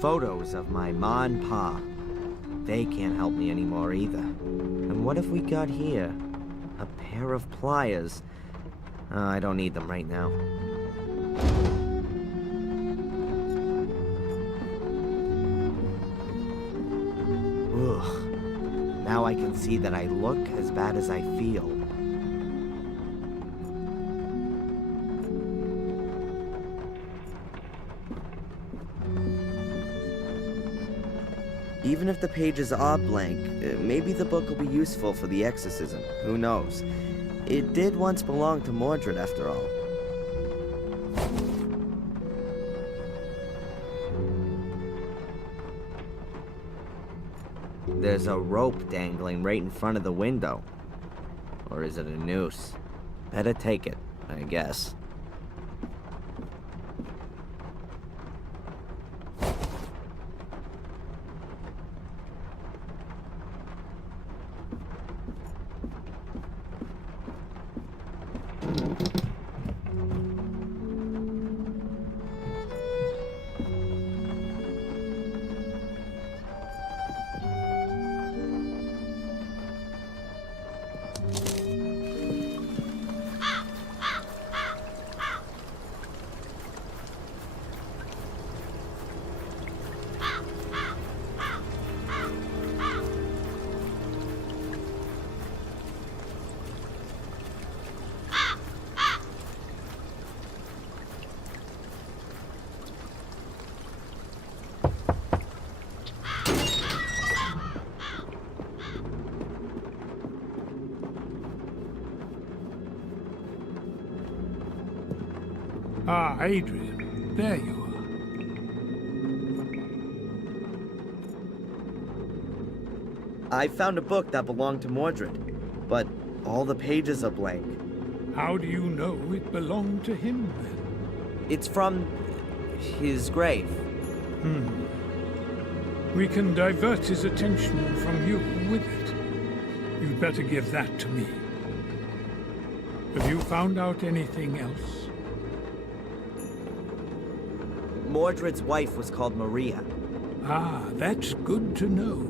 Photos of my ma and pa. They can't help me anymore either. And what have we got here? A pair of pliers. I don't need them right now. Ugh. Now I can see that I look as bad as I feel. Even if the pages are blank, maybe the book will be useful for the exorcism. Who knows? It did once belong to Mordred, after all. There's a rope dangling right in front of the window. Or is it a noose? Better take it, I guess. Ah, Adrian, there you are. I found a book that belonged to Mordred, but all the pages are blank. How do you know it belonged to him, then? It's from his grave. We can divert his attention from you with it. You'd better give that to me. Have you found out anything else? Mordred's wife was called Maria. Ah, that's good to know.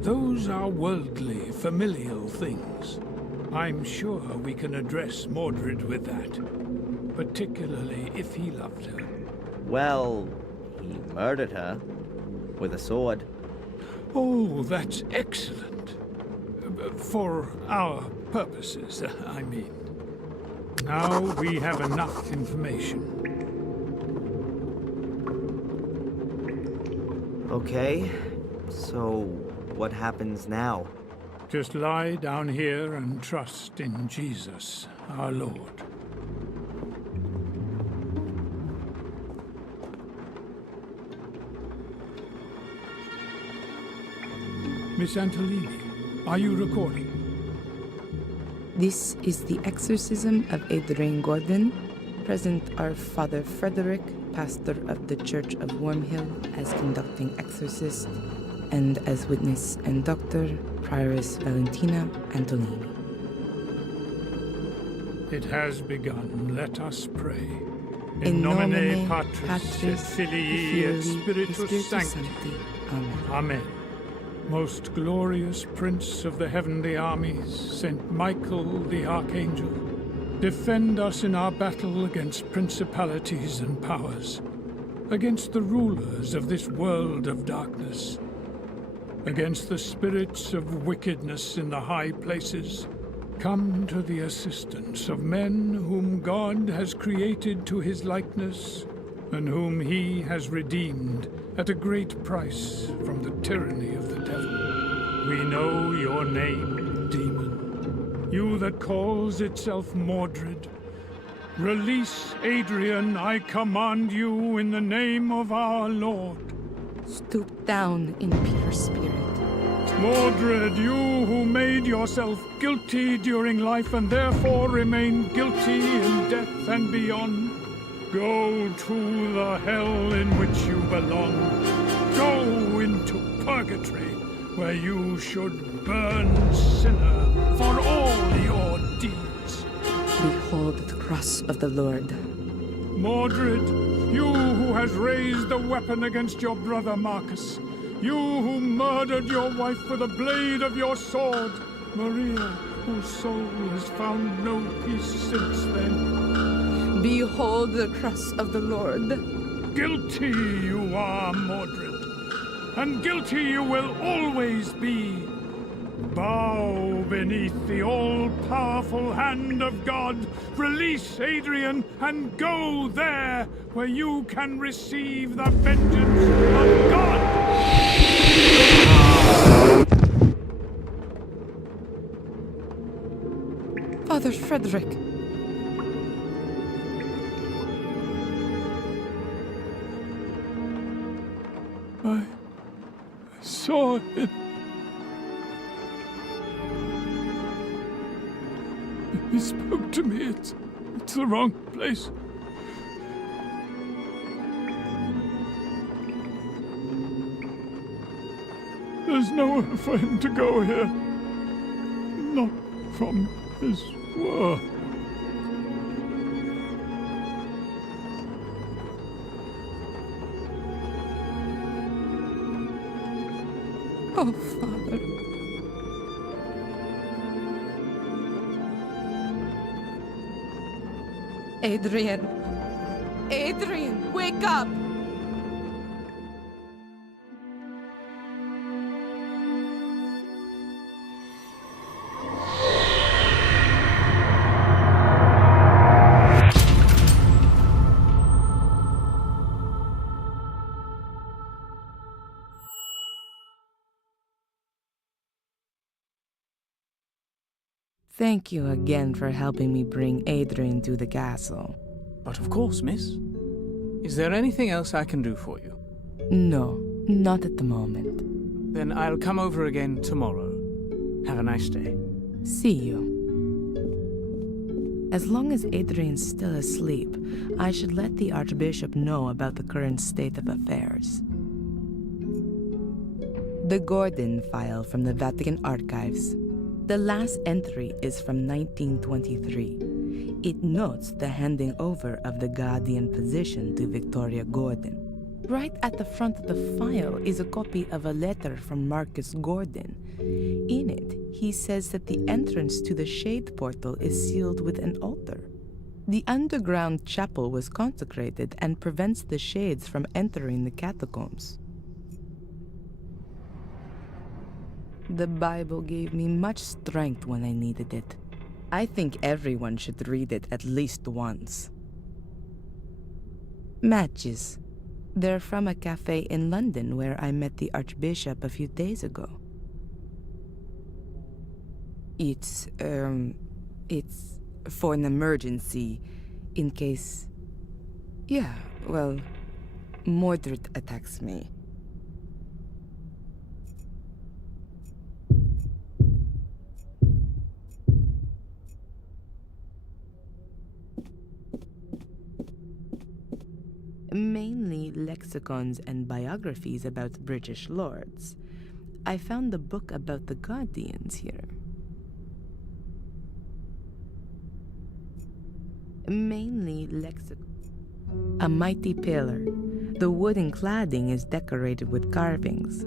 Those are worldly, familial things. I'm sure we can address Mordred with that, particularly if he loved her. Well, he murdered her with a sword. Oh, that's excellent. For our purposes, I mean. Now we have enough information. Okay, so what happens now? Just lie down here and trust in Jesus, our Lord. Miss Antolini, are you recording? This is the exorcism of Adrian Gordon. Present are Father Frederick, pastor of the Church of Wormhill, as conducting exorcist, and as witness and doctor, Prioress Valentina Antolini. It has begun. Let us pray. In nomine Patris, et Filii, et Spiritus Sancti. Amen. Amen. Most glorious Prince of the heavenly armies, Saint Michael the Archangel, defend us in our battle against principalities and powers, against the rulers of this world of darkness, against the spirits of wickedness in the high places. Come to the assistance of men whom God has created to his likeness, and whom he has redeemed at a great price from the tyranny of the devil. We know your name, demon, you that calls itself Mordred. Release Adrian, I command you in the name of our Lord. Stoop down in pure spirit. Mordred, you who made yourself guilty during life and therefore remain guilty in death and beyond, go to the hell in which you belong. Go into purgatory, where you should burn sinner for all your deeds. Behold the cross of the Lord. Mordred, You who has raised the weapon against your brother Marcus. You who murdered your wife with a blade of your sword. Maria, whose soul has found no peace since then. Behold the cross of the Lord. Guilty you are, Mordred, and guilty you will always be. Bow beneath the all-powerful hand of God. Release Adrian and go there where you can receive the vengeance of God. Father Frederick. I saw it. He spoke to me. It's the wrong place. There's nowhere for him to go here. Not from his world. Oh, Father. Adrian. Adrian, wake up! Thank you again for helping me bring Adrian to the castle. But of course, miss. Is there anything else I can do for you? No, not at the moment. Then I'll come over again tomorrow. Have a nice day. See you. As long as Adrian's still asleep, I should let the Archbishop know about the current state of affairs. The Gordon file from the Vatican Archives. The last entry is from 1923. It notes the handing over of the guardian position to Victoria Gordon. Right at the front of the file is a copy of a letter from Marcus Gordon. In it, he says that the entrance to the Shade Portal is sealed with an altar. The underground chapel was consecrated and prevents the Shades from entering the catacombs. The Bible gave me much strength when I needed it. I think everyone should read it at least once. Matches. They're from a cafe in London where I met the Archbishop a few days ago. It's for an emergency, in case... Yeah, well, Mordred attacks me. Mainly lexicons and biographies about British lords. I found the book about the Guardians here. Mainly lexicons. A mighty pillar. The wooden cladding is decorated with carvings.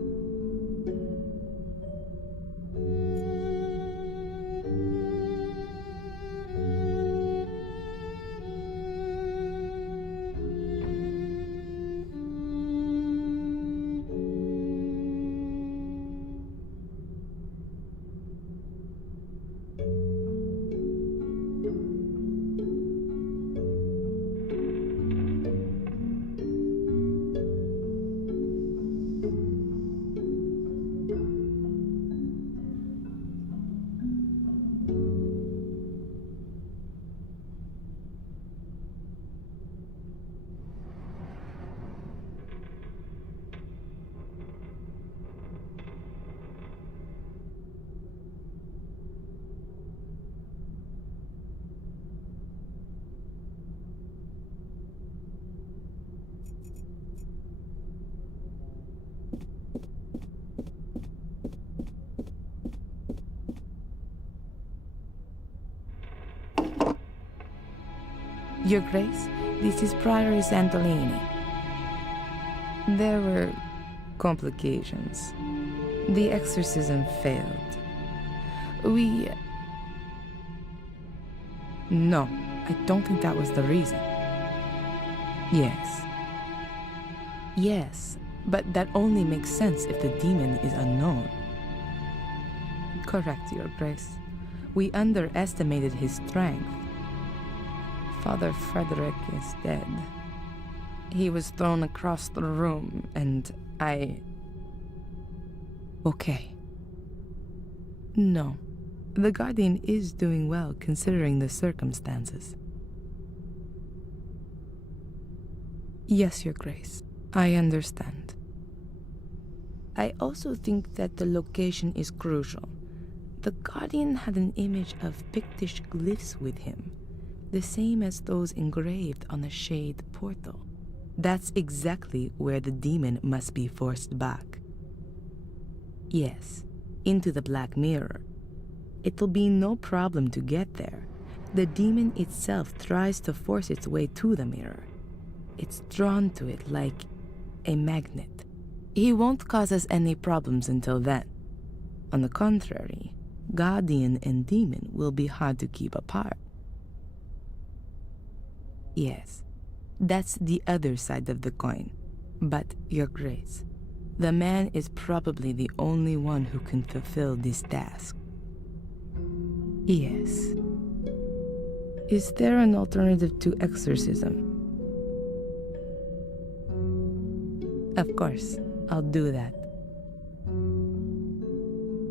Your Grace, this is Prior Santolini. There were complications. The exorcism failed. No, I don't think that was the reason. Yes. Yes, but that only makes sense if the demon is unknown. Correct, Your Grace. We underestimated his strength. Father Frederick is dead. He was thrown across the room, and Okay. No. The Guardian is doing well considering the circumstances. Yes, Your Grace. I understand. I also think that the location is crucial. The Guardian had an image of Pictish glyphs with him, the same as those engraved on a shade portal. That's exactly where the demon must be forced back. Yes, into the Black Mirror. It'll be no problem to get there. The demon itself tries to force its way to the mirror. It's drawn to it like a magnet. He won't cause us any problems until then. On the contrary, Guardian and demon will be hard to keep apart. Yes, that's the other side of the coin. But, Your Grace, the man is probably the only one who can fulfill this task. Yes. Is there an alternative to exorcism? Of course, I'll do that.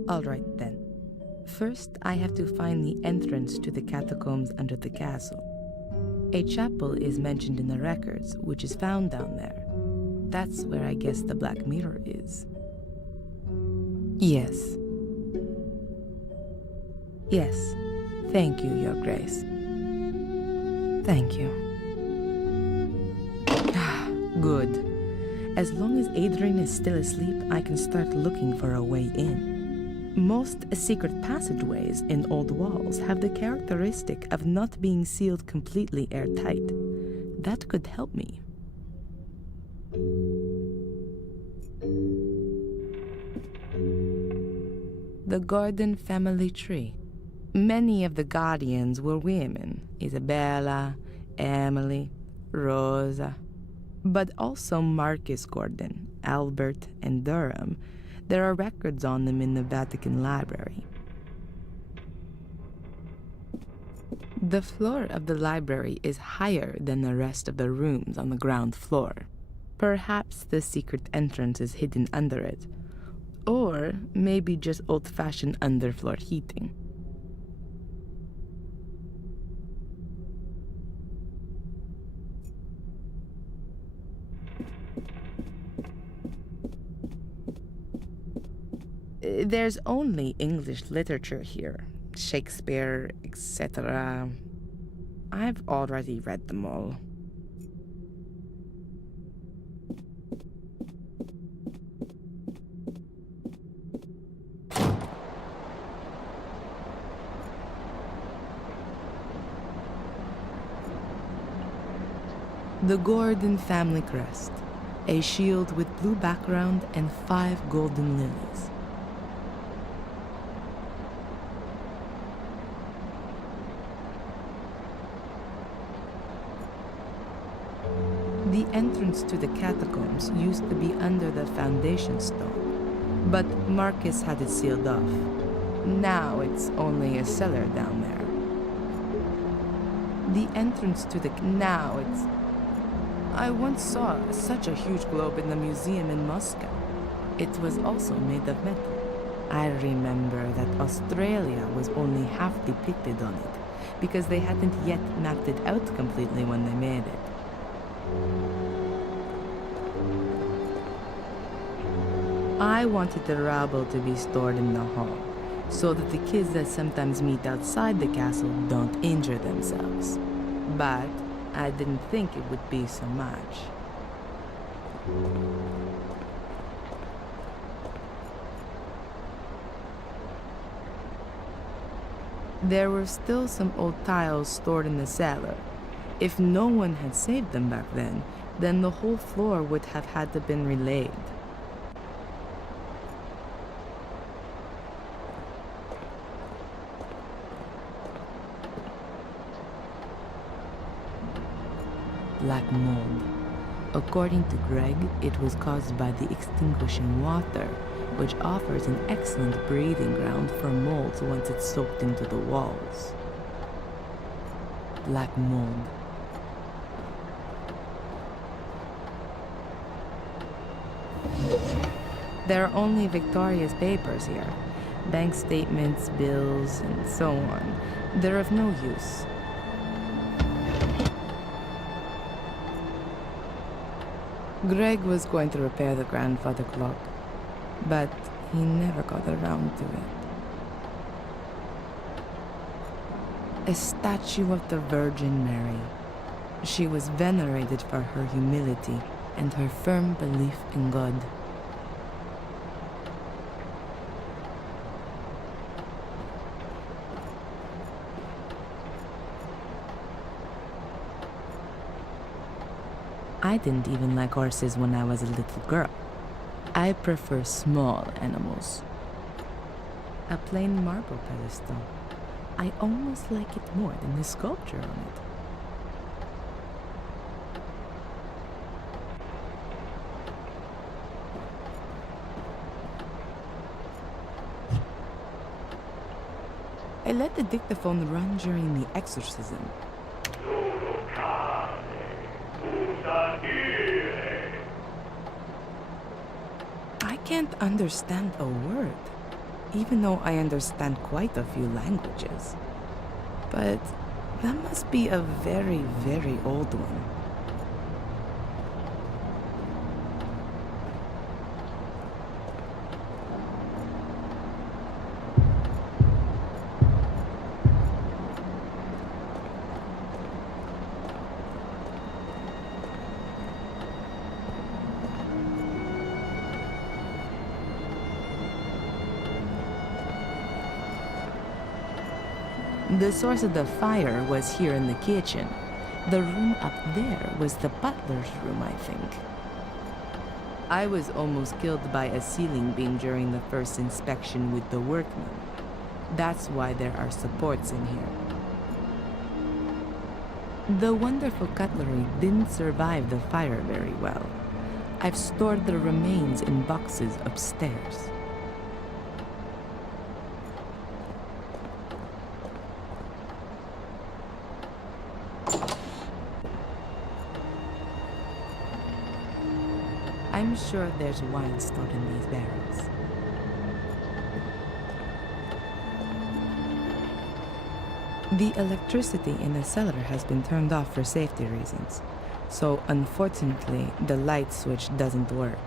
All right then. First, I have to find the entrance to the catacombs under the castle. A chapel is mentioned in the records, which is found down there. That's where I guess the Black Mirror is. Yes. Yes. Thank you, Your Grace. Thank you. Good. As long as Adrian is still asleep, I can start looking for a way in. Most secret passageways in old walls have the characteristic of not being sealed completely airtight. That could help me. The Gordon family tree. Many of the Guardians were women. Isabella, Emily, Rosa. But also Marcus Gordon, Albert, and Durham. There are records on them in the Vatican Library. The floor of the library is higher than the rest of the rooms on the ground floor. Perhaps the secret entrance is hidden under it. Or maybe just old-fashioned underfloor heating. There's only English literature here. Shakespeare, etc. I've already read them all. The Gordon family crest. A shield with blue background and 5 golden lilies. The entrance to the catacombs used to be under the foundation stone, but Marcus had it sealed off. Now it's only a cellar down there. The entrance to the... I once saw such a huge globe in the museum in Moscow. It was also made of metal. I remember that Australia was only half depicted on it, because they hadn't yet mapped it out completely when they made it. I wanted the rubble to be stored in the hall, so that the kids that sometimes meet outside the castle don't injure themselves. But I didn't think it would be so much. There were still some old tiles stored in the cellar. If no one had saved them back then the whole floor would have had to been relayed. Black mold. According to Greg, it was caused by the extinguishing water, which offers an excellent breeding ground for molds once it's soaked into the walls. Black mold. There are only Victoria's papers here. Bank statements, bills, and so on. They're of no use. Greg was going to repair the grandfather clock, but he never got around to it. A statue of the Virgin Mary. She was venerated for her humility and her firm belief in God. I didn't even like horses when I was a little girl. I prefer small animals. A plain marble pedestal. I almost like it more than the sculpture on it. I let the dictaphone run during the exorcism. I can't understand a word, even though I understand quite a few languages. But that must be a very, very old one. The source of the fire was here in the kitchen. The room up there was the butler's room, I think. I was almost killed by a ceiling beam during the first inspection with the workmen. That's why there are supports in here. The wonderful cutlery didn't survive the fire very well. I've stored the remains in boxes upstairs. I'm sure there's wine stored in these barrels. The electricity in the cellar has been turned off for safety reasons, so unfortunately the light switch doesn't work.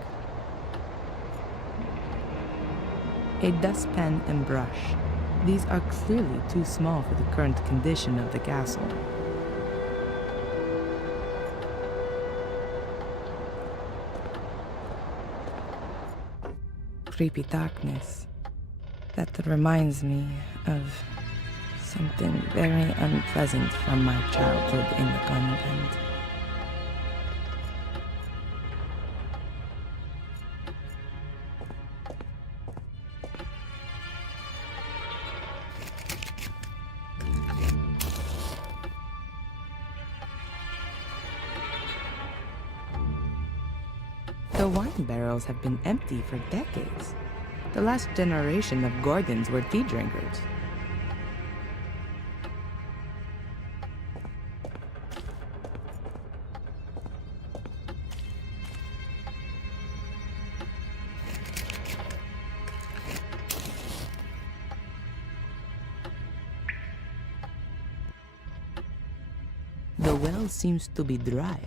A dustpan and brush. These are clearly too small for the current condition of the castle. Creepy darkness. That reminds me of something very unpleasant from my childhood in the convent. The wine barrels have been empty for decades. The last generation of Gordons were tea drinkers. The well seems to be dry.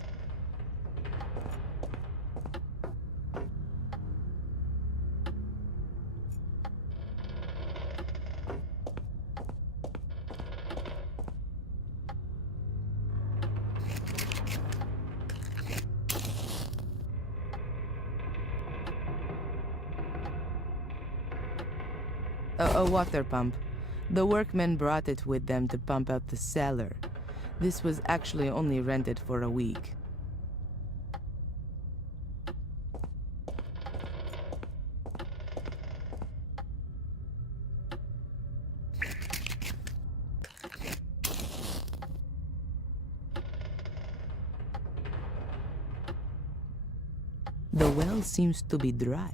A water pump. The workmen brought it with them to pump out the cellar. This was actually only rented for a week. The well seems to be dry.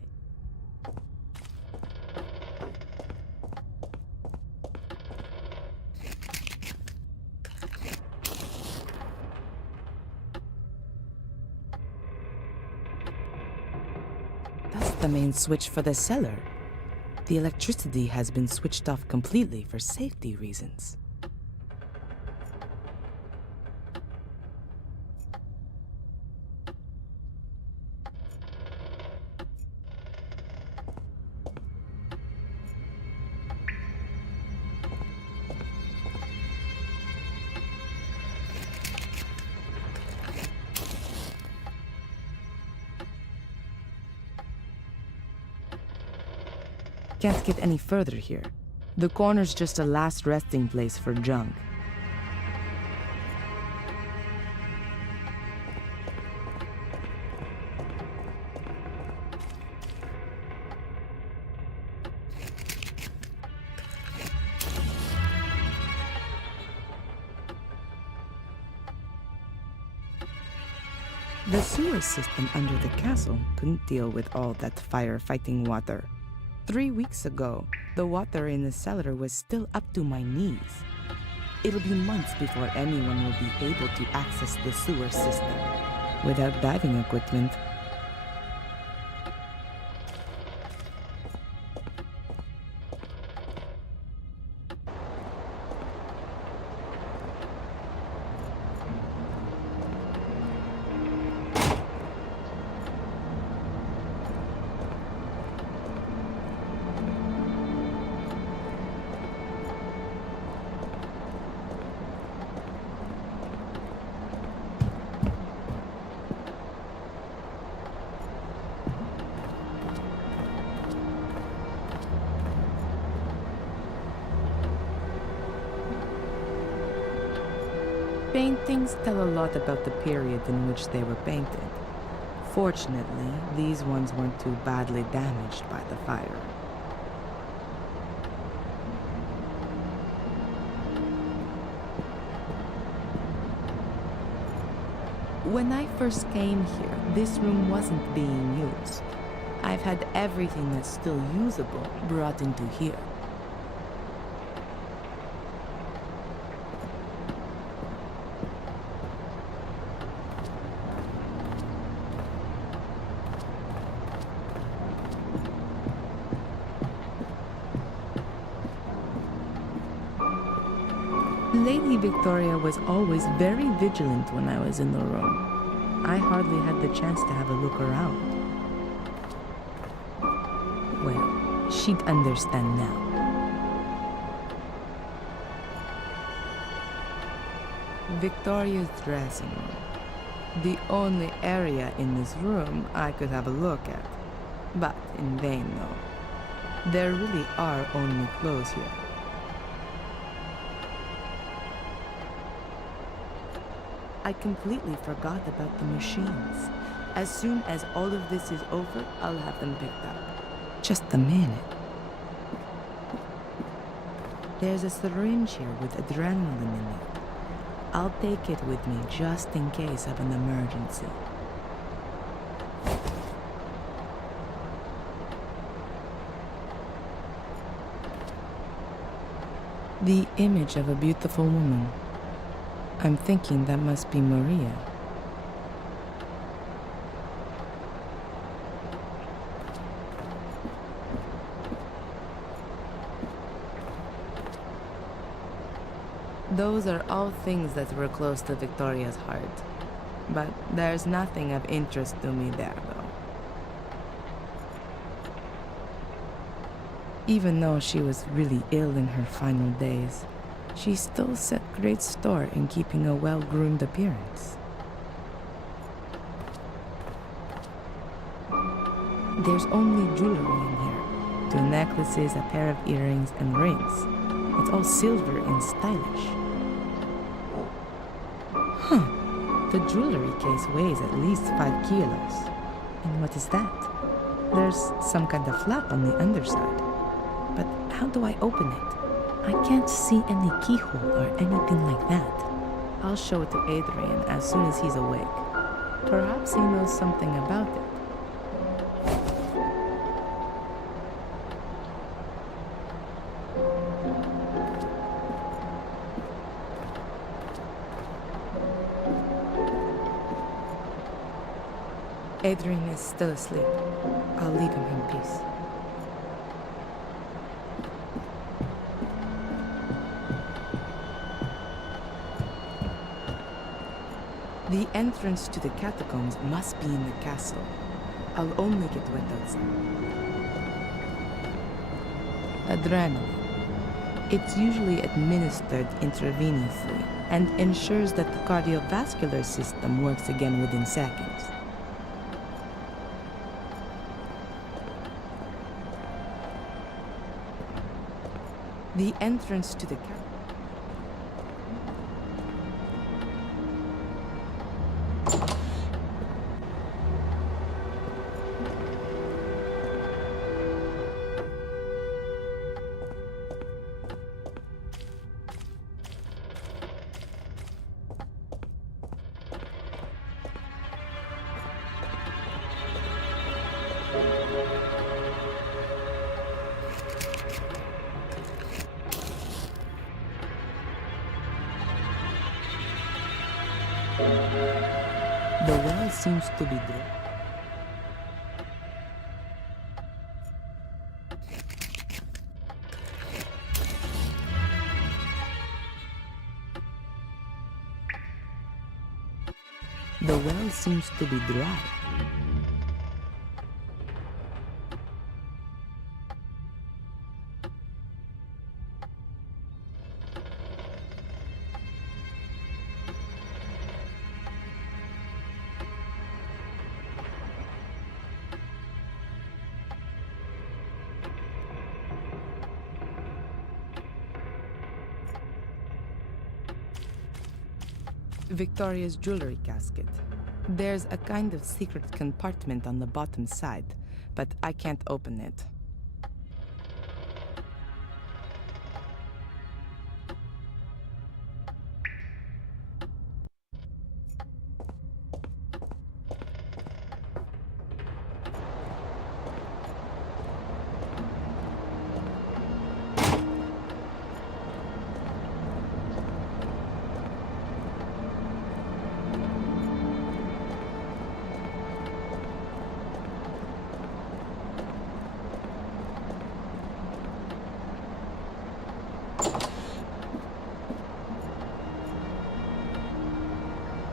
That's the main switch for the cellar. The electricity has been switched off completely for safety reasons. Can't get any further here. The corner's just a last resting place for junk. The sewer system under the castle couldn't deal with all that firefighting water. 3 weeks ago, the water in the cellar was still up to my knees. It'll be months before anyone will be able to access the sewer system without diving equipment. Paintings tell a lot about the period in which they were painted. Fortunately, these ones weren't too badly damaged by the fire. When I first came here, this room wasn't being used. I've had everything that's still usable brought into here. Lady Victoria was always very vigilant when I was in the room. I hardly had the chance to have a look around. Well, she'd understand now. Victoria's dressing room. The only area in this room I could have a look at. But in vain, though. There really are only clothes here. I completely forgot about the machines. As soon as all of this is over, I'll have them picked up. Just a minute. There's a syringe here with adrenaline in it. I'll take it with me just in case of an emergency. The image of a beautiful woman. I'm thinking that must be Maria. Those are all things that were close to Victoria's heart. But there's nothing of interest to me there, though. Even though she was really ill in her final days, she still set great store in keeping a well-groomed appearance. There's only jewelry in here. 2 necklaces, a pair of earrings, and rings. It's all silver and stylish. The jewelry case weighs at least 5 kilos. And what is that? There's some kind of flap on the underside. But how do I open it? I can't see any keyhole or anything like that. I'll show it to Adrian as soon as he's awake. Perhaps he knows something about it. Adrian is still asleep. I'll leave him in peace. The entrance to the catacombs must be in the castle. I'll only get wet outside. Adrenaline. It's usually administered intravenously and ensures that the cardiovascular system works again within seconds. The entrance to the The well seems to be dry. The well seems to be dry. Victoria's jewelry casket. There's a kind of secret compartment on the bottom side, but I can't open it.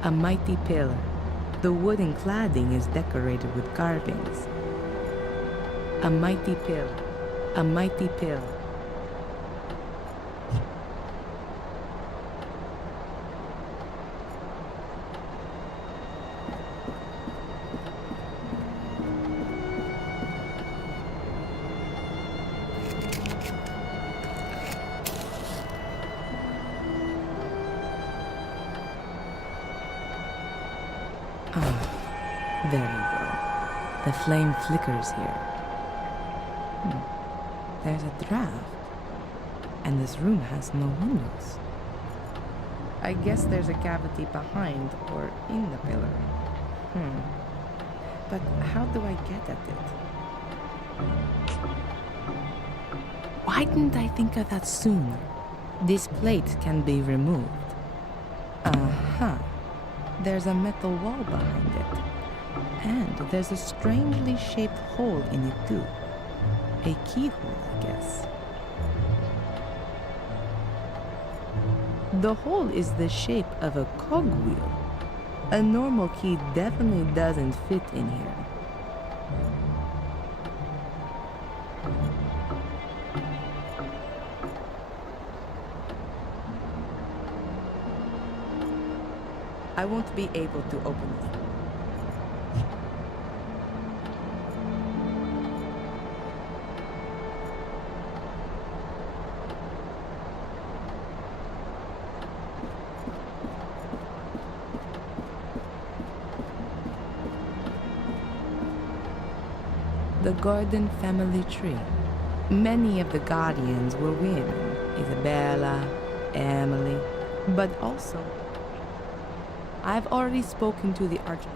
A mighty pillar. The wooden cladding is decorated with carvings. A mighty pillar. A mighty pillar. There you go. The flame flickers here. There's a draft. And this room has no windows. I guess there's a cavity behind or in the pillar. But how do I get at it? Why didn't I think of that sooner? This plate can be removed. There's a metal wall behind it. And there's a strangely shaped hole in it too. A keyhole, I guess. The hole is the shape of a cogwheel. A normal key definitely doesn't fit in here. I won't be able to open it. The Gordon family tree. Many of the guardians were women. Isabella, Emily, but also... I've already spoken to the Archbishop.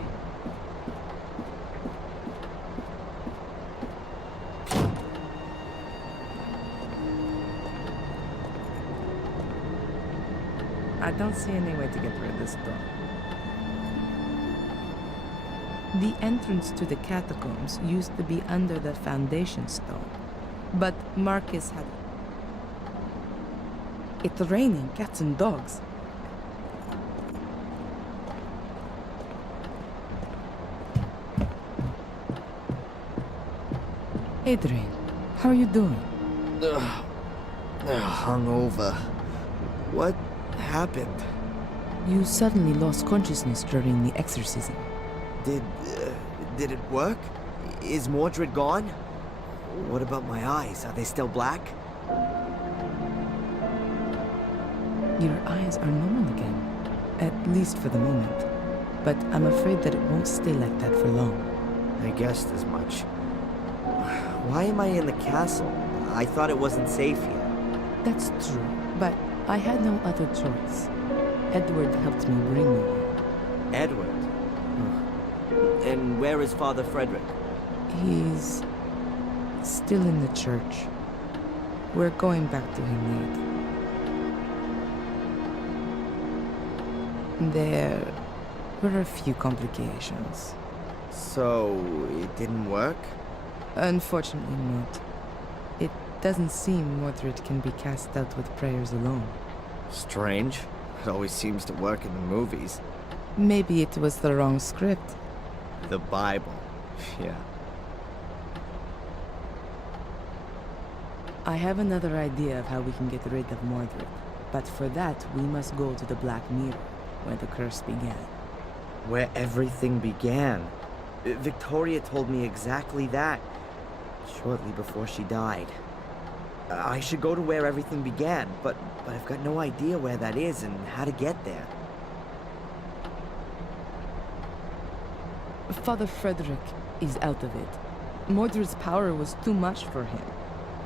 I don't see any way to get rid of this door. The entrance to the catacombs used to be under the foundation stone, but Marcus had... It's raining cats and dogs. Adrian, how are you doing? Hungover. What happened? You suddenly lost consciousness during the exorcism. Did it work? Is Mordred gone? What about my eyes? Are they still black? Your eyes are normal again, at least for the moment. But I'm afraid that it won't stay like that for long. I guessed as much. Why am I in the castle? I thought it wasn't safe here. That's true, but I had no other choice. Edward helped me bring you here. Edward? And where is Father Frederick? He's still in the church. We're going back to him later. There were a few complications. So, it didn't work? Unfortunately not. It doesn't seem Mordred can be cast out with prayers alone. Strange. It always seems to work in the movies. Maybe it was the wrong script. The Bible. Yeah. I have another idea of how we can get rid of Mordred. But for that, we must go to the Black Mirror, where the curse began. Where everything began. Victoria told me exactly that, shortly before she died. I should go to where everything began, but I've got no idea where that is and how to get there. Father Frederick is out of it. Mordred's power was too much for him.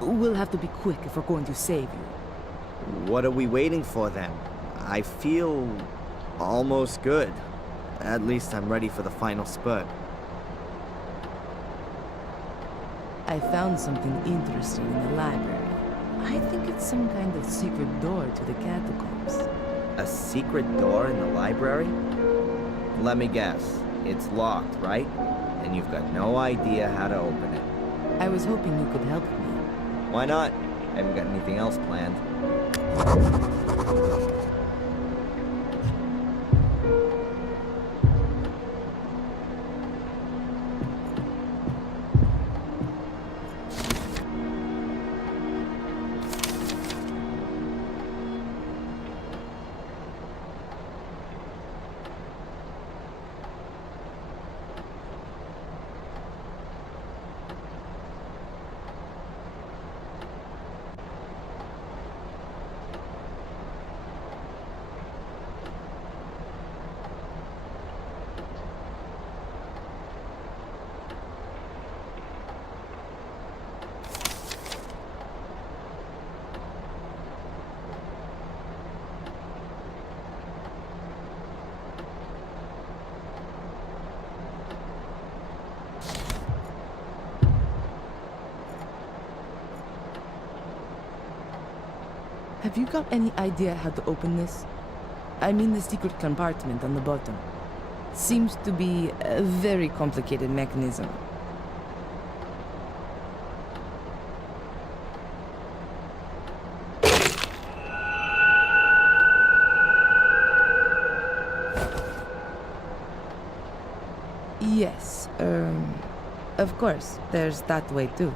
We'll have to be quick if we're going to save you. What are we waiting for then? I feel almost good. At least I'm ready for the final spurt. I found something interesting in the library. I think it's some kind of secret door to the catacombs. A secret door in the library? Let me guess. It's locked, right? And you've got no idea how to open it. I was hoping you could help me. Why not? I haven't got anything else planned. Have you got any idea how to open this? I mean the secret compartment on the bottom. Seems to be a very complicated mechanism. Yes, of course, there's that way too.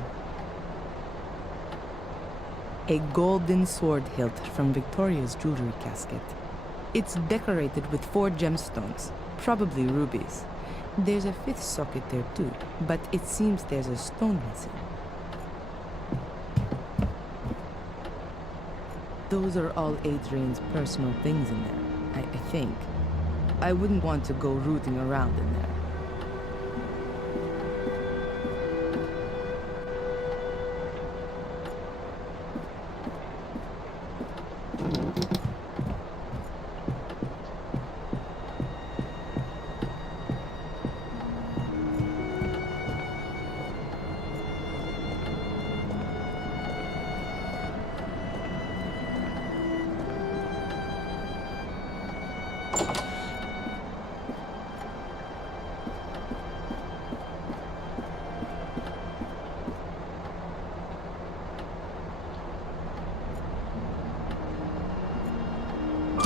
A golden sword hilt from Victoria's jewelry casket. It's decorated with 4 gemstones, probably rubies. There's a 5th socket there too, but it seems there's a stone missing. Those are all Adrian's personal things in there, I think. I wouldn't want to go rooting around in there.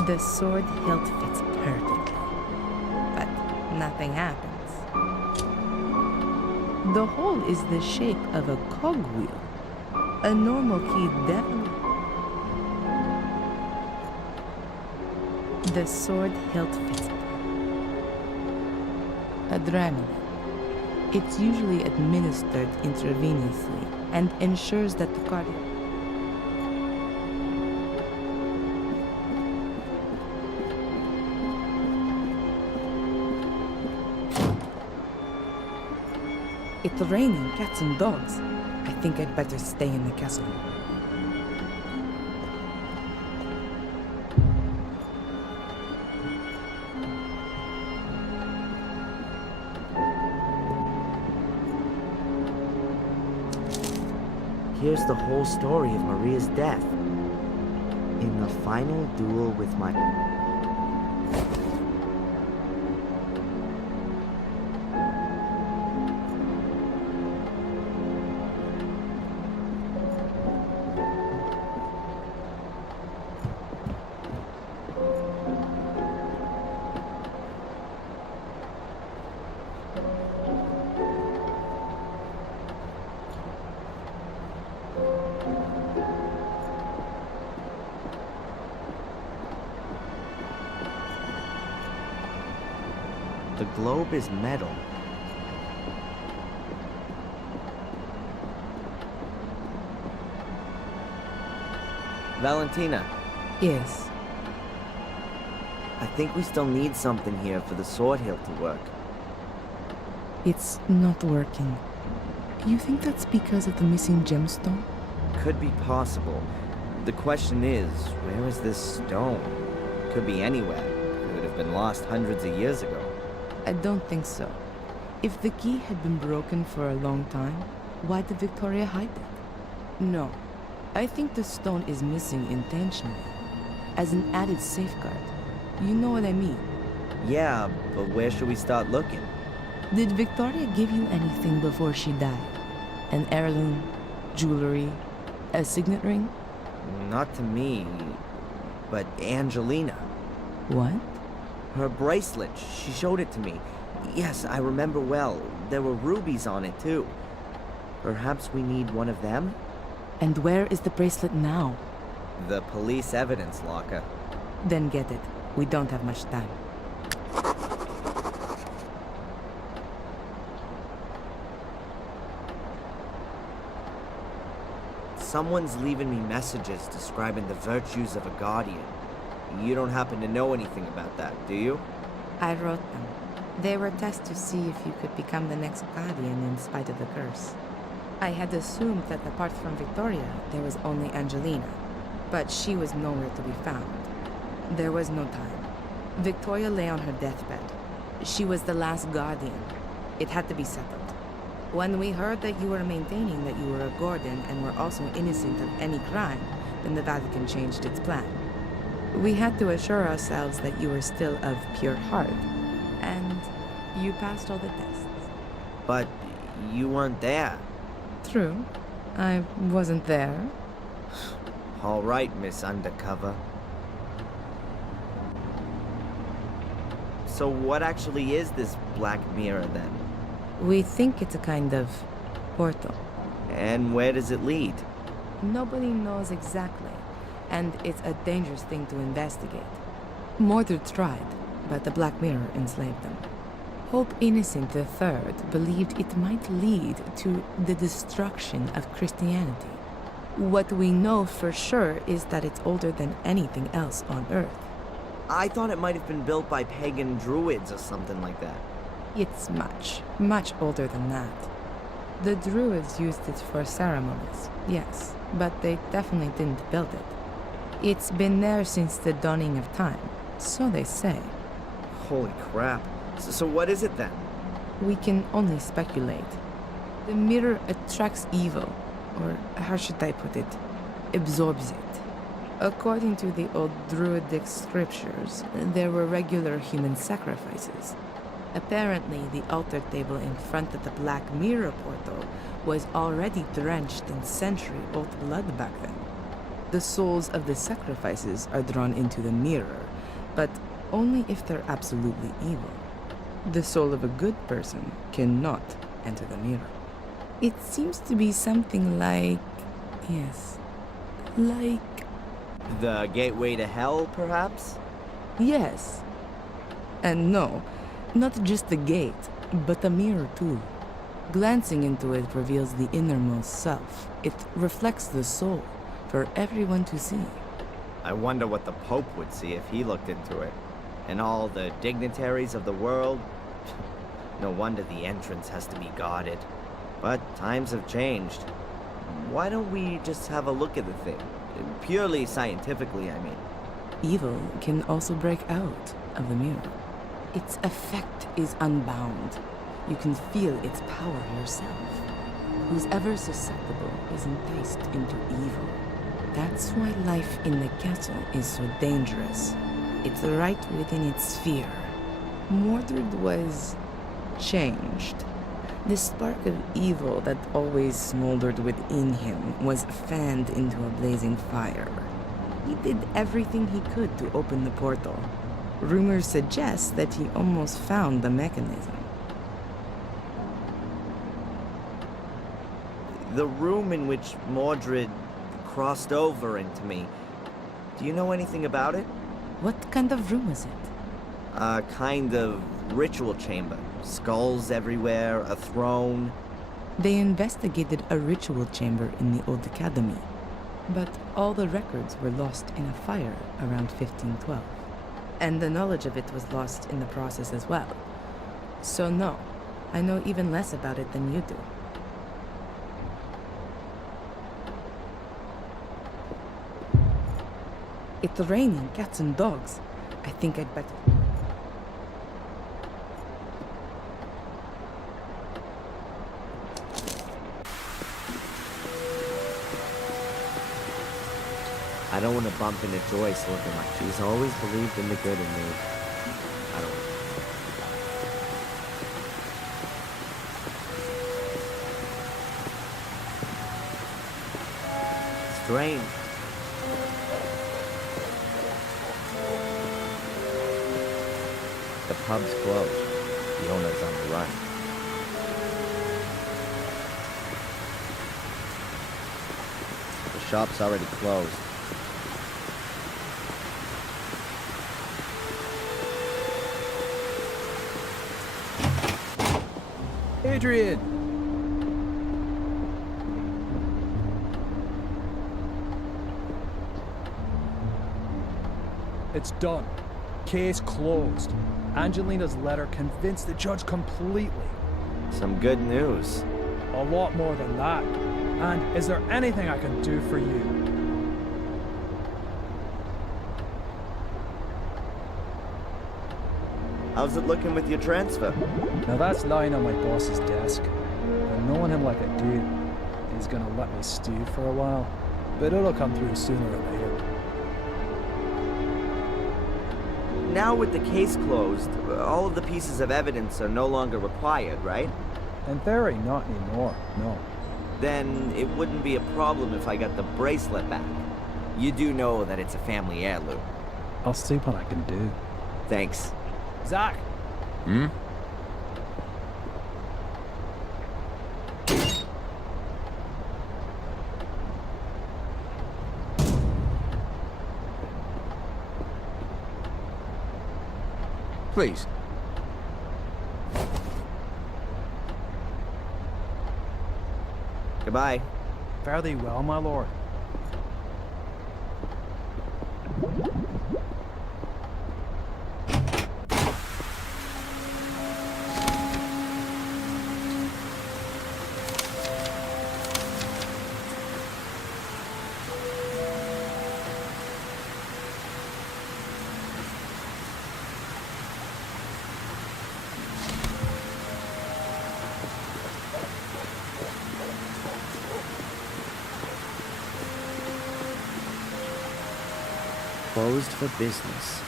The sword hilt fits perfectly, but nothing happens. The hole is the shape of a cogwheel. A normal key definitely. The sword hilt fits. Adrenaline. It's usually administered intravenously and ensures that the cardiac. It's raining cats and dogs. I think I'd better stay in the castle. Here's the whole story of Maria's death. In the final duel with my... The globe is metal. Valentina, Yes. I think we still need something here for the sword hilt to work. It's not working. You think that's because of the missing gemstone? Could be possible. The question is, where is this stone? Could be anywhere. Could have been lost hundreds of years ago. I don't think so. If the key had been broken for a long time, why did Victoria hide it? No. I think the stone is missing intentionally, as an added safeguard. You know what I mean? Yeah, but where should we start looking? Did Victoria give you anything before she died? An heirloom, jewelry, a signet ring? Not to me, but Angelina. What? Her bracelet, she showed it to me. Yes, I remember well. There were rubies on it, too. Perhaps we need one of them? And where is the bracelet now? The police evidence locker. Then get it. We don't have much time. Someone's leaving me messages describing the virtues of a guardian. You don't happen to know anything about that, do you? I wrote them. They were tests to see if you could become the next guardian in spite of the curse. I had assumed that apart from Victoria, there was only Angelina, but she was nowhere to be found. There was no time. Victoria lay on her deathbed. She was the last guardian. It had to be settled. When we heard that you were maintaining that you were a Gordon and were also innocent of any crime, then the Vatican changed its plan. We had to assure ourselves that you were still of pure heart, and you passed all the tests. But you weren't there. True. I wasn't there. All right, Miss Undercover. So what actually is this black mirror, then? We think it's a kind of portal. And where does it lead? Nobody knows exactly, and it's a dangerous thing to investigate. Mordred tried, but the Black Mirror enslaved them. Pope Innocent III believed it might lead to the destruction of Christianity. What we know for sure is that it's older than anything else on Earth. I thought it might have been built by pagan druids or something like that. It's much, much older than that. The Druids used it for ceremonies, yes, but they definitely didn't build it. It's been there since the dawning of time, so they say. Holy crap. So what is it then? We can only speculate. The mirror attracts evil, or how should I put it? Absorbs it. According to the old Druidic scriptures, there were regular human sacrifices. Apparently, the altar table in front of the Black Mirror portal was already drenched in century-old blood back then. The souls of the sacrifices are drawn into the mirror, only if they're absolutely evil. The soul of a good person cannot enter the mirror. It seems to be something like... yes, like... The gateway to hell, perhaps? yes. And no, not just the gate, but a mirror too. Glancing into it reveals the innermost self. It reflects the soul for everyone to see. I wonder what the Pope would see if he looked into it. And all the dignitaries of the world. No wonder the entrance has to be guarded. But times have changed. Why don't we just have a look at the thing? Purely scientifically, I mean. Evil can also break out of the mirror. Its effect is unbound. You can feel its power yourself. Who's ever susceptible is enticed into evil. That's why life in the castle is so dangerous. It's right within its sphere. Mordred was changed. The spark of evil that always smoldered within him was fanned into a blazing fire. He did everything he could to open the portal. Rumors suggest that he almost found the mechanism. The room in which Mordred crossed over into me. Do you know anything about it? What kind of room is it? A kind of ritual chamber. Skulls everywhere, a throne. They investigated a ritual chamber in the old academy, but all the records were lost in a fire around 1512. And the knowledge of it was lost in the process as well. So no, I know even less about it than you do. It's raining cats and dogs. I think I'd better... I don't want to bump into Joyce looking like she's always believed in the good in me. I don't. Strange. The pub's closed. The owner's on the run. The shop's already closed. Adrian! It's done. Case closed. Angelina's letter convinced the judge completely. Some good news. A lot more than that. And is there anything I can do for you? How's it looking with your transfer? Now that's lying on my boss's desk. And knowing him like I do, he's gonna let me stew for a while. But it'll come through sooner or later. Now with the case closed, all of the pieces of evidence are no longer required, right? In theory, not anymore, no. Then it wouldn't be a problem if I got the bracelet back. You do know that it's a family heirloom. I'll see what I can do. Thanks. Zach! Hmm? Please. Goodbye. Fare thee well, my lord. Closed for business.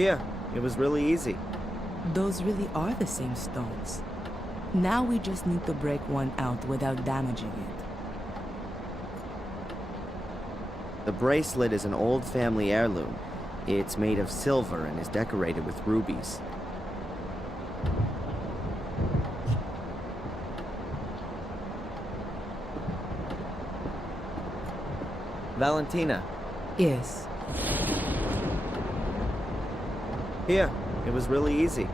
Here, it was really easy. Those really are the same stones. Now we just need to break one out without damaging it. The bracelet is an old family heirloom. It's made of silver and is decorated with rubies. Valentina, Yes. here, it was really easy.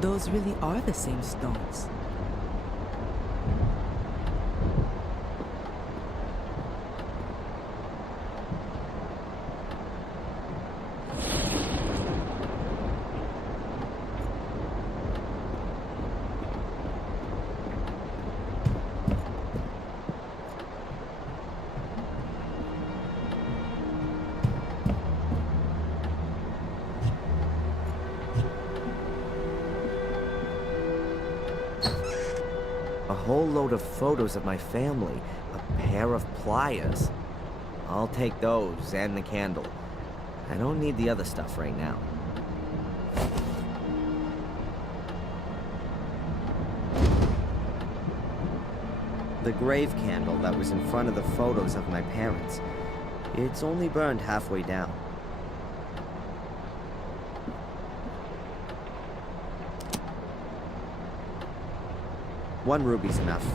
Those really are the same stones. A whole load of photos of my family, a pair of pliers. I'll take those and the candle. I don't need the other stuff right now. The grave candle that was in front of the photos of my parents. It's only burned halfway down. One ruby's enough.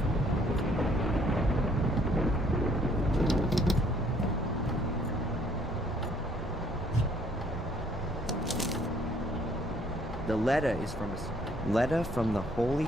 The letter is from a letter from the Holy...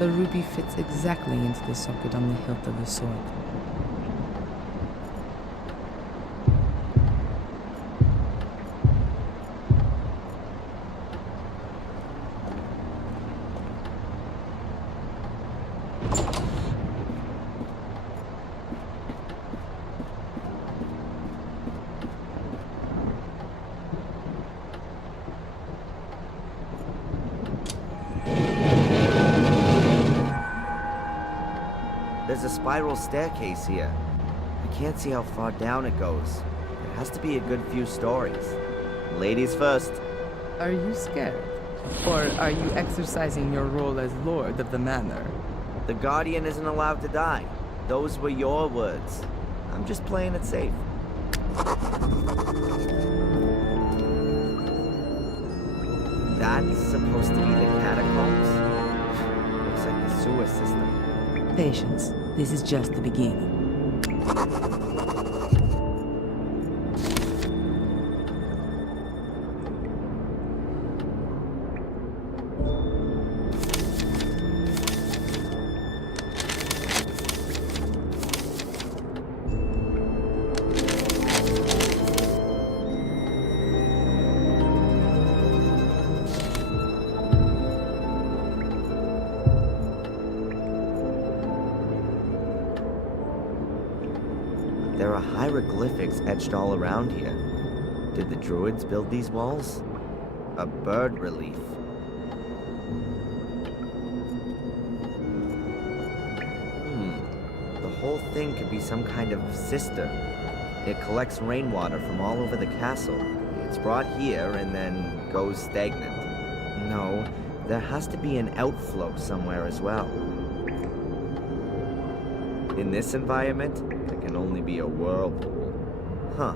The ruby fits exactly into the socket on the hilt of the sword. There's a spiral staircase here. I can't see how far down it goes. It has to be a good few stories. Ladies first. Are you scared? Or are you exercising your role as lord of the manor? The Guardian isn't allowed to die. Those were your words. I'm just playing it safe. That's supposed to be the catacombs? Looks like the sewer system. Patience. This is just the beginning. There are hieroglyphics etched all around here. Did the druids build these walls? A bird relief. The whole thing could be some kind of cistern. It collects rainwater from all over the castle. It's brought here and then goes stagnant. No, there has to be an outflow somewhere as well. In this environment, there can only be a whirlpool. Huh,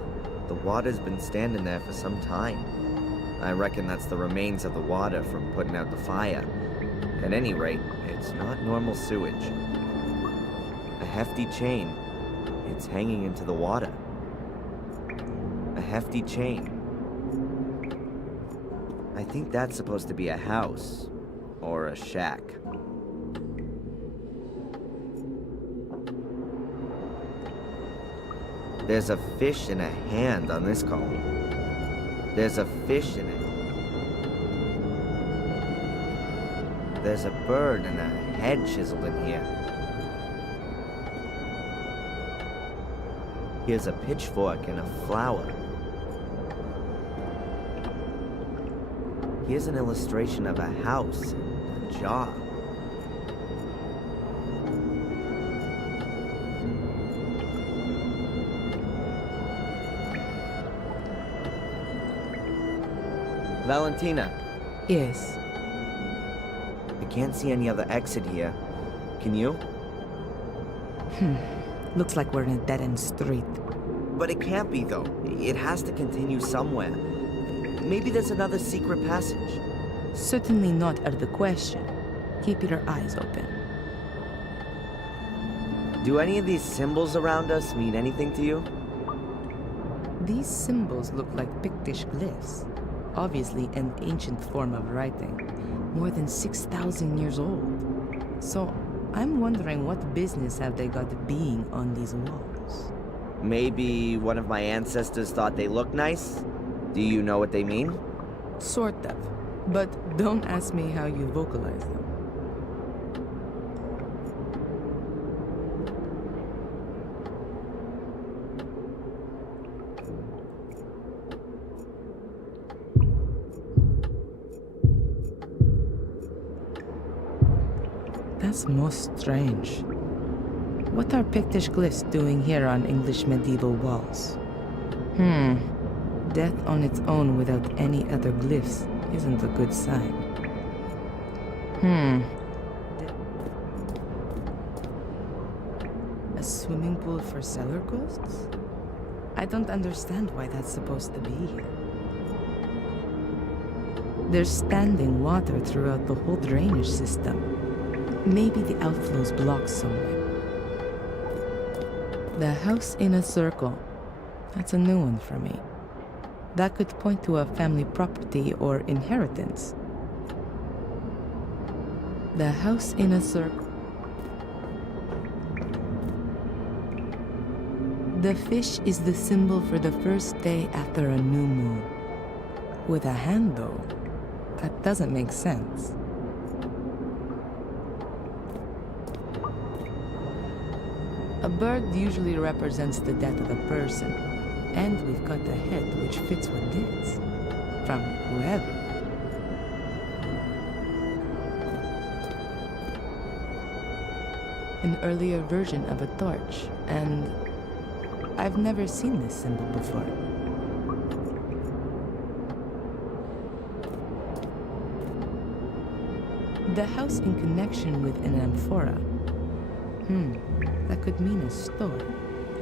the water's been standing there for some time. I reckon that's the remains of the water from putting out the fire. At any rate, it's not normal sewage. A hefty chain. It's hanging into the water. A hefty chain. I think that's supposed to be a house. Or a shack. There's a fish and a hand on this column. There's a fish in it. There's a bird and a head chiseled in here. Here's a pitchfork and a flower. Here's an illustration of a house and a jar. Valentina. Yes. I can't see any other exit here. Can you? Looks like we're in a dead-end street. But it can't be, though. It has to continue somewhere. Maybe there's another secret passage. Certainly not out of the question. Keep your eyes open. Do any of these symbols around us mean anything to you? These symbols look like Pictish glyphs. Obviously an ancient form of writing. More than 6,000 years old. So, I'm wondering what business have they got being on these walls? Maybe one of my ancestors thought they looked nice? Do you know what they mean? Sort of. But don't ask me how you vocalize them. That's most strange. What are Pictish glyphs doing here on English medieval walls? Death on its own without any other glyphs isn't a good sign. A swimming pool for cellar ghosts? I don't understand why that's supposed to be here. There's standing water throughout the whole drainage system. Maybe the outflow's blocked somewhere. The house in a circle. That's a new one for me. That could point to a family property or inheritance. The house in a circle. The fish is the symbol for the first day after a new moon. With a hand, though, that doesn't make sense. A bird usually represents the death of a person, and we've got the head which fits with this, from whoever. An earlier version of a torch, and I've never seen this symbol before. The house in connection with an amphora. That could mean a store.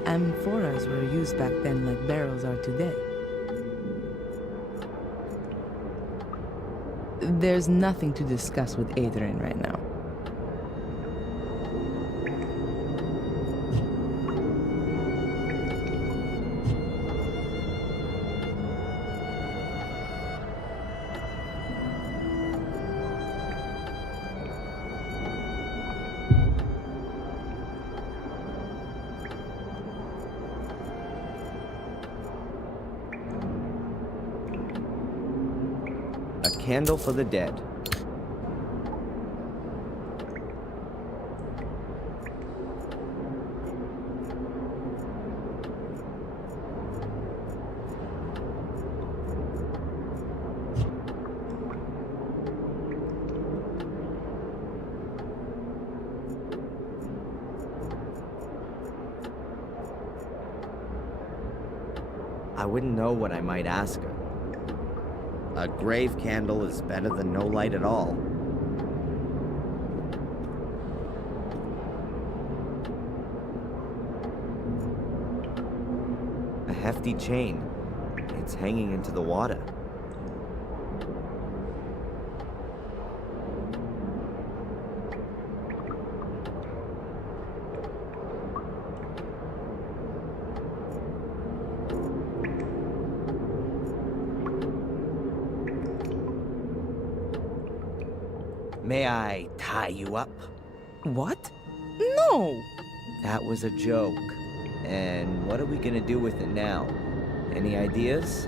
Amphoras were used back then like barrels are today. There's nothing to discuss with Adrian right now. Candle for the dead. I wouldn't know what I might ask her. A grave candle is better than no light at all. A hefty chain. It's hanging into the water. May I tie you up? What? No! That was a joke. And what are we gonna do with it now? Any ideas?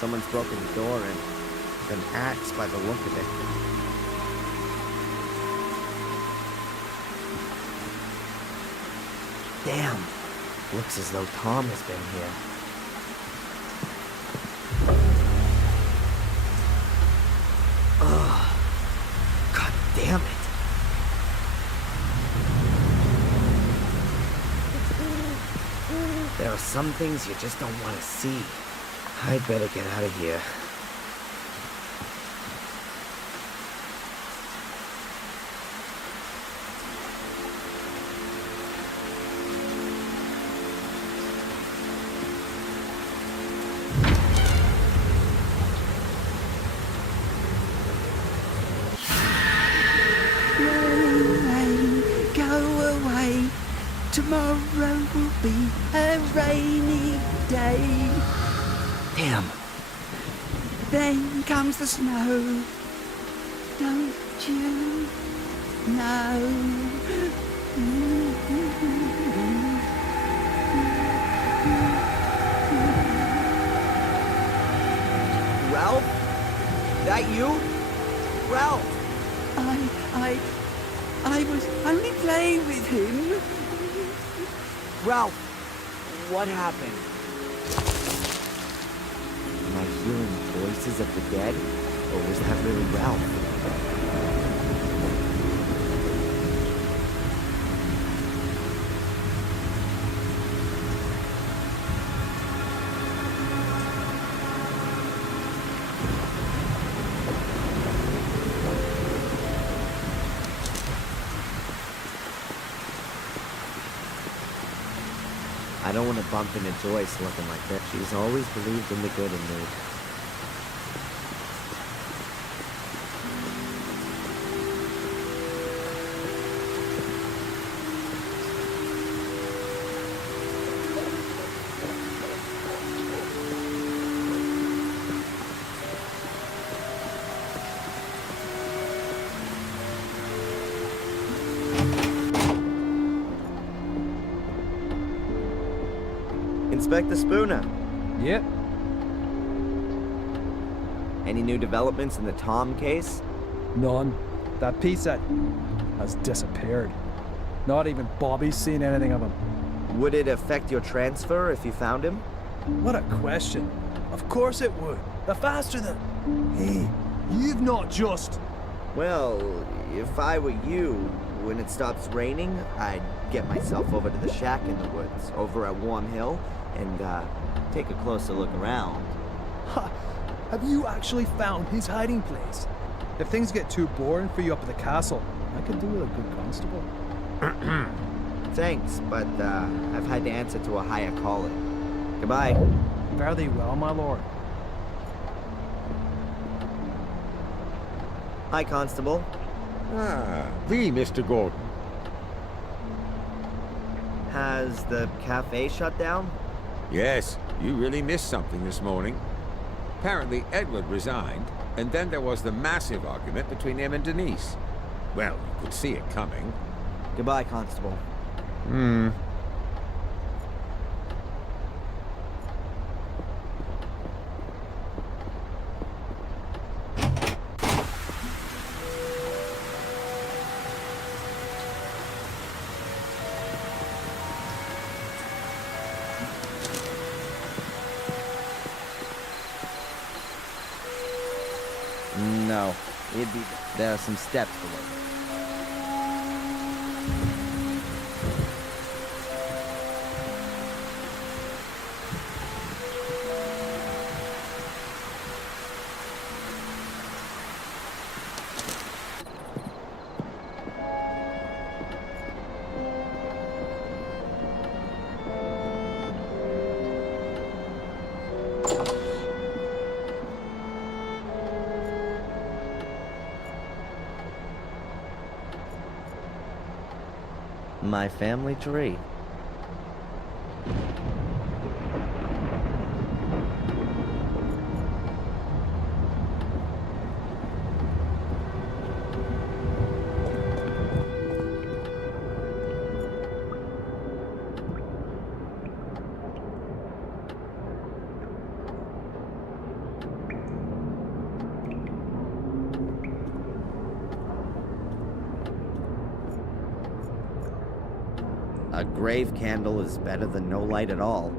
Someone's broken the door in. An axe by the look of it. Damn. Looks as though Tom has been here. Ugh. God damn it. There are some things you just don't want to see. I'd better get out of here. Go away. Tomorrow will be a rainy day. Damn. Then comes the snow. Don't you know? Ralph? That you? Ralph! I was only playing with him. Ralph! What happened? Am I hearing voices of the dead? Or was that really Ralph? I don't want to bump into Joyce looking like that. She's always believed in the good in me. Inspector Spooner. Yep. Any new developments in the Tom case? None. That piece that has disappeared. Not even Bobby's seen anything of him. Would it affect your transfer if you found him? What a question. Of course it would. The faster the... Hey, you've not just... Well, if I were you, when it stops raining, I'd get myself over to the shack in the woods, over at Warm Hill, and, take a closer look around. Ha! Have you actually found his hiding place? If things get too boring for you up at the castle, I could do with a good constable. Thanks, but, I've had to answer to a higher calling. Goodbye. Fare thee well, my lord. Hi, Constable. Ah, thee, Mr. Gordon. Has the cafe shut down? Yes, you really missed something this morning. Apparently, Edward resigned, and then there was the massive argument between him and Denise. Well, you could see it coming. Goodbye, Constable. No, there are some steps below. My family tree. A grave candle is better than no light at all.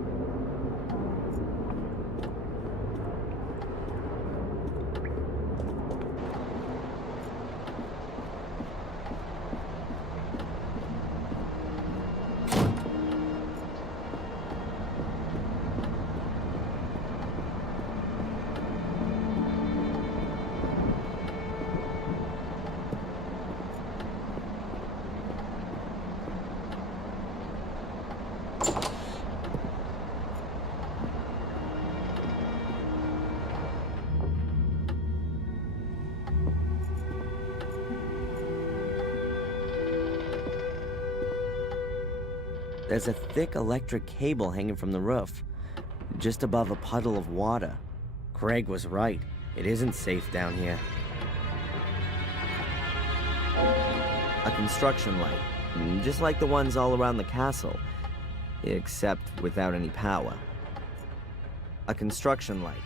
There's a thick electric cable hanging from the roof, just above a puddle of water. Craig was right. It isn't safe down here. A construction light, just like the ones all around the castle, except without any power. A construction light.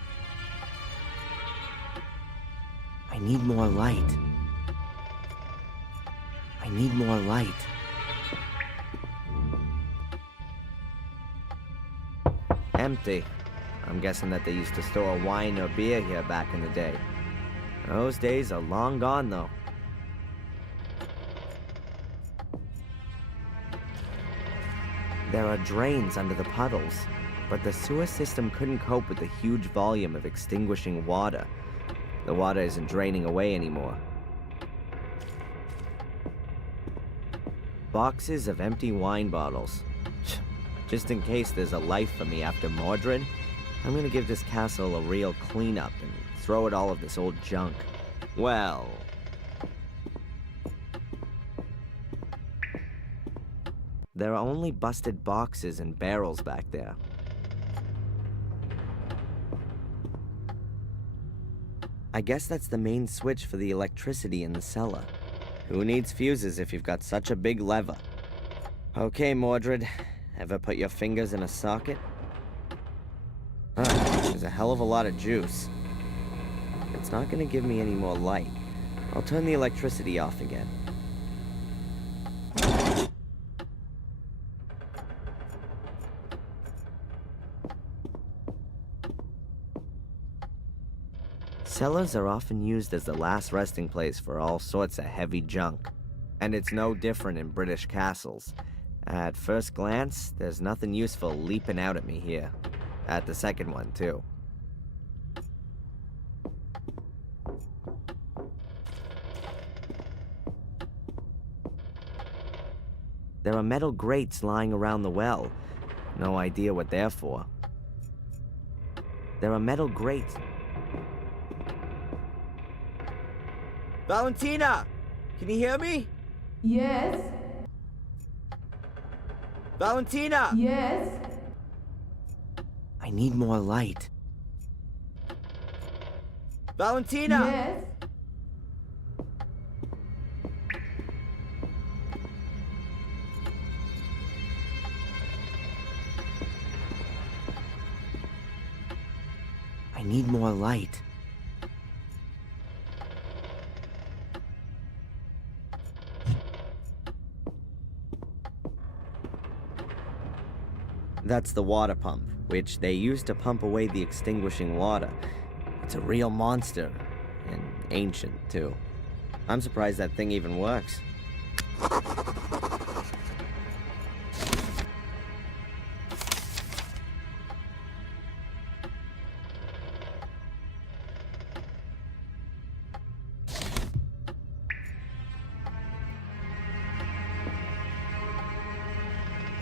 I need more light. I need more light. Empty. I'm guessing that they used to store wine or beer here back in the day. Those days are long gone, though. There are drains under the puddles, but the sewer system couldn't cope with the huge volume of extinguishing water. The water isn't draining away anymore. Boxes of empty wine bottles. Just in case there's a life for me after Mordred, I'm gonna give this castle a real cleanup and throw it all of this old junk. Well... there are only busted boxes and barrels back there. I guess that's the main switch for the electricity in the cellar. Who needs fuses if you've got such a big lever? Okay, Mordred. Ever put your fingers in a socket? There's a hell of a lot of juice. It's not gonna give me any more light. I'll turn the electricity off again. Cellars are often used as the last resting place for all sorts of heavy junk. And it's no different in British castles. At first glance, there's nothing useful leaping out at me here. At the second one, too. There are metal grates lying around the well. No idea what they're for. There are metal grates. Valentina! Can you hear me? Yes? Valentina! Yes? I need more light. Valentina! Yes? I need more light. That's the water pump, which they used to pump away the extinguishing water. It's a real monster, and ancient, too. I'm surprised that thing even works.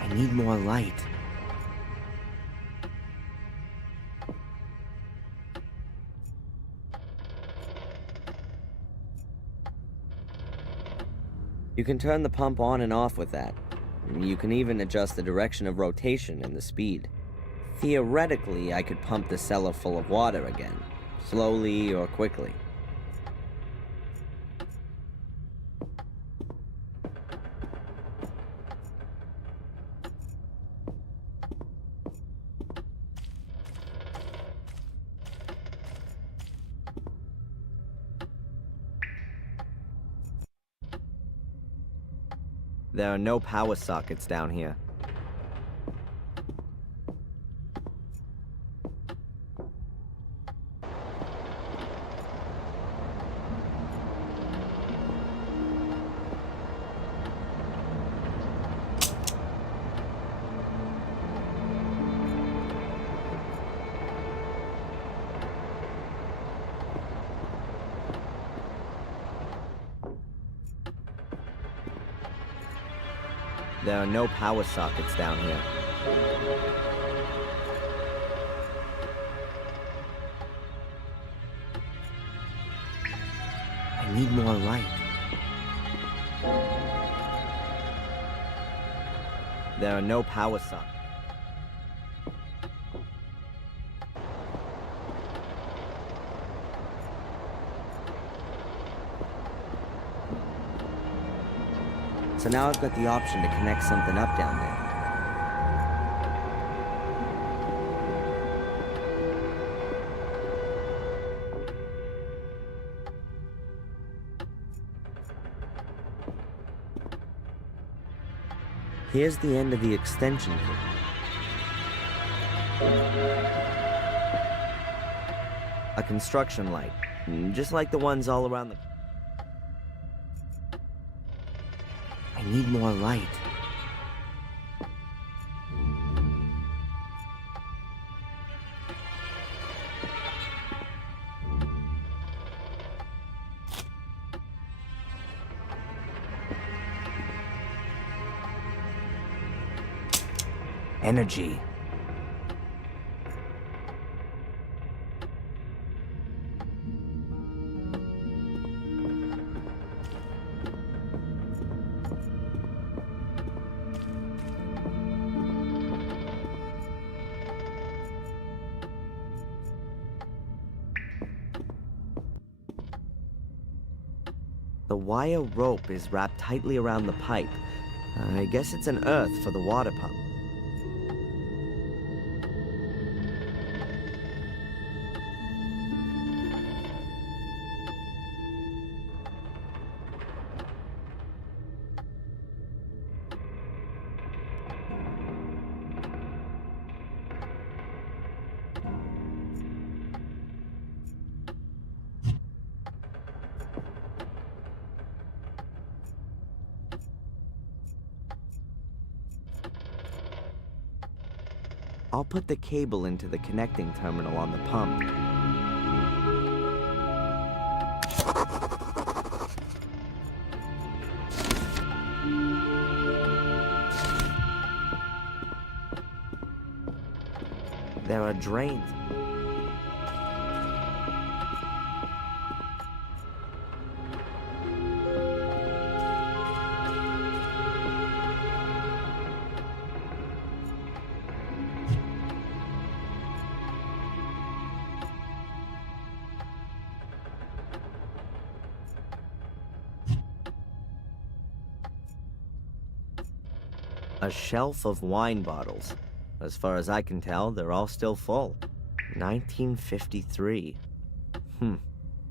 I need more light. You can turn the pump on and off with that. You can even adjust the direction of rotation and the speed. Theoretically, I could pump the cellar full of water again, slowly or quickly. There are no power sockets down here. There are no power sockets down here. I need more light. There are no power sockets. So now I've got the option to connect something up down there. Here's the end of the extension cord. A construction light, just like the ones all around the... I need more light. Energy. The wire rope is wrapped tightly around the pipe. I guess it's an earth for the water pump. I'll put the cable into the connecting terminal on the pump. There are drains. A shelf of wine bottles. As far as I can tell, they're all still full. 1953.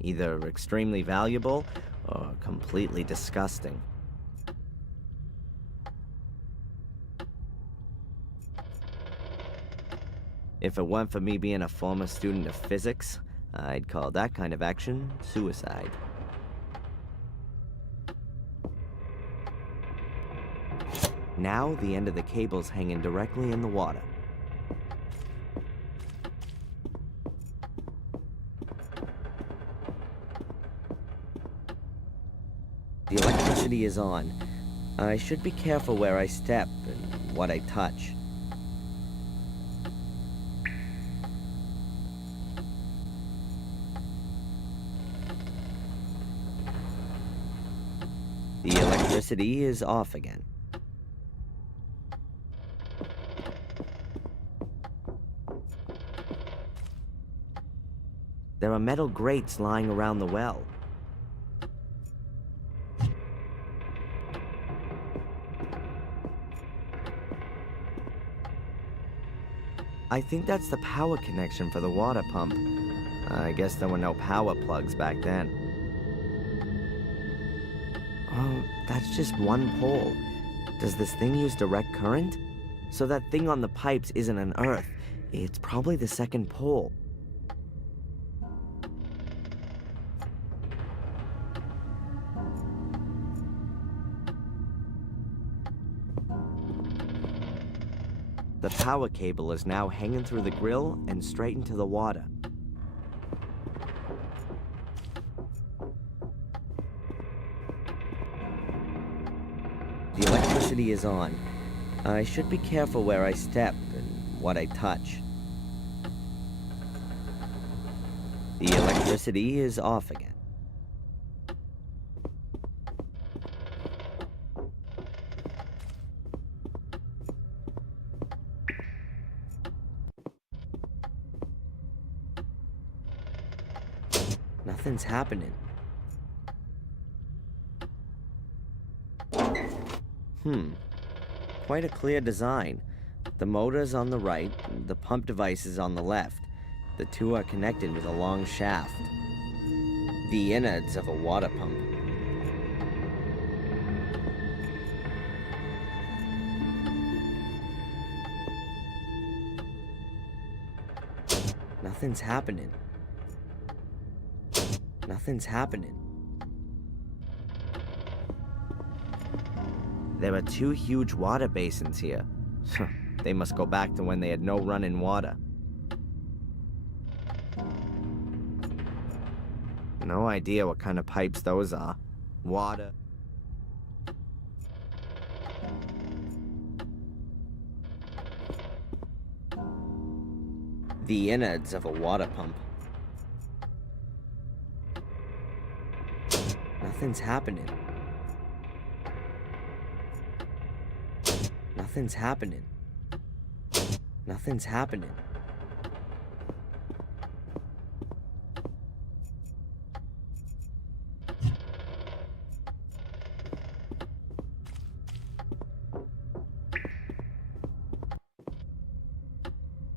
Either extremely valuable or completely disgusting. If it weren't for me being a former student of physics, I'd call that kind of action suicide. Now the end of the cable's hanging directly in the water. The electricity is on. I should be careful where I step and what I touch. The electricity is off again. There are metal grates lying around the well. I think that's the power connection for the water pump. I guess there were no power plugs back then. Oh, that's just one pole. Does this thing use direct current? So that thing on the pipes isn't an earth. It's probably the second pole. The power cable is now hanging through the grill and straight into the water. The electricity is on. I should be careful where I step and what I touch. The electricity is off again. Nothing's happening. Quite a clear design. The motor's on the right, the pump device is on the left. The two are connected with a long shaft. The innards of a water pump. Nothing's happening. Nothing's happening. There are two huge water basins here. They must go back to when they had no running water. No idea what kind of pipes those are. Water. The innards of a water pump. Nothing's happening. Nothing's happening. Nothing's happening.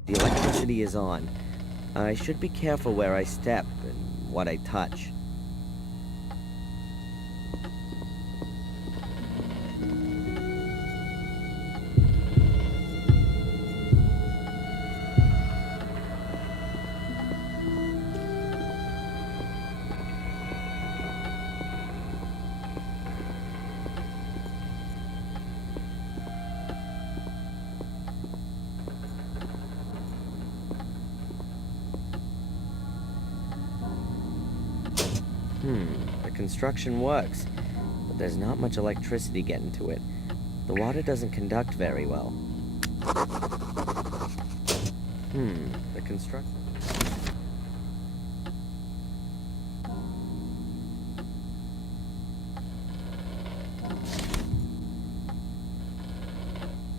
The electricity is on. I should be careful where I step and what I touch. The construction works, but there's not much electricity getting to it. The water doesn't conduct very well. The construction...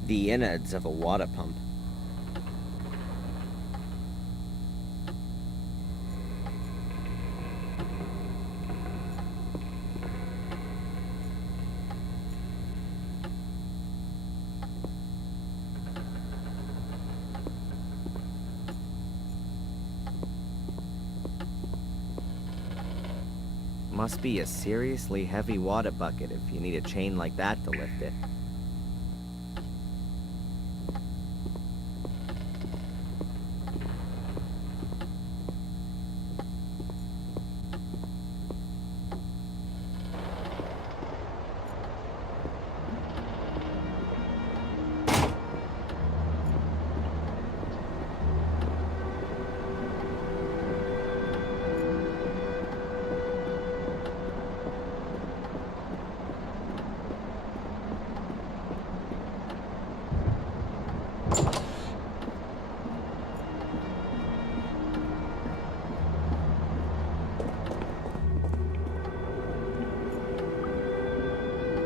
The innards of a water pump. Must be a seriously heavy water bucket if you need a chain like that to lift it.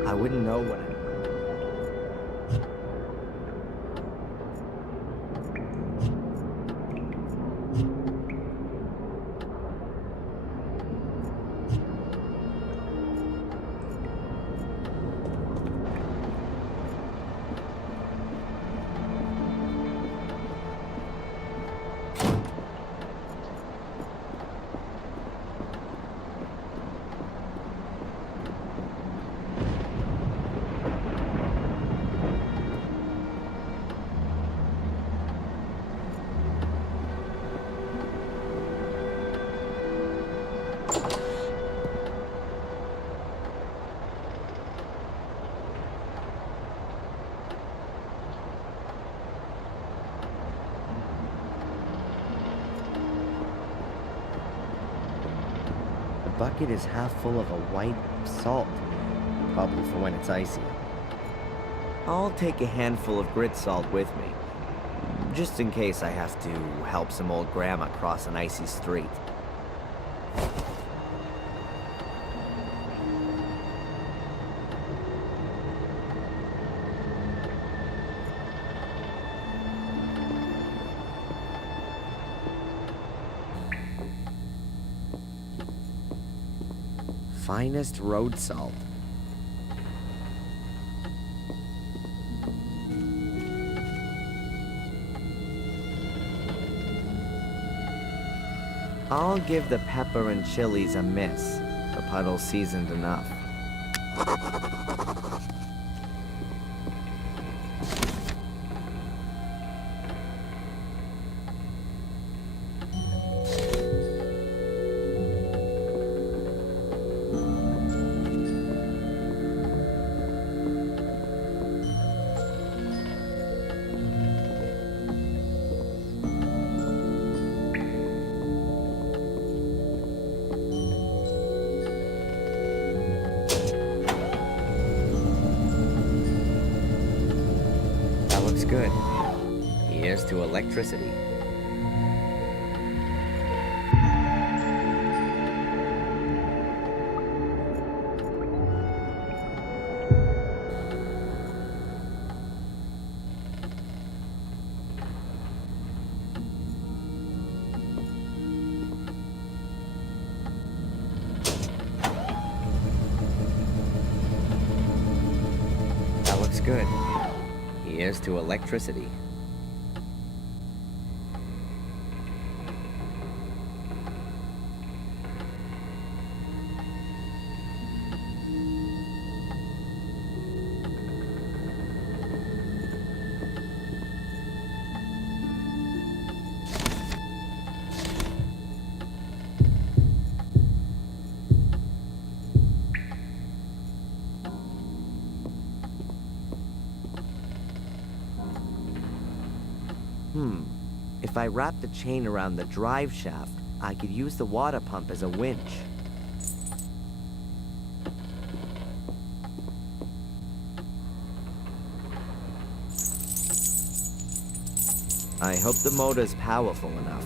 I wouldn't know what I... The bucket is half full of a white salt, probably for when it's icy. I'll take a handful of grit salt with me, just in case I have to help some old grandma cross an icy street. Finest road salt. I'll give the pepper and chilies a miss. The puddle's seasoned enough. Good. Here's to electricity. That looks good. Here's to electricity. If I wrap the chain around the drive shaft, I could use the water pump as a winch. I hope the motor's powerful enough.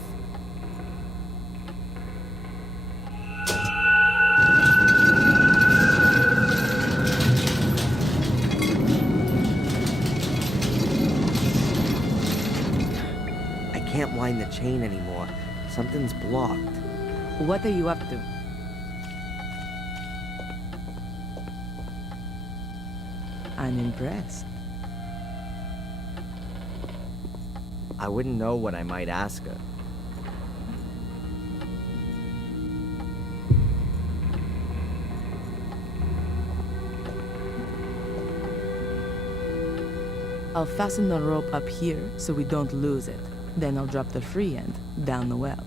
I can't wind the chain anymore. Something's blocked. What are you up to? I'm impressed. I wouldn't know what I might ask her. I'll fasten the rope up here so we don't lose it. Then I'll drop the free end down the well.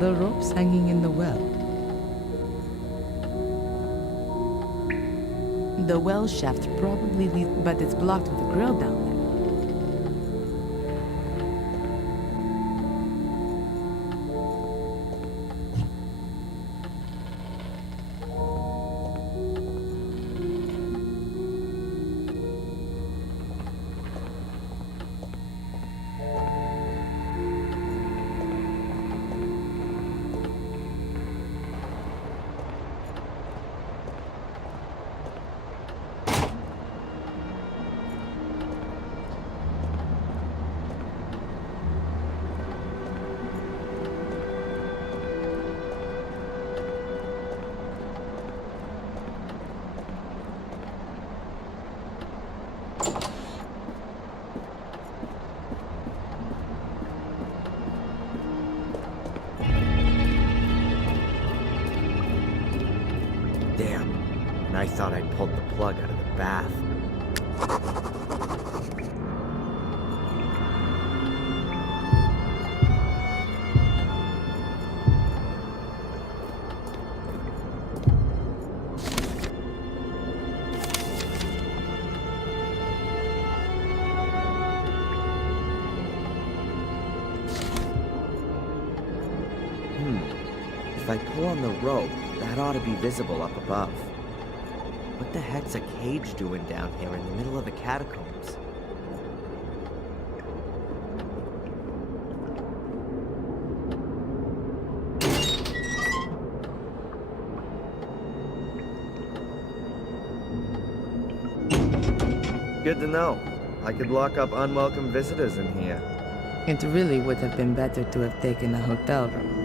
The rope's hanging in the well. The well shaft probably leads, but it's blocked with a grill down there. Damn. And I thought I'd pulled the plug out of the bath. If I pull on the rope, that ought to be visible up above. What the heck's a cage doing down here in the middle of the catacombs? Good to know. I could lock up unwelcome visitors in here. It really would have been better to have taken a hotel room.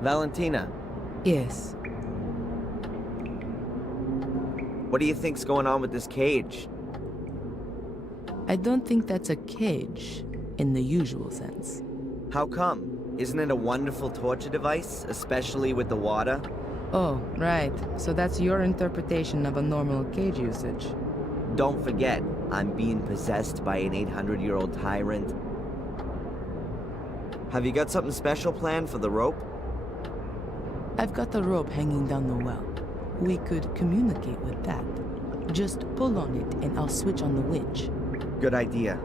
Valentina, Yes. what do you think's going on with this cage? I don't think that's a cage in the usual sense. How come? Isn't it a wonderful torture device, especially with the water? Oh, right. So that's your interpretation of a normal cage usage. Don't forget, I'm being possessed by an 800-year-old tyrant. Have you got something special planned for the rope? I've got the rope hanging down the well. We could communicate with that. Just pull on it and I'll switch on the winch. Good idea.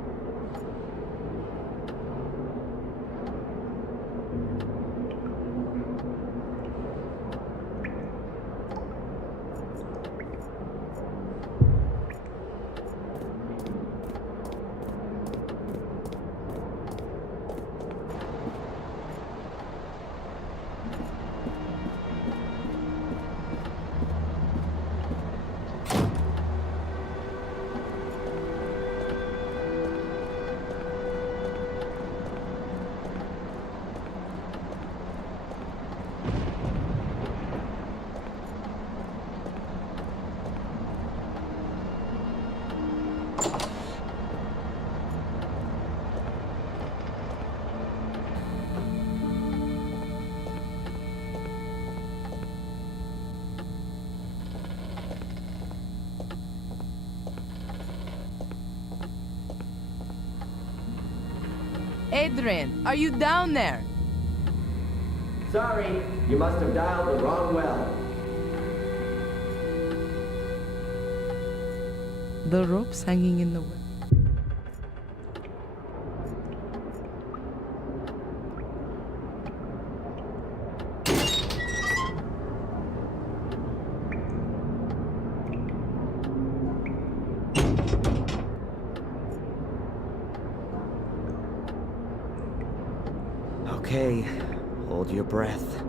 Adrian, are you down there? Sorry, you must have dialed the wrong well. The rope's hanging in the well. Okay, hold your breath.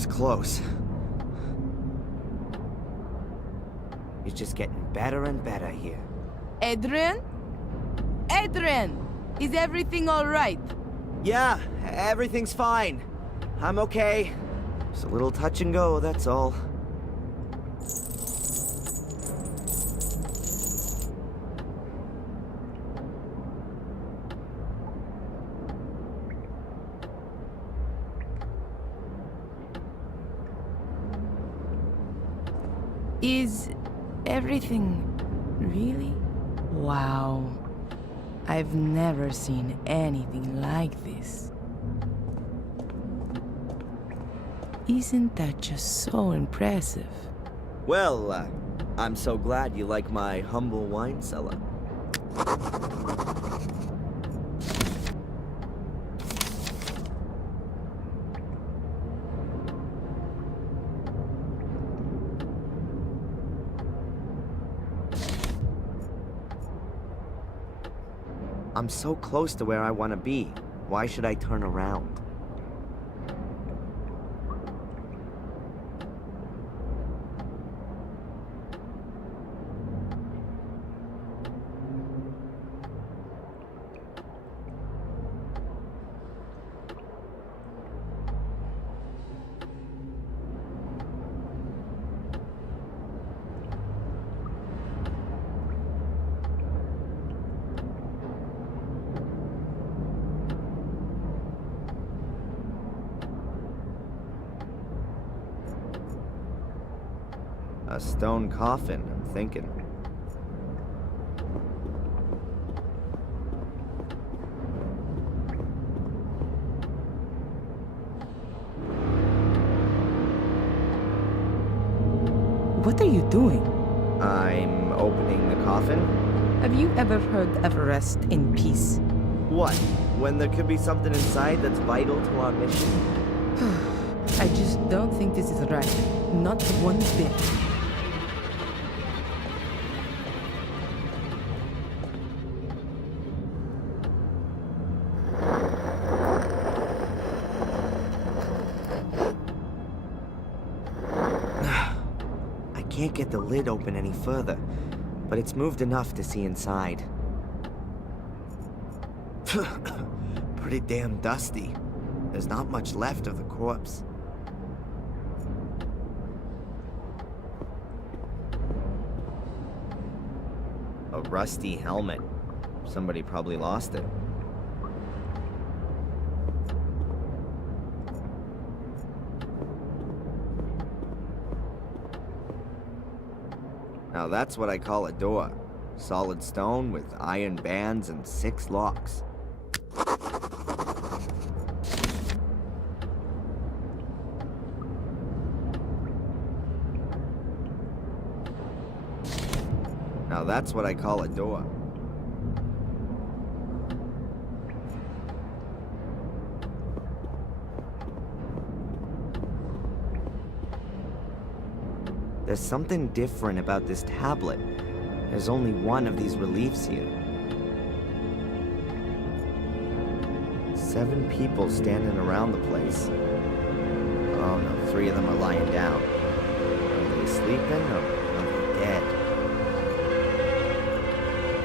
was close. It's just getting better and better here. Adrian? Adrian! Is everything alright? Yeah, everything's fine. I'm okay. Just a little touch and go, that's all. Is everything really? Wow. I've never seen anything like this. Isn't that just so impressive? Well, I'm so glad you like my humble wine cellar. I'm so close to where I want to be. Why should I turn around? A stone coffin, I'm thinking. What are you doing? I'm opening the coffin? Have you ever heard of rest in peace? What? When there could be something inside that's vital to our mission? I just don't think this is right. Not one bit. I can't get the lid open any further, but it's moved enough to see inside. Pretty damn dusty. There's not much left of the corpse. A rusty helmet. Somebody probably lost it. Now that's what I call a door. Solid stone with iron bands and 6 locks. Now that's what I call a door. There's something different about this tablet. There's only one of these reliefs here. 7 people standing around the place. Oh no, 3 of them are lying down. Are they sleeping or are they dead?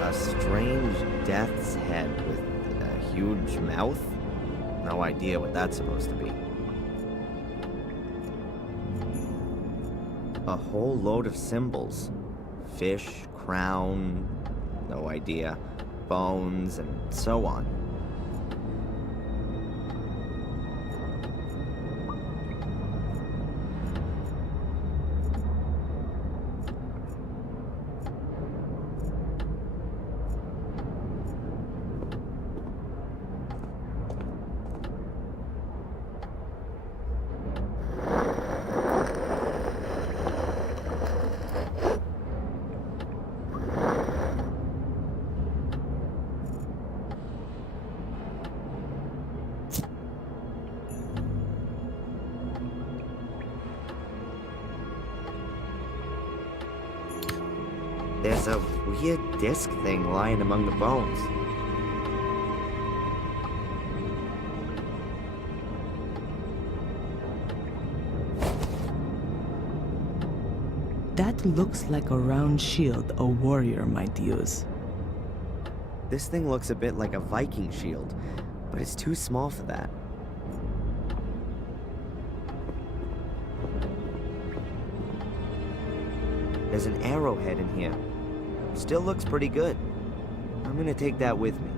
A strange death's head with a huge mouth? No idea what that's supposed to be. A whole load of symbols. Fish, crown, no idea, bones, and so on. There's a weird disc thing lying among the bones. That looks like a round shield a warrior might use. This thing looks a bit like a Viking shield, but it's too small for that. There's an arrowhead in here. Still looks pretty good. I'm gonna take that with me.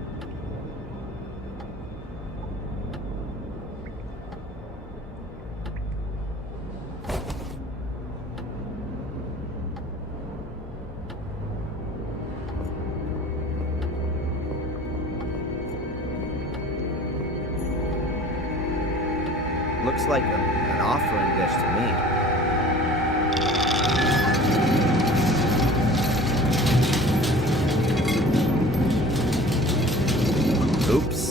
Looks like an offering dish to me. Oops.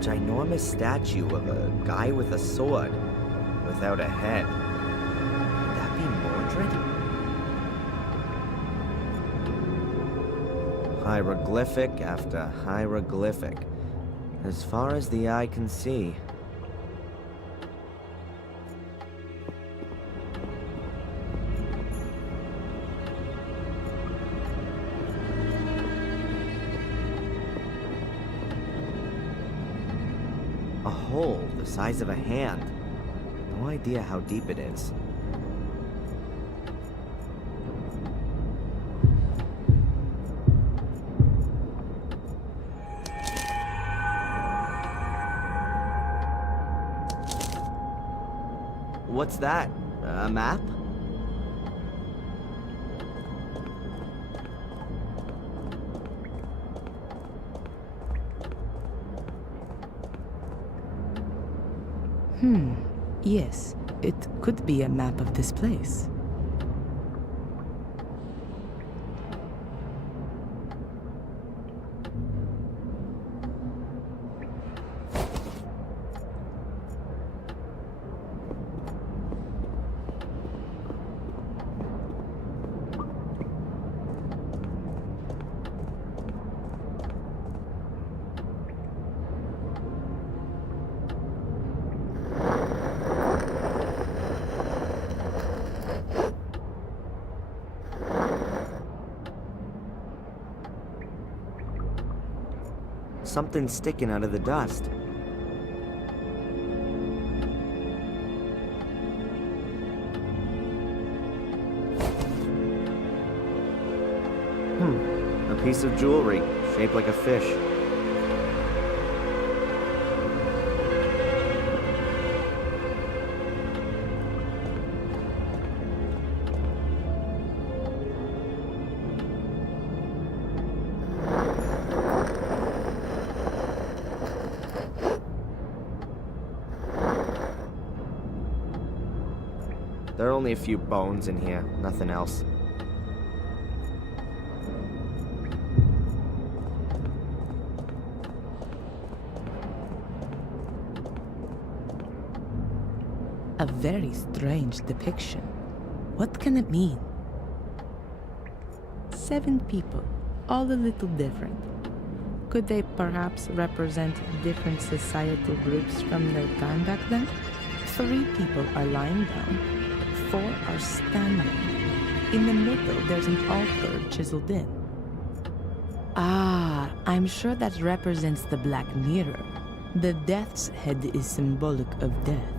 Ginormous statue of a guy with a sword without a head. Could that be Mordred? Hieroglyphic after hieroglyphic, as far as the eye can see. A hole the size of a hand. No idea how deep it is. What's that? A map? Yes, it could be a map of this place. Something sticking out of the dust. A piece of jewelry, shaped like a fish. There are only a few bones in here, nothing else. A very strange depiction. What can it mean? 7 people, all a little different. Could they perhaps represent different societal groups from their time back then? 3 people are lying down, 4 are standing. In the middle, there's an altar chiseled in. Ah, I'm sure that represents the Black Mirror. The death's head is symbolic of death.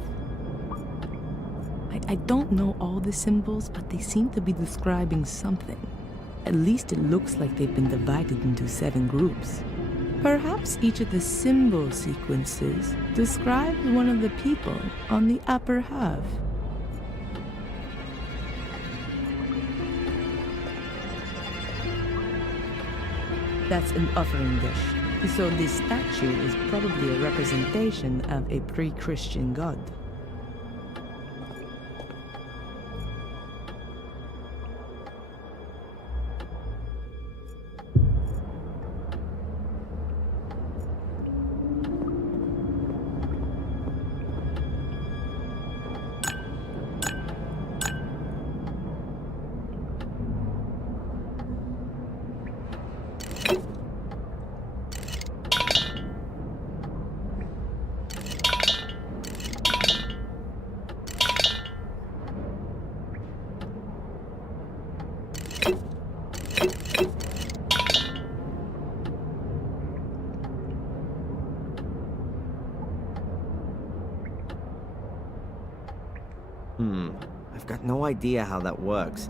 I don't know all the symbols, but they seem to be describing something. At least it looks like they've been divided into 7 groups. Perhaps each of the symbol sequences describes one of the people on the upper half. That's an offering dish. So this statue is probably a representation of a pre-Christian god. I've got no idea how that works.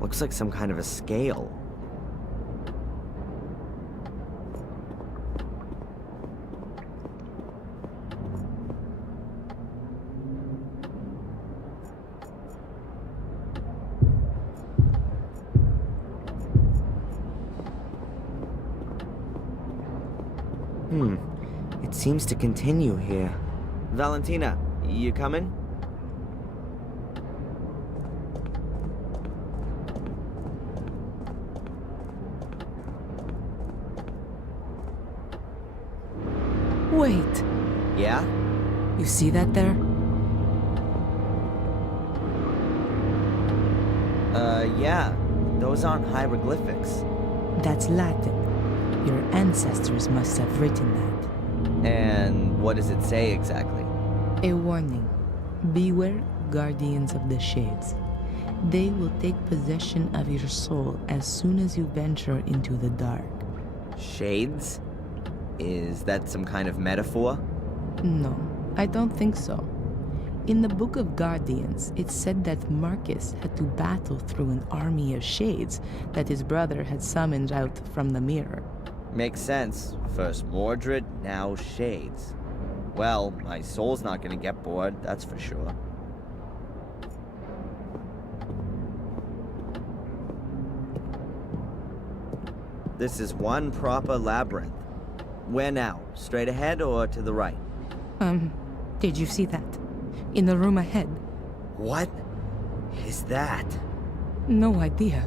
Looks like some kind of a scale. It seems to continue here. Valentina, you coming? Wait, Yeah? you see that there? Yeah. Those aren't hieroglyphics. That's Latin. Your ancestors must have written that. And what does it say exactly? A warning. Beware, guardians of the shades. They will take possession of your soul as soon as you venture into the dark. Shades? Is that some kind of metaphor? No, I don't think so. In the Book of Guardians, it said that Marcus had to battle through an army of shades that his brother had summoned out from the mirror. Makes sense. First Mordred, now Shades. Well, my soul's not gonna get bored, that's for sure. This is one proper labyrinth. Where now? Straight ahead or to the right? Did you see that? In the room ahead? What is that? No idea,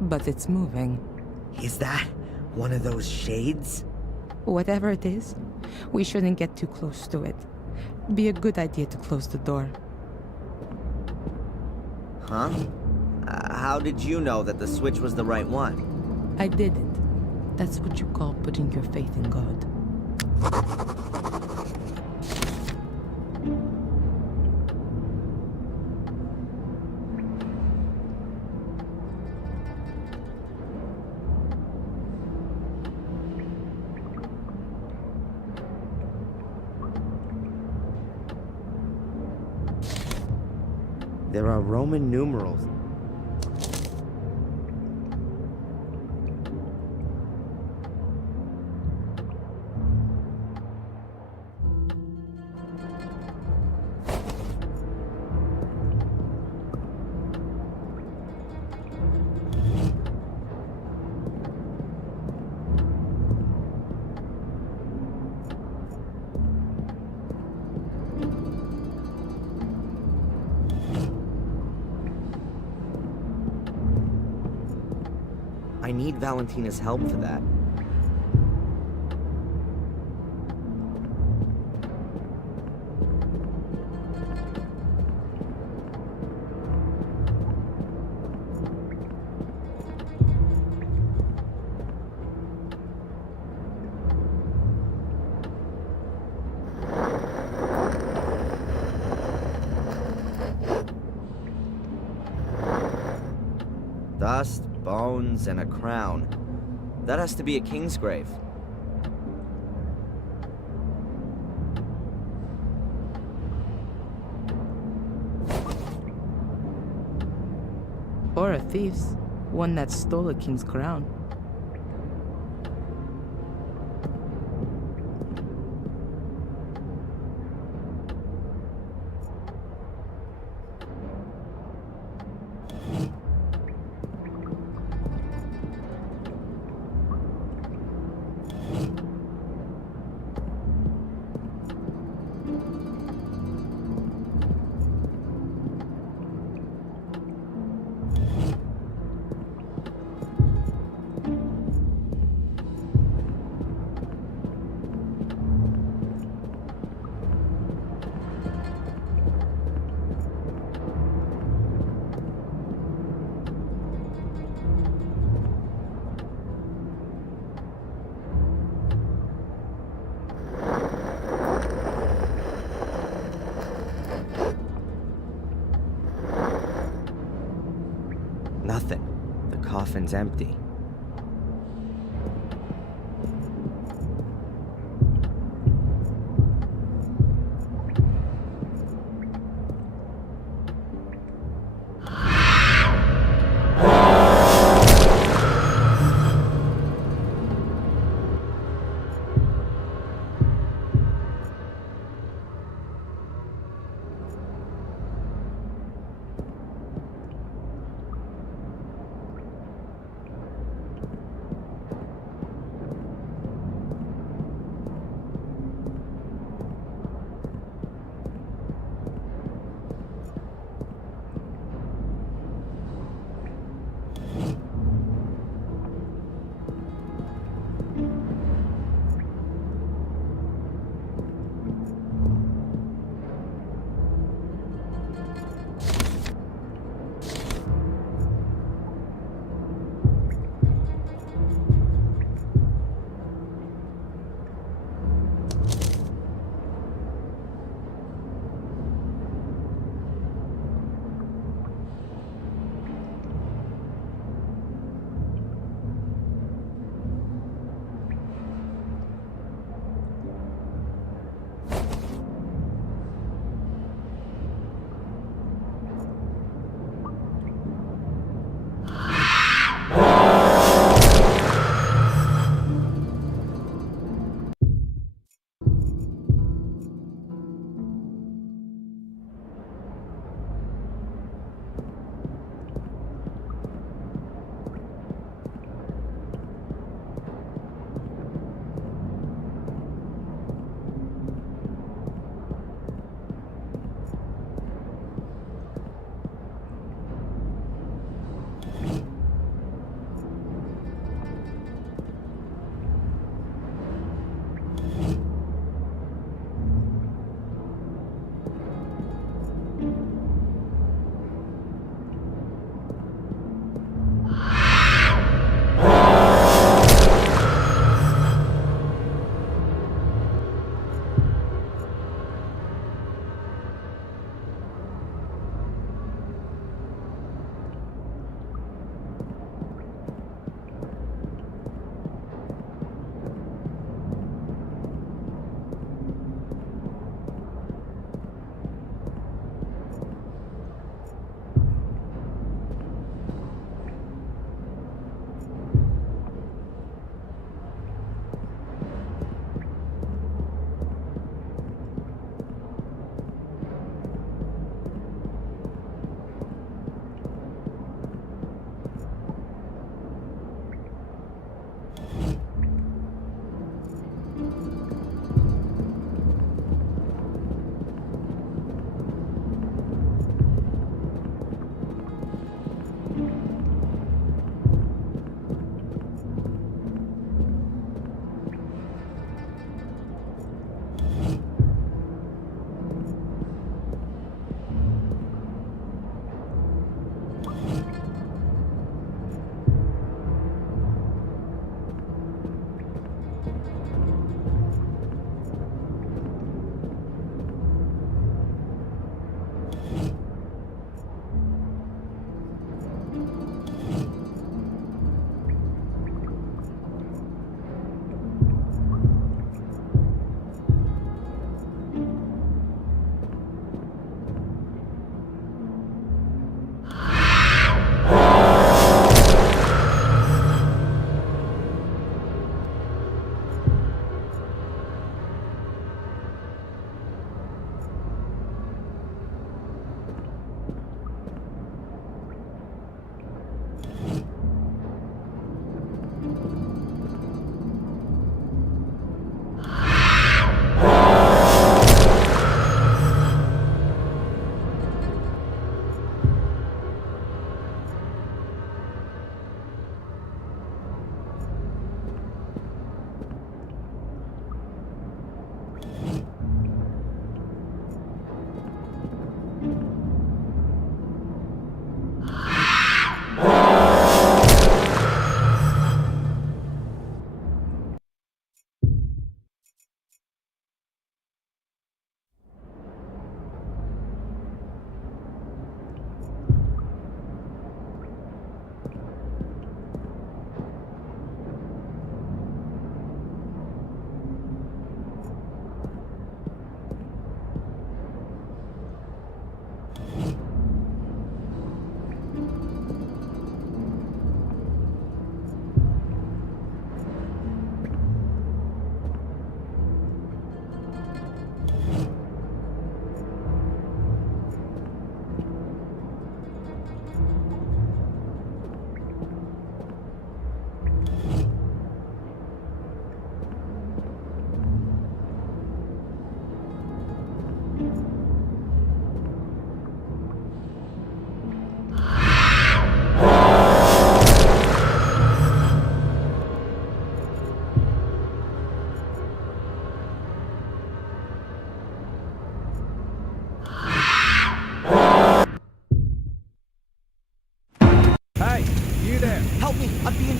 but it's moving. Is that one of those shades? Whatever it is, we shouldn't get too close to it. Be a good idea to close the door. Huh? How did you know that the switch was the right one? I didn't. That's what you call putting your faith in God. There are Roman numerals. I need Valentina's help for that. Dust, bones, and a crown. That has to be a king's grave. Or a thief's. One that stole a king's crown. coffin's empty.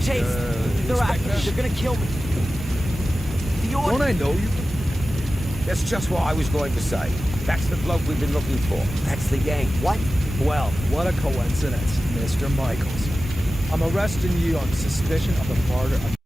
Chase, they're after me. They're gonna kill me. The order. Don't I know you? That's just what I was going to say. That's the bloke we've been looking for. That's the gang. What? Well, what a coincidence, Mr. Michaels. I'm arresting you on suspicion of the murder of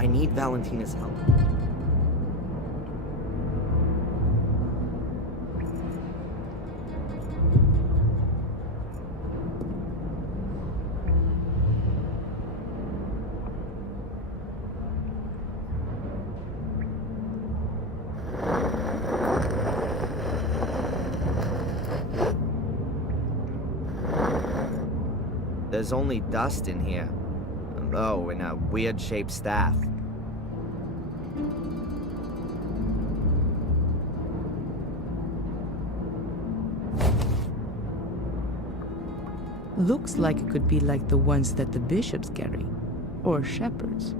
I need Valentina's help. There's only dust in here. Oh, and a weird-shaped staff. Looks like it could be like the ones that the bishops carry, or shepherds.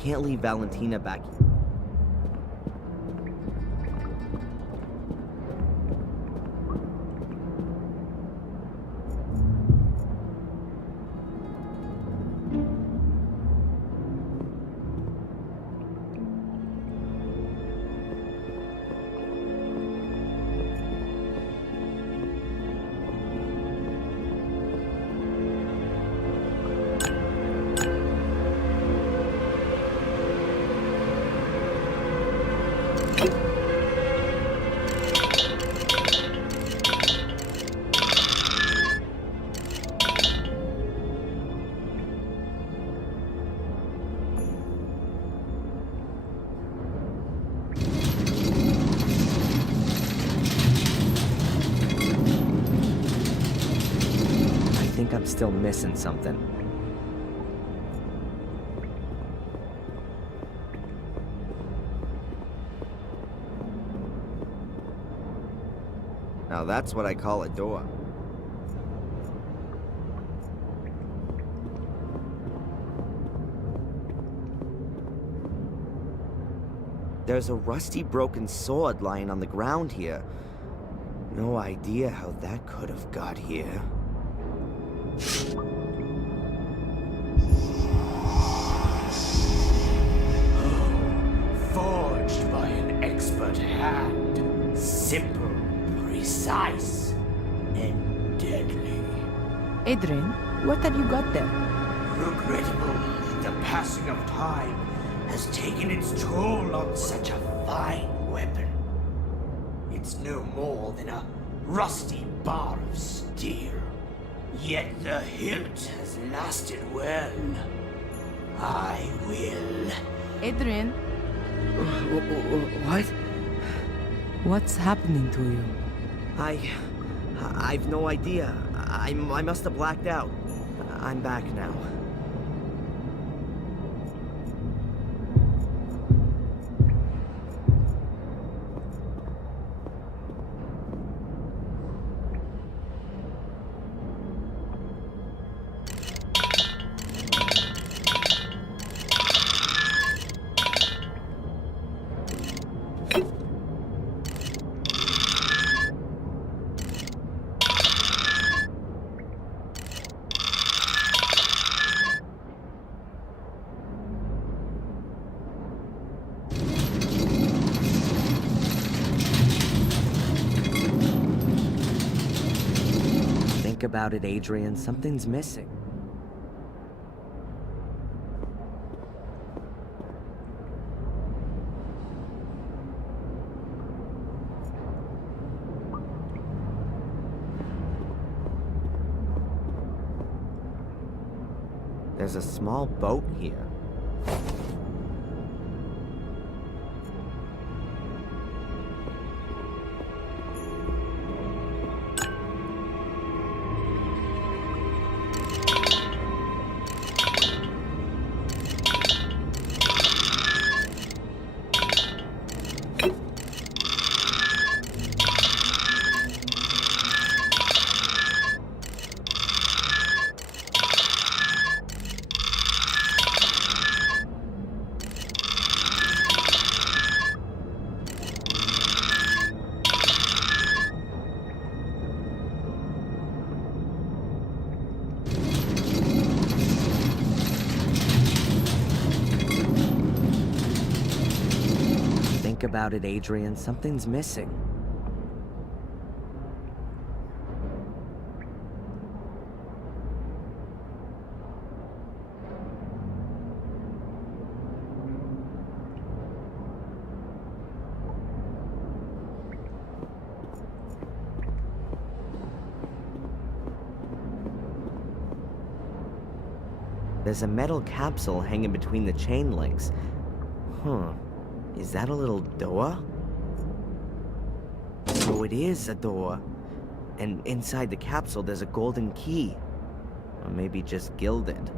can't leave Valentina back. I think I'm still missing something. Now that's what I call a door. There's a rusty broken sword lying on the ground here. No idea how that could have got here. Forged by an expert hand. Simple, precise, and deadly. Adrian, what have you got there? Regrettable, the passing of time has taken its toll on such a fine weapon. It's no more than a rusty bar of steel. Yet the hilt has lasted well. I will. Adrian, What? what's happening to you? I've no idea. I must have blacked out. I'm back now. Think about it, Adrian. Something's missing. There's a small boat here. Think about it, Adrian. Something's missing. There's a metal capsule hanging between the chain links. Huh. Is that a little door? So it is a door. And inside the capsule there's a golden key. Or maybe just gilded.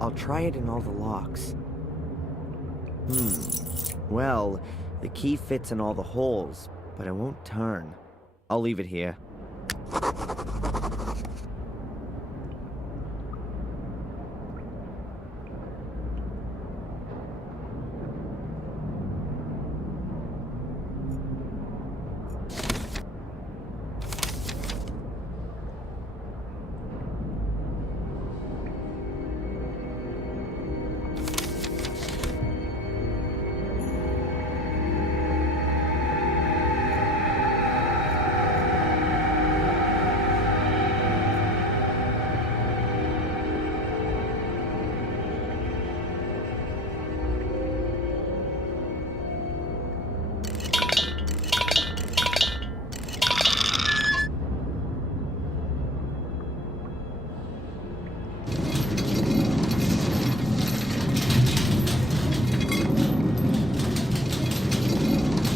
I'll try it in all the locks. Well, the key fits in all the holes, but it won't turn. I'll leave it here.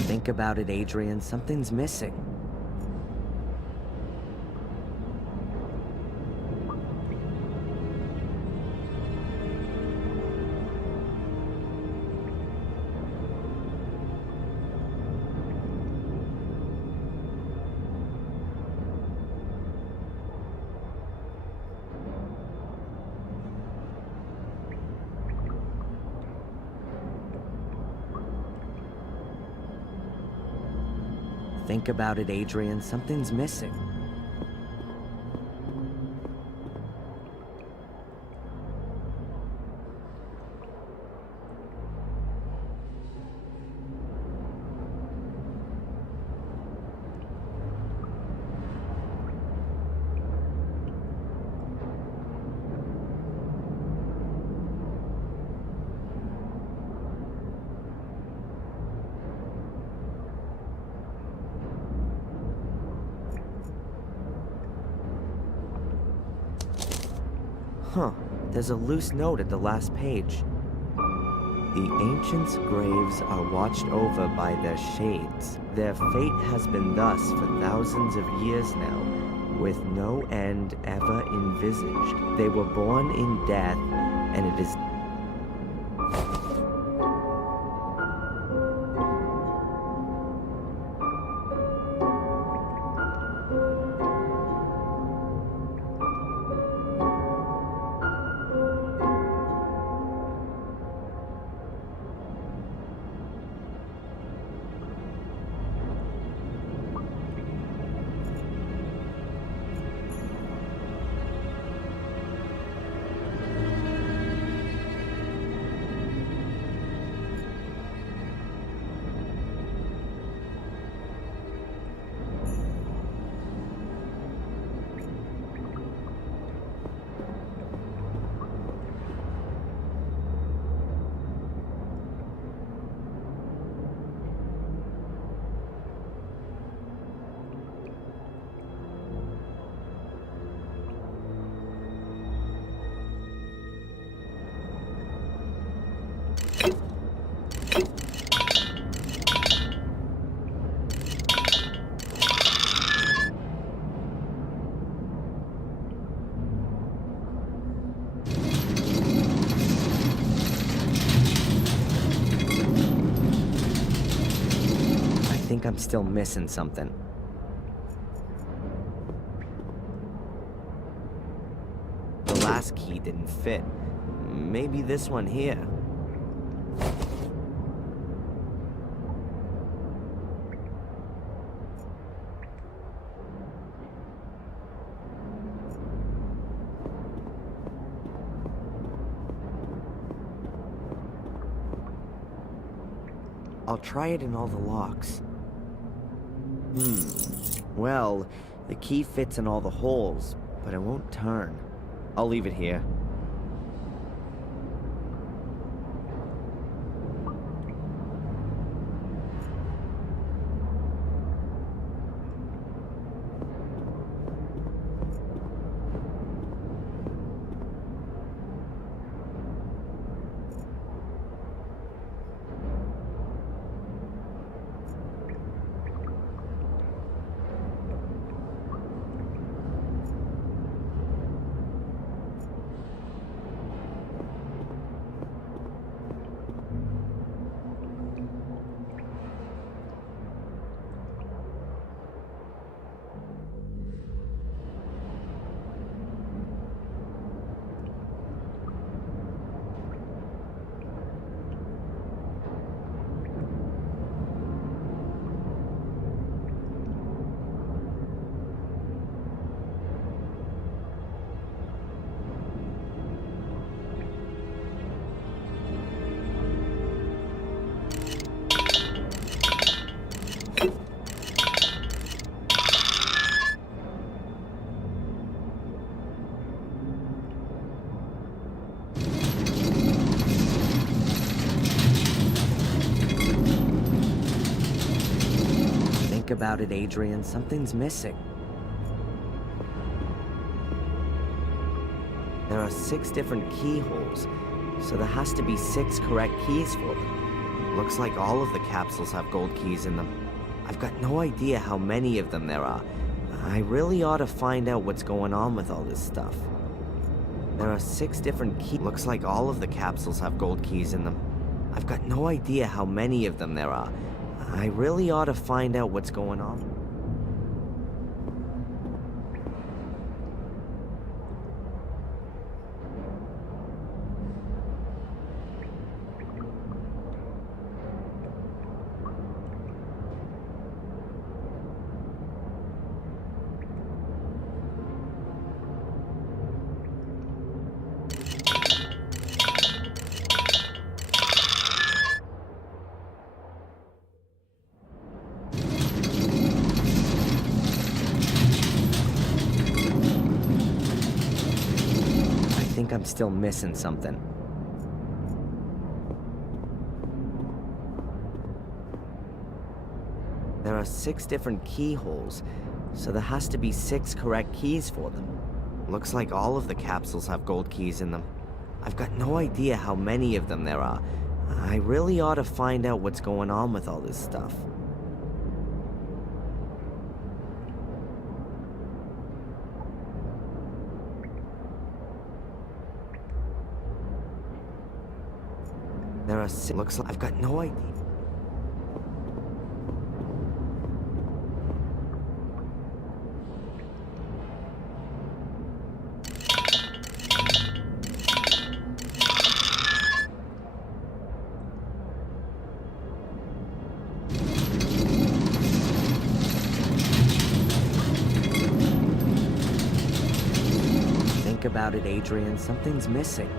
Think about it, Adrian. Something's missing. Think about it, Adrian. Something's missing. Huh, there's a loose note at the last page. The ancients' graves are watched over by their shades. Their fate has been thus for thousands of years now, with no end ever envisaged. They were born in death, and it is I'm still missing something. The last key didn't fit. Maybe this one here. I'll try it in all the locks. Well, the key fits in all the holes, but it won't turn. I'll leave it here. about it, Adrian. Something's missing. There are 6 different keyholes, so there has to be 6 correct keys for them. Looks like all of the capsules have gold keys in them. I've got no idea how many of them there are. I really ought to find out what's going on with all this stuff. There are 6 different keys. Looks like all of the capsules have gold keys in them. I've got no idea how many of them there are. I really ought to find out what's going on. I think I'm still missing something. There are 6 different keyholes, so there has to be 6 correct keys for them. Looks like all of the capsules have gold keys in them. I've got no idea how many of them there are. I really ought to find out what's going on with all this stuff. There are 6. Looks like I've got no idea. Think about it, Adrian. Something's missing.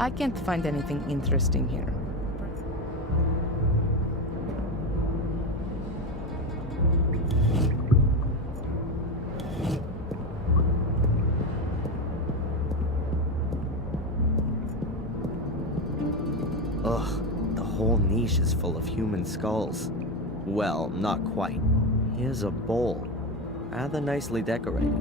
I can't find anything interesting here. Ugh, the whole niche is full of human skulls. Well, not quite. Here's a bowl. Rather nicely decorated.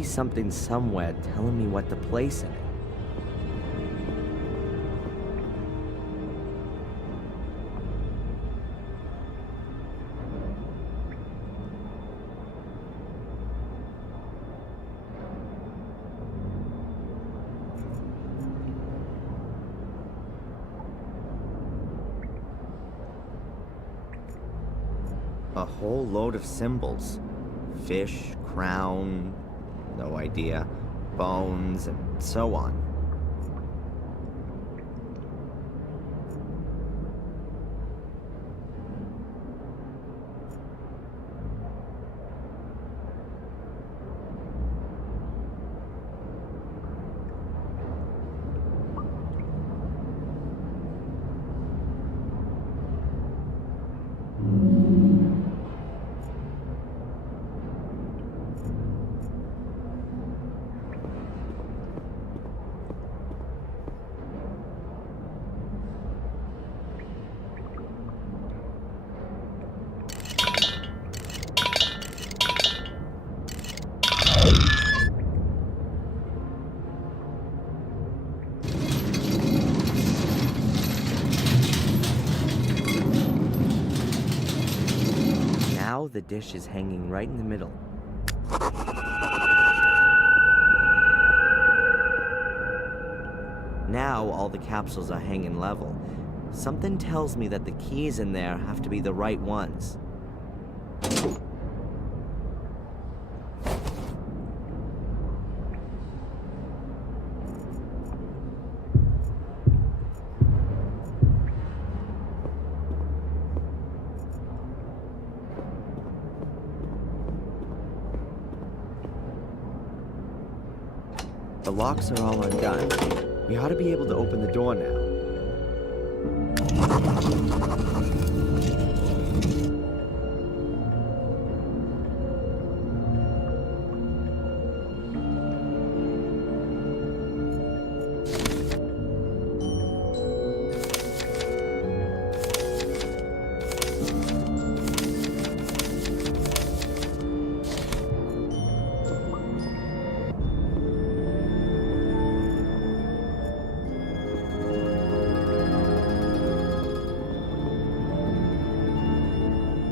be something somewhere telling me what to place in it. A whole load of symbols. Fish, crown, no idea, bones, and so on. Now the dish is hanging right in the middle. Now all the capsules are hanging level. Something tells me that the keys in there have to be the right ones. The locks are all undone. We ought to be able to open the door now.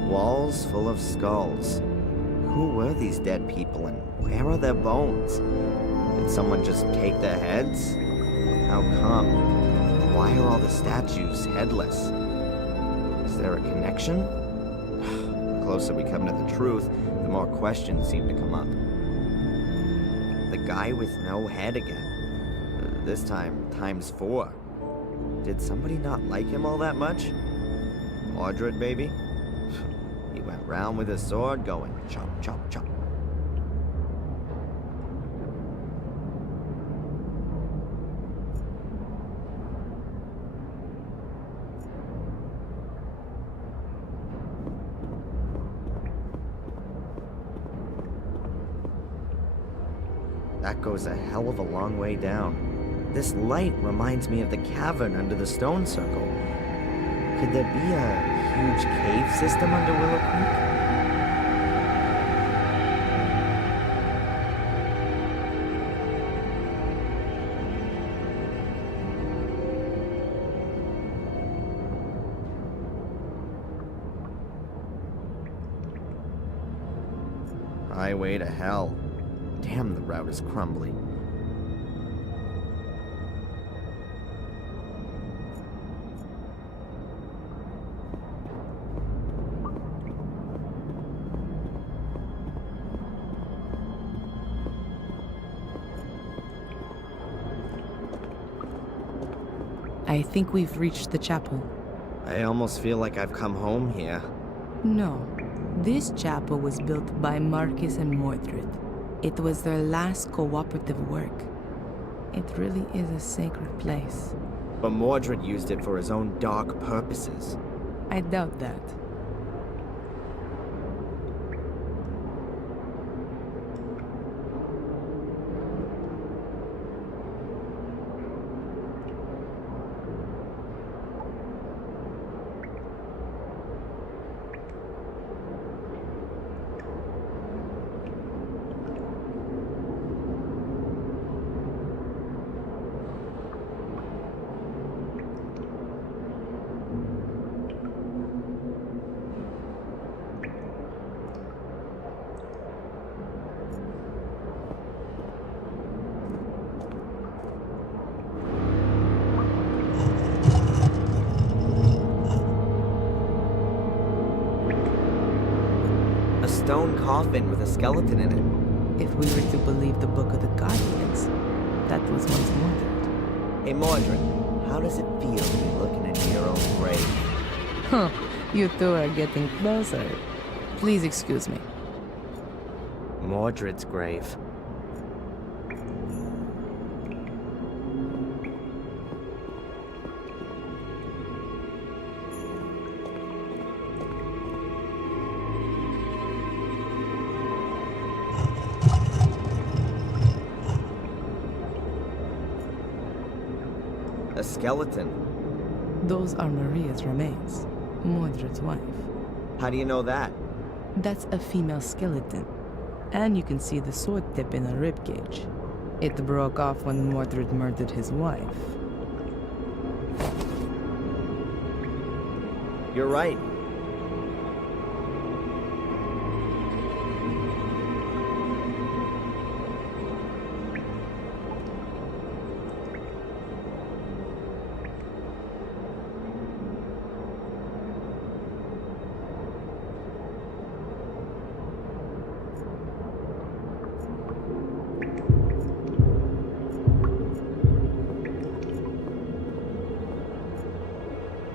Walls full of skulls. Who were these dead people and where are their bones? Did someone just take their heads? How come? Why are all the statues headless? Is there a connection? The closer we come to the truth, the more questions seem to come up. The guy with no head again. This time, times 4. Did somebody not like him all that much? Mordred, maybe? He went round with his sword going chop, chop, chop. That goes a hell of a long way down. This light reminds me of the cavern under the stone circle. Could there be a huge cave system under Willow Creek? Highway to hell. Damn, the route is crumbly. I think we've reached the chapel. I almost feel like I've come home here. No. This chapel was built by Marcus and Mordred. It was their last cooperative work. It really is a sacred place. But Mordred used it for his own dark purposes. I doubt that. stone coffin with a skeleton in it. If we were to believe the Book of the Guardians, that was once Mordred. Hey, Mordred, how does it feel to be looking into your own grave? Huh, you two are getting closer. Please excuse me. Mordred's grave. A skeleton. Those are Maria's remains, Mordred's wife. How do you know that? That's a female skeleton. And you can see the sword tip in her ribcage. It broke off when Mordred murdered his wife. You're right.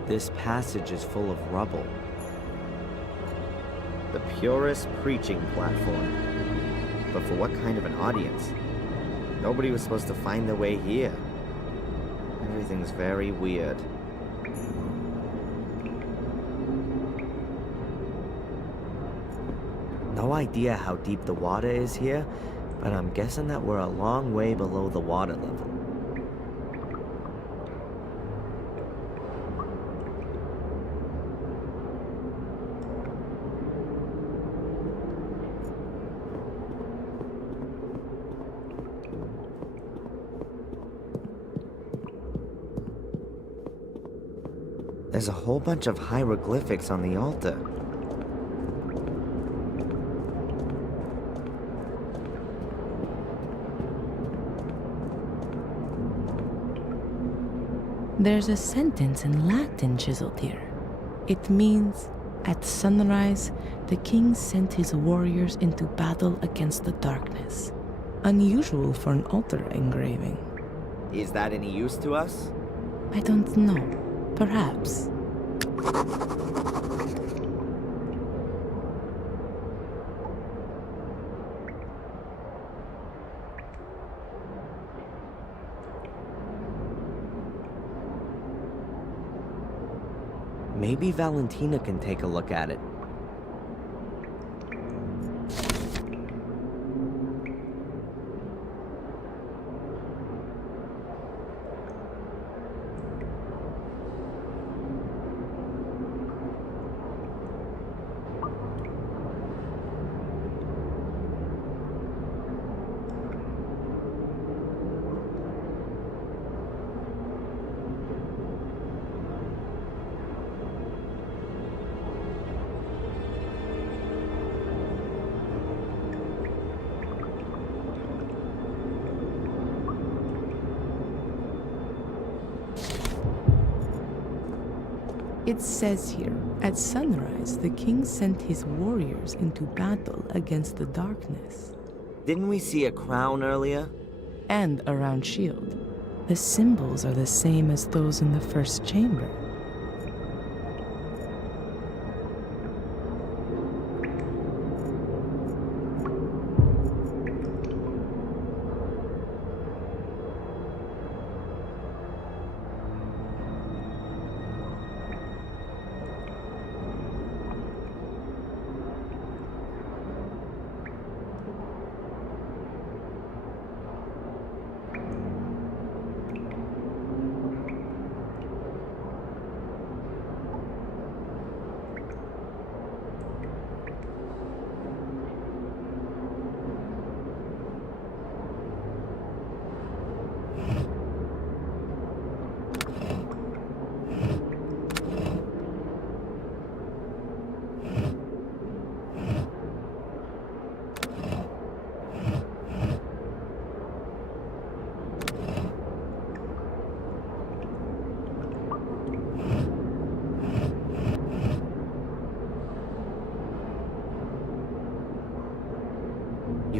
This passage is full of rubble. The purest preaching platform. But for what kind of an audience? Nobody was supposed to find their way here. Everything's very weird. No idea how deep the water is here, but I'm guessing that we're a long way below the water level. There's a whole bunch of hieroglyphics on the altar. There's a sentence in Latin chiseled here. It means, "At sunrise, the king sent his warriors into battle against the darkness." Unusual for an altar engraving. Is that any use to us? I don't know. Perhaps. Maybe Valentina can take a look at it. It says here, "At sunrise, the king sent his warriors into battle against the darkness." Didn't we see a crown earlier? And a round shield. The symbols are the same as those in the first chamber.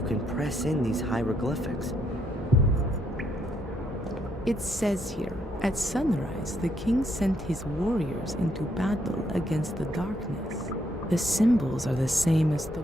can press in these hieroglyphics. It says here, at sunrise, the king sent his warriors into battle against the darkness. The symbols are the same as the...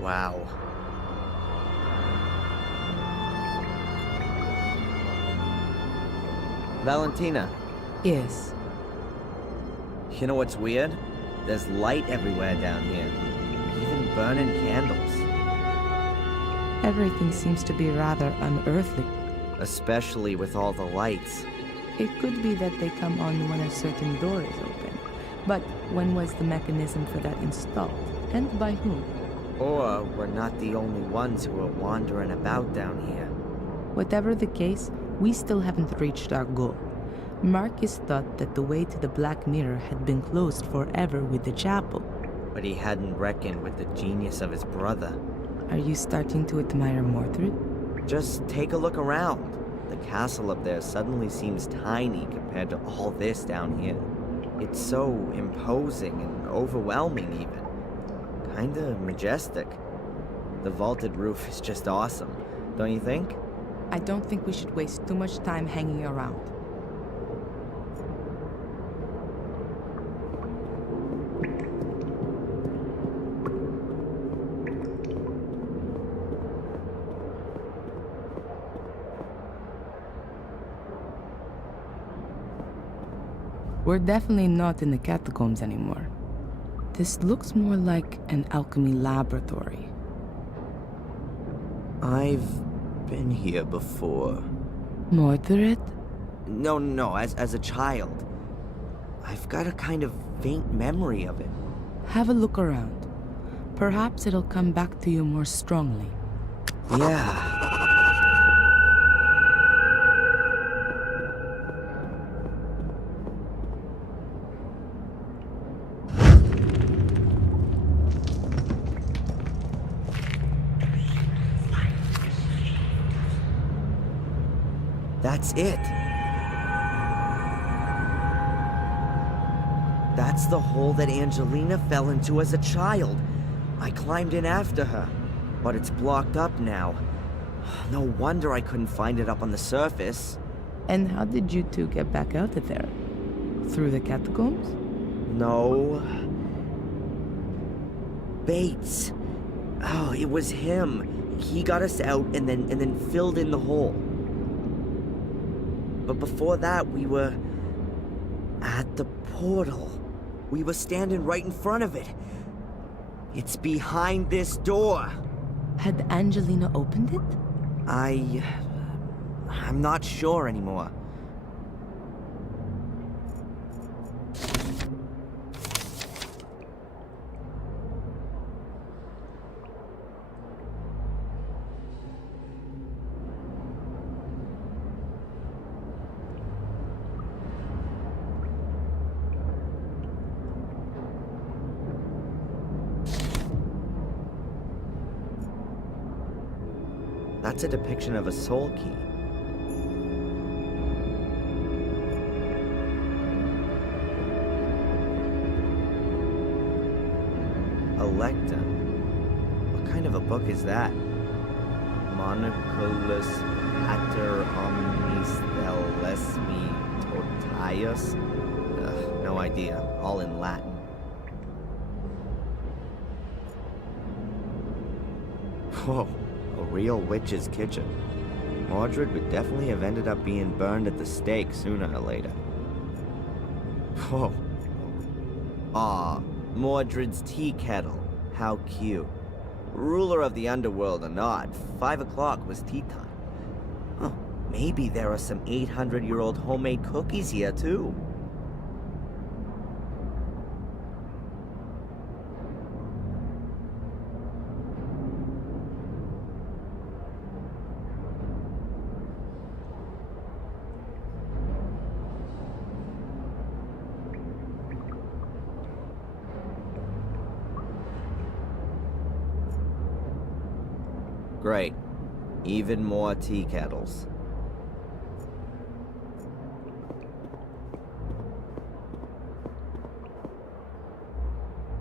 Wow. Valentina, Yes. you know what's weird? There's light everywhere down here. Even burning candles. Everything seems to be rather unearthly. Especially with all the lights. It could be that they come on when a certain door is open. But when was the mechanism for that installed? And by whom? Or we're not the only ones who are wandering about down here. Whatever the case, we still haven't reached our goal. Marcus thought that the way to the Black Mirror had been closed forever with the chapel. But he hadn't reckoned with the genius of his brother. Are you starting to admire Mordred? Just take a look around. The castle up there suddenly seems tiny compared to all this down here. It's so imposing and overwhelming even. Kinda majestic. The vaulted roof is just awesome, don't you think? I don't think we should waste too much time hanging around. We're definitely not in the catacombs anymore. This looks more like an alchemy laboratory. I've been here before. Mordred? No, as a child. I've got a kind of faint memory of it. Have a look around. Perhaps it'll come back to you more strongly. Yeah. That's it. That's the hole that Angelina fell into as a child. I climbed in after her, but it's blocked up now. No wonder I couldn't find it up on the surface. And how did you two get back out of there? Through the catacombs? No. Bates. Oh, it was him. He got us out and then filled in the hole. But before that, we were at the portal. We were standing right in front of it. It's behind this door. Had Angelina opened it? I'm not sure anymore. That's a depiction of a soul key. Electa. What kind of a book is that? Monoculus pater omnis thelesmi totius? No idea. All in Latin. Whoa, a real witch's kitchen. Mordred would definitely have ended up being burned at the stake sooner or later. Whoa. Aw, Mordred's tea kettle. How cute. Ruler of the underworld or not, 5 o'clock was tea time. Huh, maybe there are some 800-year-old homemade cookies here too. Great. Even more tea kettles.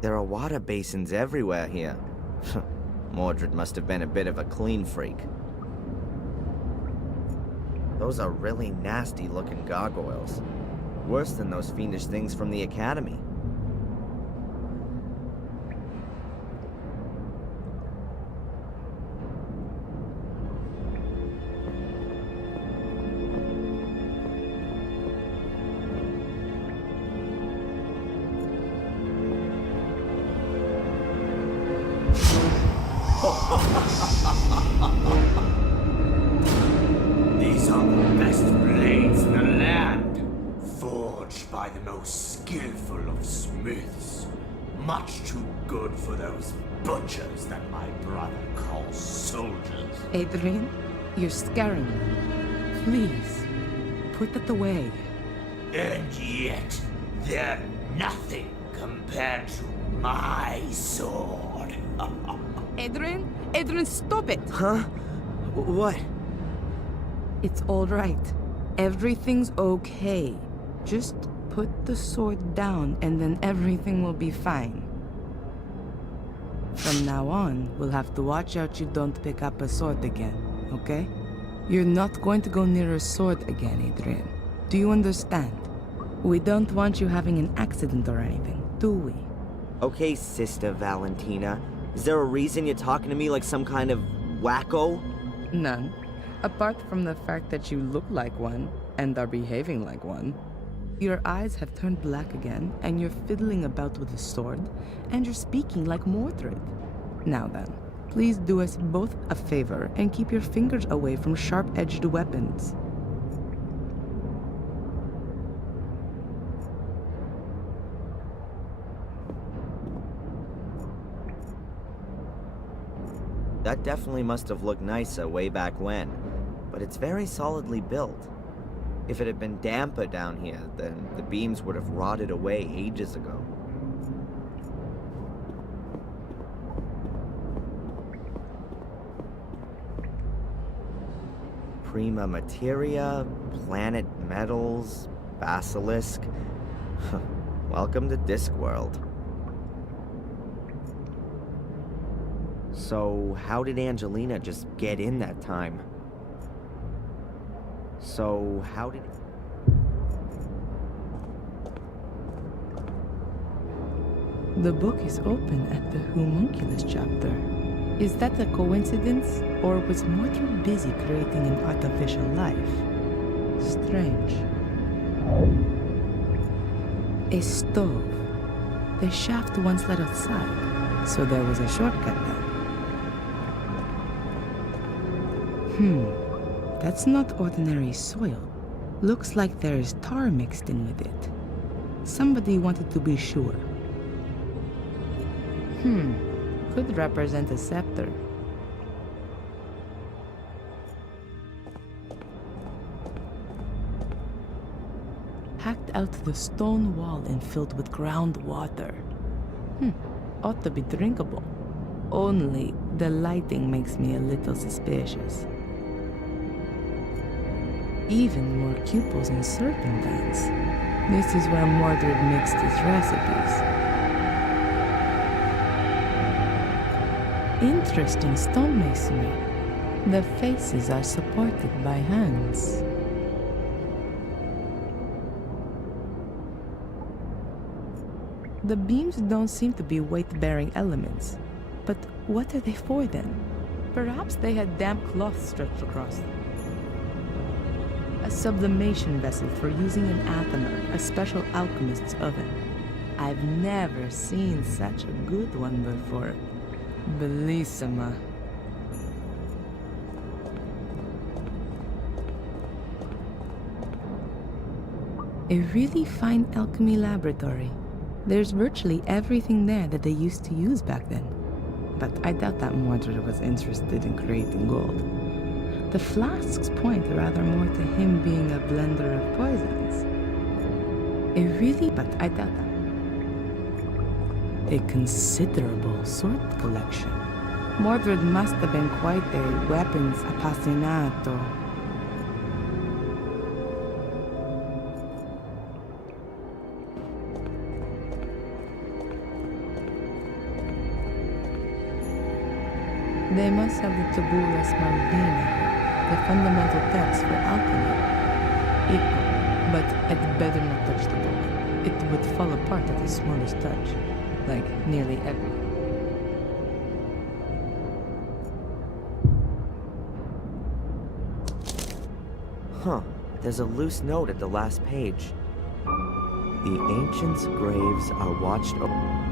There are water basins everywhere here. Mordred must have been a bit of a clean freak. Those are really nasty looking gargoyles. Worse than those fiendish things from the Academy. These are the best blades in the land, forged by the most skillful of smiths. Much too good for those butchers that my brother calls soldiers. Adrian, you're scaring me. Please, put that away. And yet, they're nothing compared to my sword. Adrian, stop it! Huh? What? It's all right. Everything's okay. Just put the sword down and then everything will be fine. From now on, we'll have to watch out you don't pick up a sword again, okay? You're not going to go near a sword again, Adrian. Do you understand? We don't want you having an accident or anything, do we? Okay, Sister Valentina. Is there a reason you're talking to me like some kind of wacko? None. Apart from the fact that you look like one and are behaving like one. Your eyes have turned black again, and you're fiddling about with a sword, and you're speaking like Mordred. Now then, please do us both a favor and keep your fingers away from sharp-edged weapons. That definitely must have looked nicer way back when, but it's very solidly built. If it had been damper down here, then the beams would have rotted away ages ago. Prima materia, planet metals, basilisk. Welcome to Discworld. So, how did Angelina just get in that time? So, how did... The book is open at the homunculus chapter. Is that a coincidence, or was Mordred busy creating an artificial life? Strange. A stove. The shaft once led outside, so there was a shortcut then. That's not ordinary soil. Looks like there is tar mixed in with it. Somebody wanted to be sure. Could represent a scepter. Hacked out the stone wall and filled with groundwater. Ought to be drinkable. Only the lighting makes me a little suspicious. Even more cupels and serpentines. This is where Mordred mixed his recipes. Interesting stonemasonry. The faces are supported by hands. The beams don't seem to be weight-bearing elements. But what are they for then? Perhaps they had damp cloth stretched across them. A sublimation vessel for using in Athenor, a special alchemist's oven. I've never seen such a good one before. Bellissima. A really fine alchemy laboratory. There's virtually everything there that they used to use back then. But I doubt that Mordred was interested in creating gold. The flasks point rather more to him being a blender of poisons. But I doubt that. A considerable sword collection. Mordred must have been quite a weapons appassionato. They must have the Tabula Smardina, the fundamental text for alchemy. But I'd better not touch the book. It would fall apart at the smallest touch, like nearly everything. Huh, there's a loose note at the last page. The ancients' graves are watched over.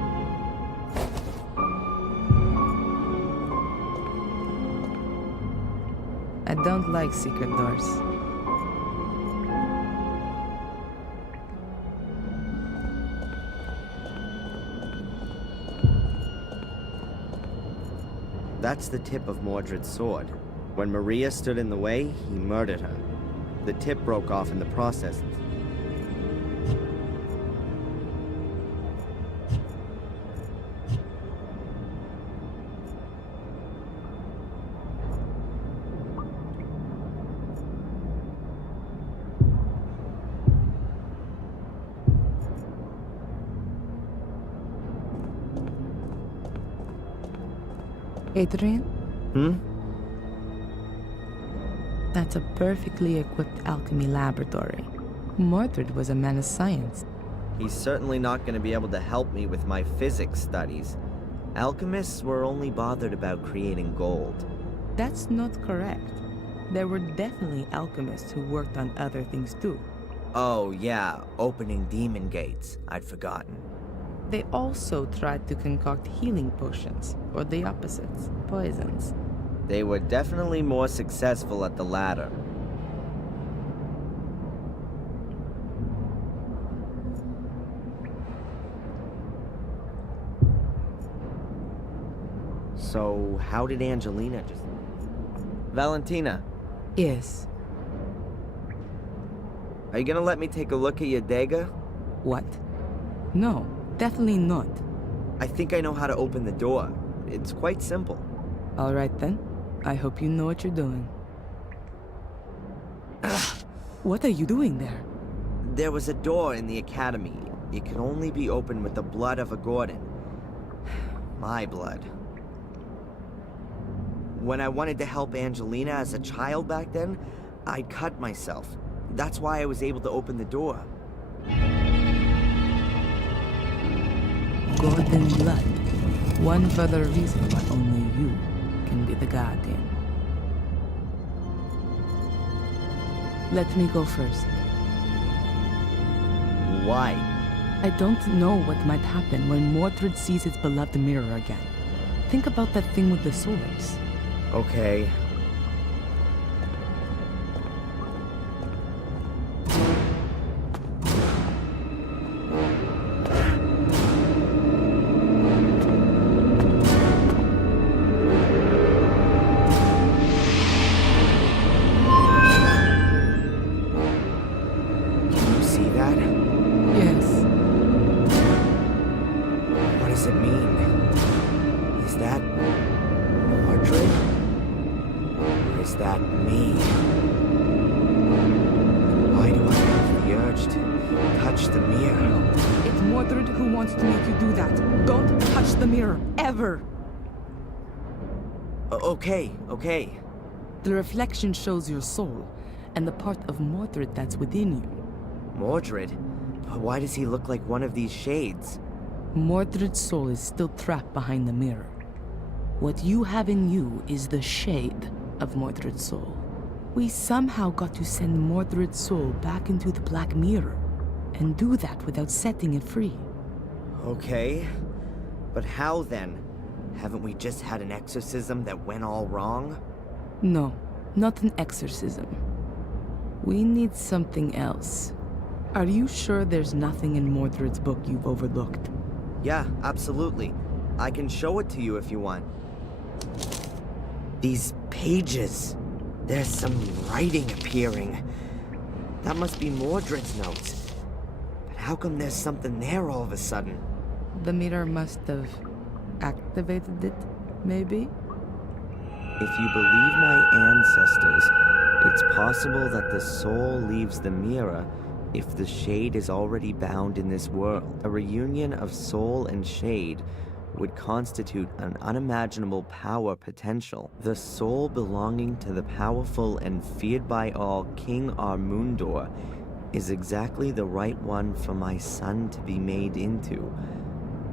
I don't like secret doors. That's the tip of Mordred's sword. When Maria stood in the way, he murdered her. The tip broke off in the process. Adrian? Hmm? That's a perfectly equipped alchemy laboratory. Mordred was a man of science. He's certainly not going to be able to help me with my physics studies. Alchemists were only bothered about creating gold. That's not correct. There were definitely alchemists who worked on other things too. Oh yeah, opening demon gates. I'd forgotten. They also tried to concoct healing potions, or the opposites, poisons. They were definitely more successful at the latter. So, how did Angelina just... Valentina, Yes. are you gonna let me take a look at your dagger? What? No, definitely not. I think I know how to open the door. It's quite simple. All right then. I hope you know what you're doing. What are you doing there? There was a door in the academy. It can only be opened with the blood of a Gordon. My blood. When I wanted to help Angelina as a child back then, I'd cut myself. That's why I was able to open the door. Gordon blood. One further reason why only you can be the guardian. Let me go first. Why? I don't know what might happen when Mordred sees his beloved mirror again. Think about that thing with the swords. Okay. Can you see that? Yes. What does it mean? Is that Mordred? Or is that me? Mordred who wants to make you do that. Don't touch the mirror, ever! Okay. The reflection shows your soul, and the part of Mordred that's within you. Mordred? Why does he look like one of these shades? Mordred's soul is still trapped behind the mirror. What you have in you is the shade of Mordred's soul. We somehow got to send Mordred's soul back into the Black Mirror, and do that without setting it free. Okay, but how then? Haven't we just had an exorcism that went all wrong? No, not an exorcism. We need something else. Are you sure there's nothing in Mordred's book you've overlooked? Yeah, absolutely. I can show it to you if you want. These pages. There's some writing appearing. That must be Mordred's notes. But how come there's something there all of a sudden? The mirror must have activated it, maybe? If you believe my ancestors, it's possible that the soul leaves the mirror if the shade is already bound in this world. A reunion of soul and shade would constitute an unimaginable power potential. The soul belonging to the powerful and feared by all King Armundor is exactly the right one for my son to be made into,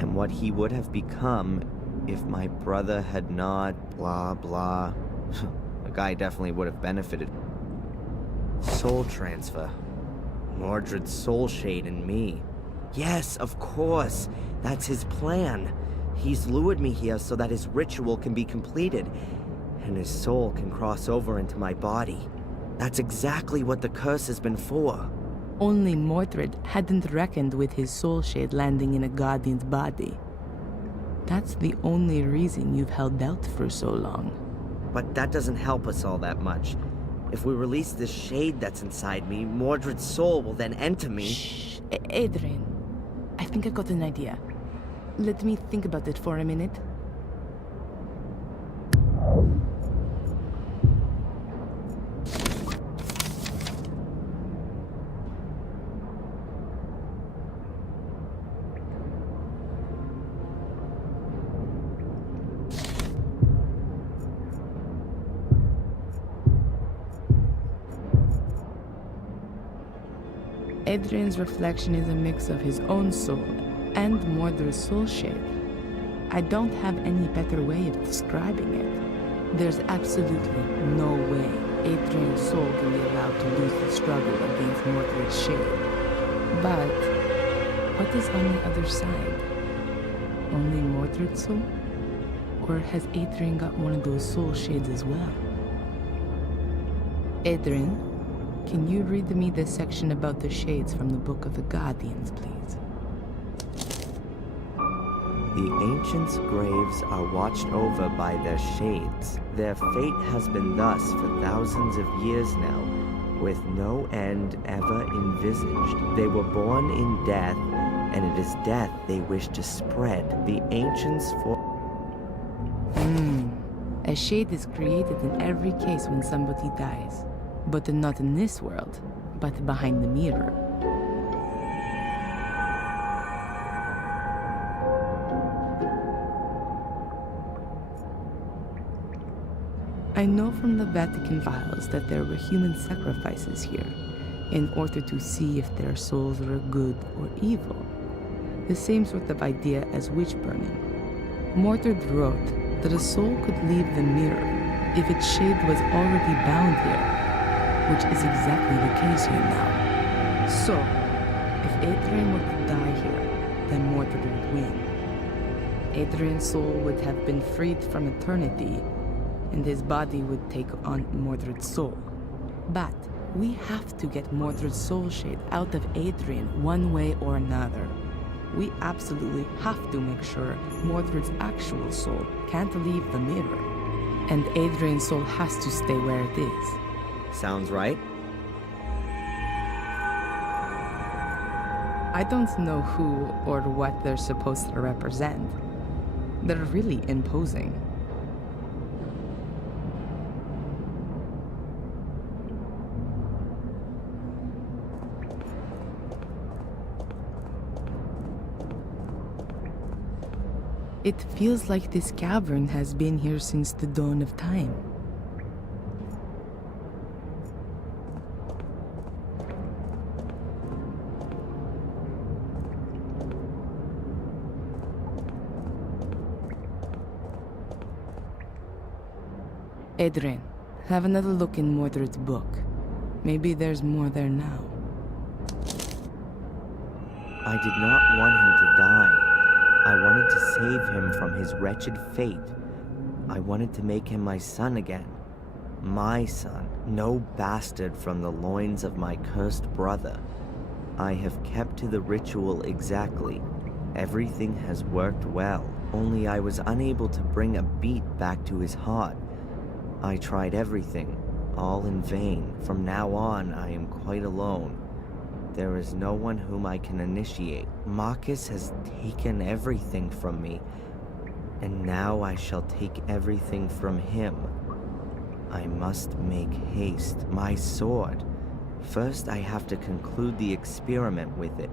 and what he would have become if my brother had not blah blah. The guy definitely would have benefited. Soul transfer. Mordred's soul shade in me. Yes, of course. That's his plan. He's lured me here so that his ritual can be completed, and his soul can cross over into my body. That's exactly what the curse has been for. Only Mordred hadn't reckoned with his soul shade landing in a guardian's body. That's the only reason you've held out for so long. But that doesn't help us all that much. If we release this shade that's inside me, Mordred's soul will then enter me. Shh, Adrian. I think I got an idea. Let me think about it for a minute. Adrian's reflection is a mix of his own soul and Mordred's soul shade. I don't have any better way of describing it. There's absolutely no way Adrian's soul can be allowed to lose the struggle against Mordred's shade. But what is on the other side? Only Mordred's soul? Or has Adrian got one of those soul shades as well? Adrian, can you read me this section about the shades from the Book of the Guardians, please? The ancients' graves are watched over by their shades. Their fate has been thus for thousands of years now, with no end ever envisaged. They were born in death, and it is death they wish to spread. The ancients A shade is created in every case when somebody dies. But not in this world, but behind the mirror. I know from the Vatican files that there were human sacrifices here, in order to see if their souls were good or evil. The same sort of idea as witch burning. Mordred wrote that a soul could leave the mirror if its shade was already bound here, which is exactly the case here now. So, if Adrian were to die here, then Mordred would win. Adrian's soul would have been freed from eternity, and his body would take on Mordred's soul. But we have to get Mordred's soul shade out of Adrian one way or another. We absolutely have to make sure Mordred's actual soul can't leave the mirror, and Adrian's soul has to stay where it is. Sounds right. I don't know who or what they're supposed to represent. They're really imposing. It feels like this cavern has been here since the dawn of time. Adrian, have another look in Mordred's book. Maybe there's more there now. I did not want him to die. I wanted to save him from his wretched fate. I wanted to make him my son again. My son, no bastard from the loins of my cursed brother. I have kept to the ritual exactly. Everything has worked well, only I was unable to bring a beat back to his heart. I tried everything, all in vain. From now on, I am quite alone. There is no one whom I can initiate. Marcus has taken everything from me, and now I shall take everything from him. I must make haste. My sword. First, I have to conclude the experiment with it.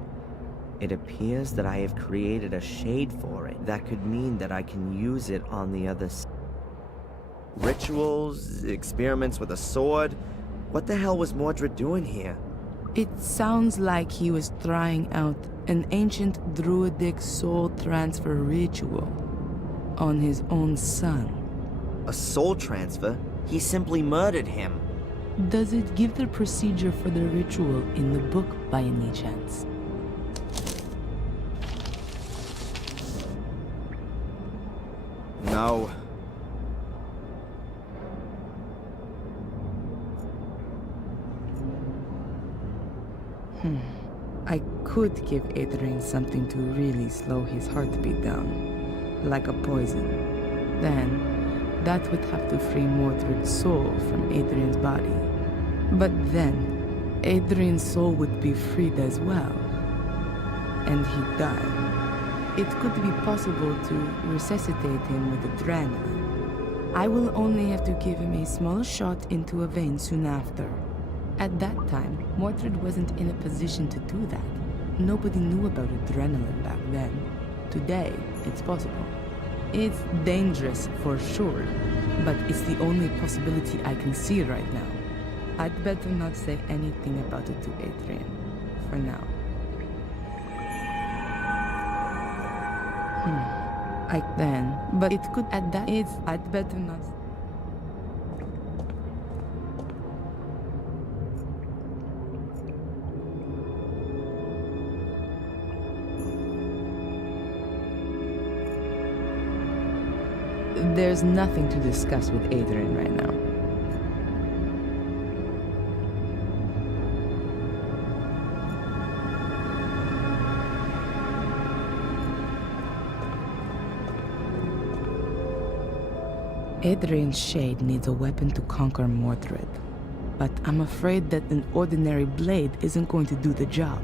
It appears that I have created a shade for it. That could mean that I can use it on the other side. Rituals, experiments with a sword. What the hell was Mordred doing here? It sounds like he was trying out an ancient druidic soul transfer ritual on his own son. A soul transfer? He simply murdered him. Does it give the procedure for the ritual in the book by any chance? No. I could give Adrian something to really slow his heartbeat down, like a poison. Then, that would have to free Mordred's soul from Adrian's body. But then, Adrian's soul would be freed as well, and he'd die. It could be possible to resuscitate him with adrenaline. I will only have to give him a small shot into a vein soon after. At that time, Mordred wasn't in a position to do that. Nobody knew about adrenaline back then. Today, it's possible. It's dangerous for sure, but it's the only possibility I can see right now. I'd better not say anything about it to Adrian, for now. But it could at that age, I'd better not. There's nothing to discuss with Adrian right now. Adrian's shade needs a weapon to conquer Mordred, but I'm afraid that an ordinary blade isn't going to do the job.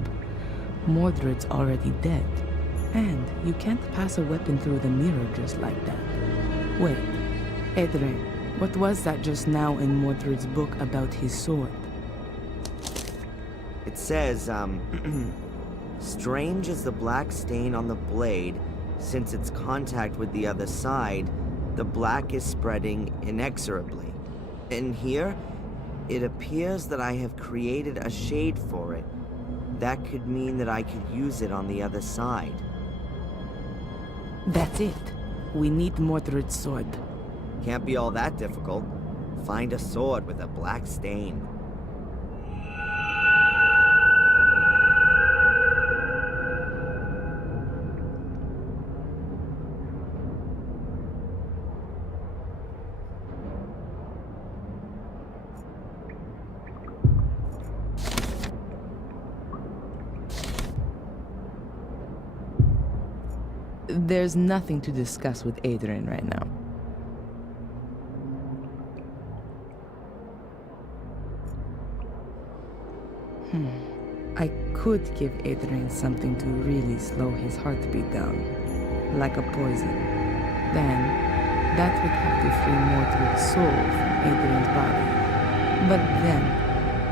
Mordred's already dead, and you can't pass a weapon through the mirror just like that. Wait, Adrian, what was that just now in Mordred's book about his sword? It says, strange is the black stain on the blade. Since its contact with the other side, the black is spreading inexorably. And here, it appears that I have created a shade for it. That could mean that I could use it on the other side. That's it. We need Mordred's sword. Can't be all that difficult. Find a sword with a black stain. There's nothing to discuss with Adrian right now. I could give Adrian something to really slow his heartbeat down, like a poison. Then, that would have to free Mordred's soul from Adrian's body. But then,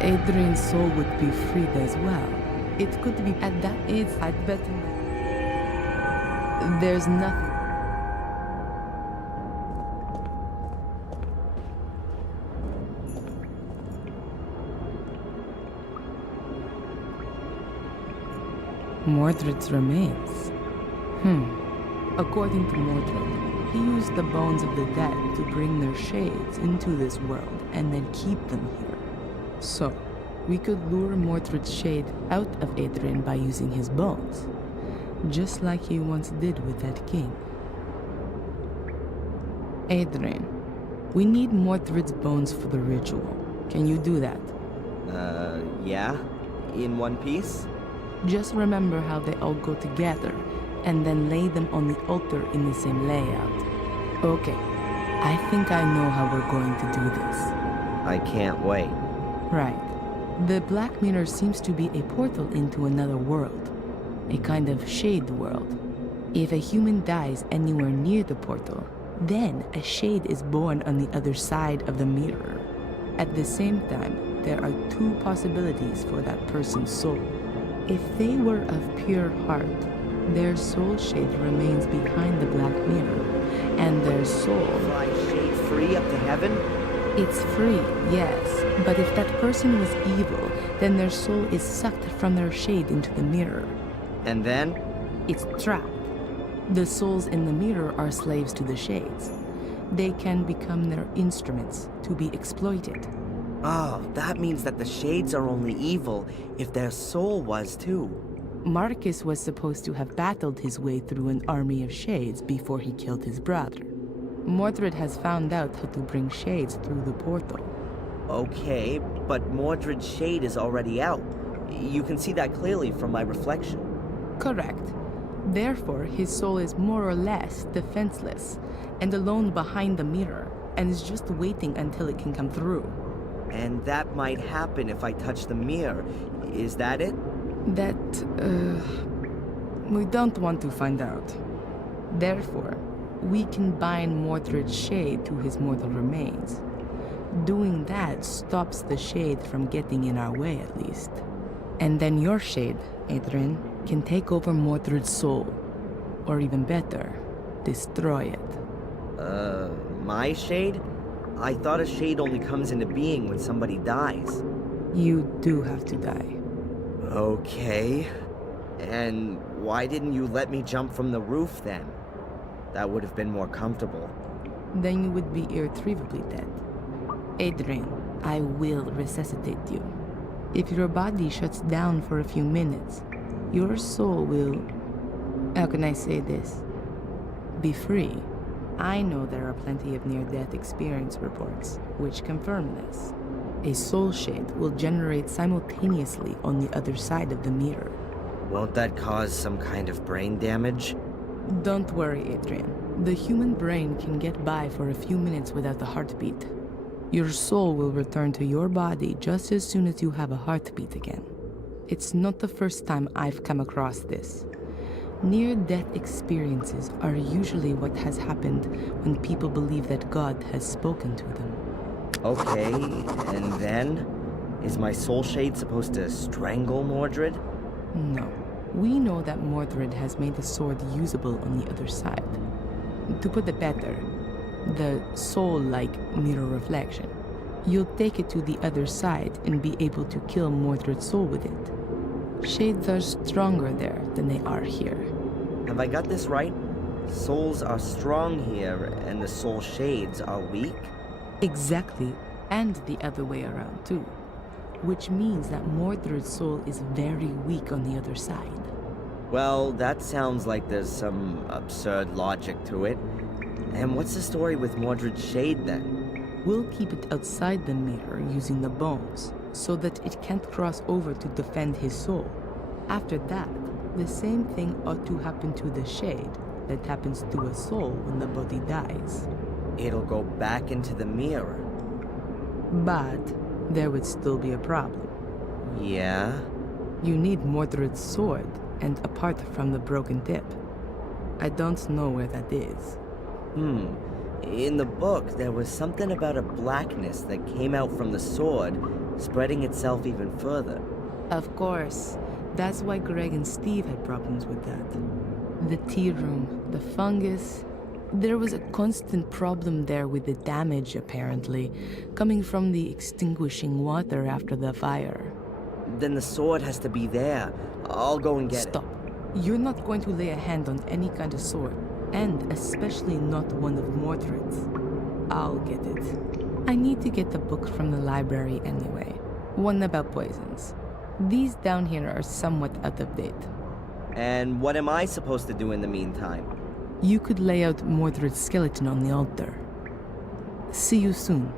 Adrian's soul would be freed as well. It could be at that age, I'd better not. There's nothing. Mordred's remains. According to Mordred, he used the bones of the dead to bring their shades into this world and then keep them here. So, we could lure Mordred's shade out of Adrian by using his bones, just like he once did with that king. Adrian, we need Mordred's bones for the ritual. Can you do that? Yeah? In one piece? Just remember how they all go together, and then lay them on the altar in the same layout. Okay, I think I know how we're going to do this. I can't wait. Right. The Black Mirror seems to be a portal into another world, a kind of shade world. If a human dies anywhere near the portal, then a shade is born on the other side of the mirror. At the same time, there are two possibilities for that person's soul. If they were of pure heart, their soul shade remains behind the Black Mirror, and their soul... Fly shade free up to heaven? It's free, yes, but if that person was evil, then their soul is sucked from their shade into the mirror. And then? It's trapped. The souls in the mirror are slaves to the shades. They can become their instruments to be exploited. Oh, that means that the shades are only evil if their soul was too. Marcus was supposed to have battled his way through an army of shades before he killed his brother. Mordred has found out how to bring shades through the portal. Okay, but Mordred's shade is already out. You can see that clearly from my reflection. Correct. Therefore, his soul is more or less defenseless and alone behind the mirror, and is just waiting until it can come through. And that might happen if I touch the mirror. Is that it? That, we don't want to find out. Therefore, we can bind Mordred's shade to his mortal remains. Doing that stops the shade from getting in our way, at least. And then your shade, Adrian, can take over Mordred's soul. Or even better, destroy it. My shade? I thought a shade only comes into being when somebody dies. You do have to die. Okay. And why didn't you let me jump from the roof then? That would have been more comfortable. Then you would be irretrievably dead. Adrian, I will resuscitate you. If your body shuts down for a few minutes, your soul will... How can I say this? Be free. I know there are plenty of near-death experience reports, which confirm this. A soul shade will generate simultaneously on the other side of the mirror. Won't that cause some kind of brain damage? Don't worry, Adrian. The human brain can get by for a few minutes without a heartbeat. Your soul will return to your body just as soon as you have a heartbeat again. It's not the first time I've come across this. Near-death experiences are usually what has happened when people believe that God has spoken to them. Okay, and then? Is my soul shade supposed to strangle Mordred? No. We know that Mordred has made the sword usable on the other side. To put it better, the soul-like mirror reflection. You'll take it to the other side and be able to kill Mordred's soul with it. Shades are stronger there than they are here. Have I got this right? Souls are strong here, and the soul shades are weak? Exactly, and the other way around too. Which means that Mordred's soul is very weak on the other side. Well, that sounds like there's some absurd logic to it. And what's the story with Mordred's shade then? We'll keep it outside the mirror using the bones, so that it can't cross over to defend his soul. After that, the same thing ought to happen to the shade that happens to a soul when the body dies. It'll go back into the mirror. But there would still be a problem. Yeah? You need Mordred's sword, and apart from the broken tip. I don't know where that is. In the book, there was something about a blackness that came out from the sword, spreading itself even further. Of course. That's why Greg and Steve had problems with that. The tea room, the fungus... There was a constant problem there with the damage, apparently, coming from the extinguishing water after the fire. Then the sword has to be there. I'll go and get Stop. it. You're not going to lay a hand on any kind of sword, and especially not one of Mordred's. I'll get it. I need to get the book from the library anyway. One about poisons. These down here are somewhat out of date. And what am I supposed to do in the meantime? You could lay out Mordred's skeleton on the altar. See you soon.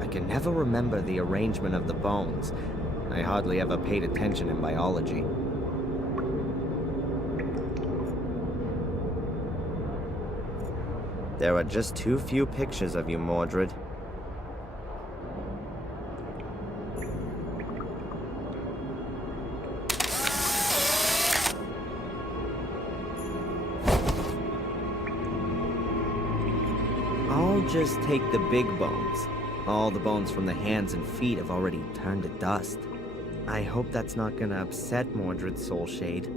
I can never remember the arrangement of the bones. I hardly ever paid attention in biology. There are just too few pictures of you, Mordred. I'll just take the big bones. All the bones from the hands and feet have already turned to dust. I hope that's not gonna upset Mordred's soul shade.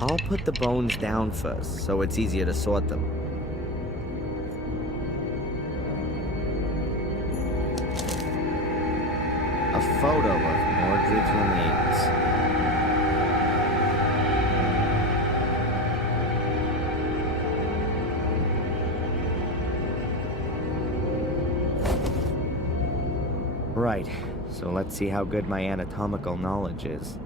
I'll put the bones down first, so it's easier to sort them. A photo of Mordred's remains. Right, so let's see how good my anatomical knowledge is.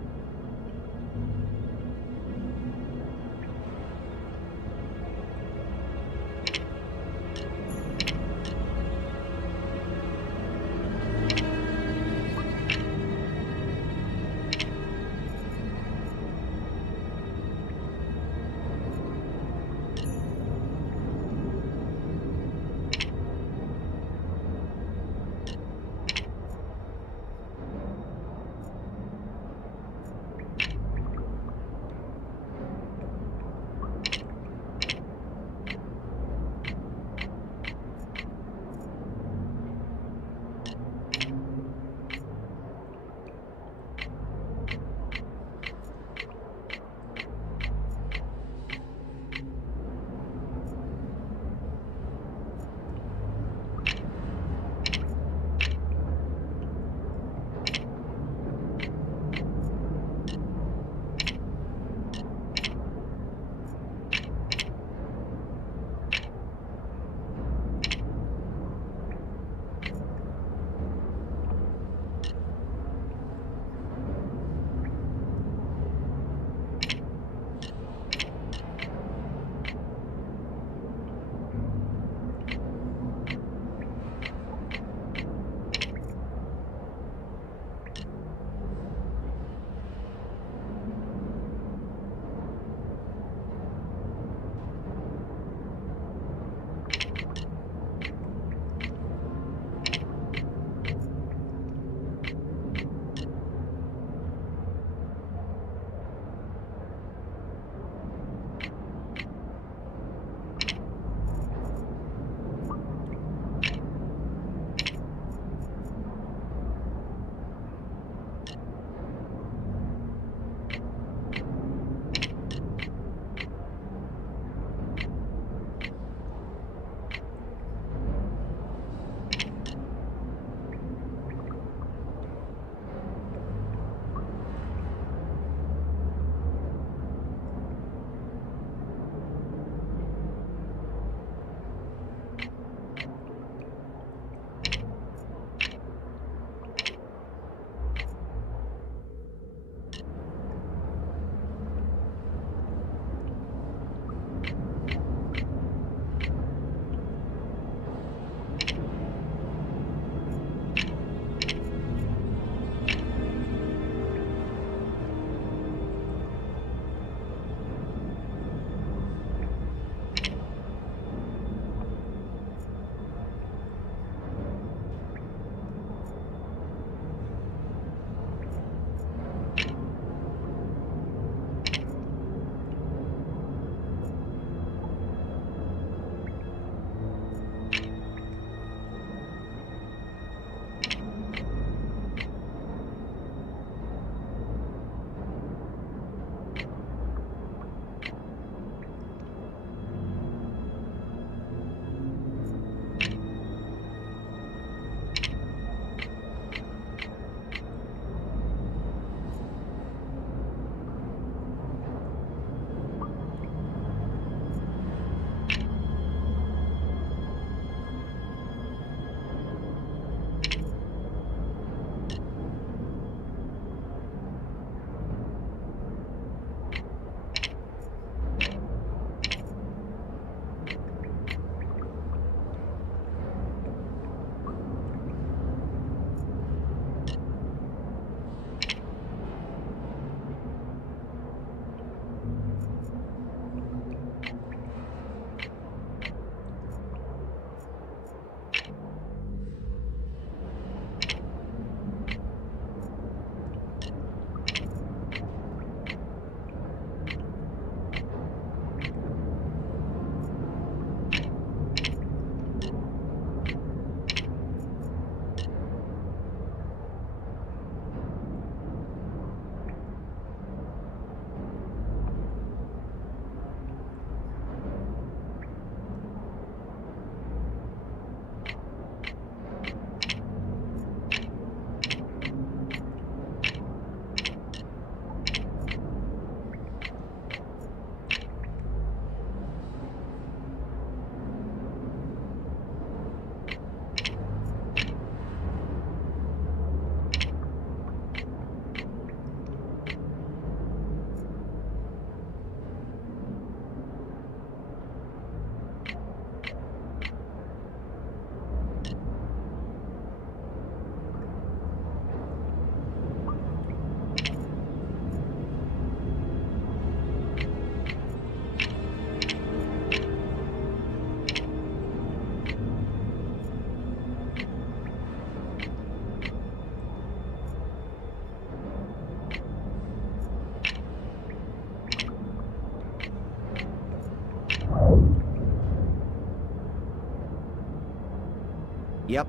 Yep,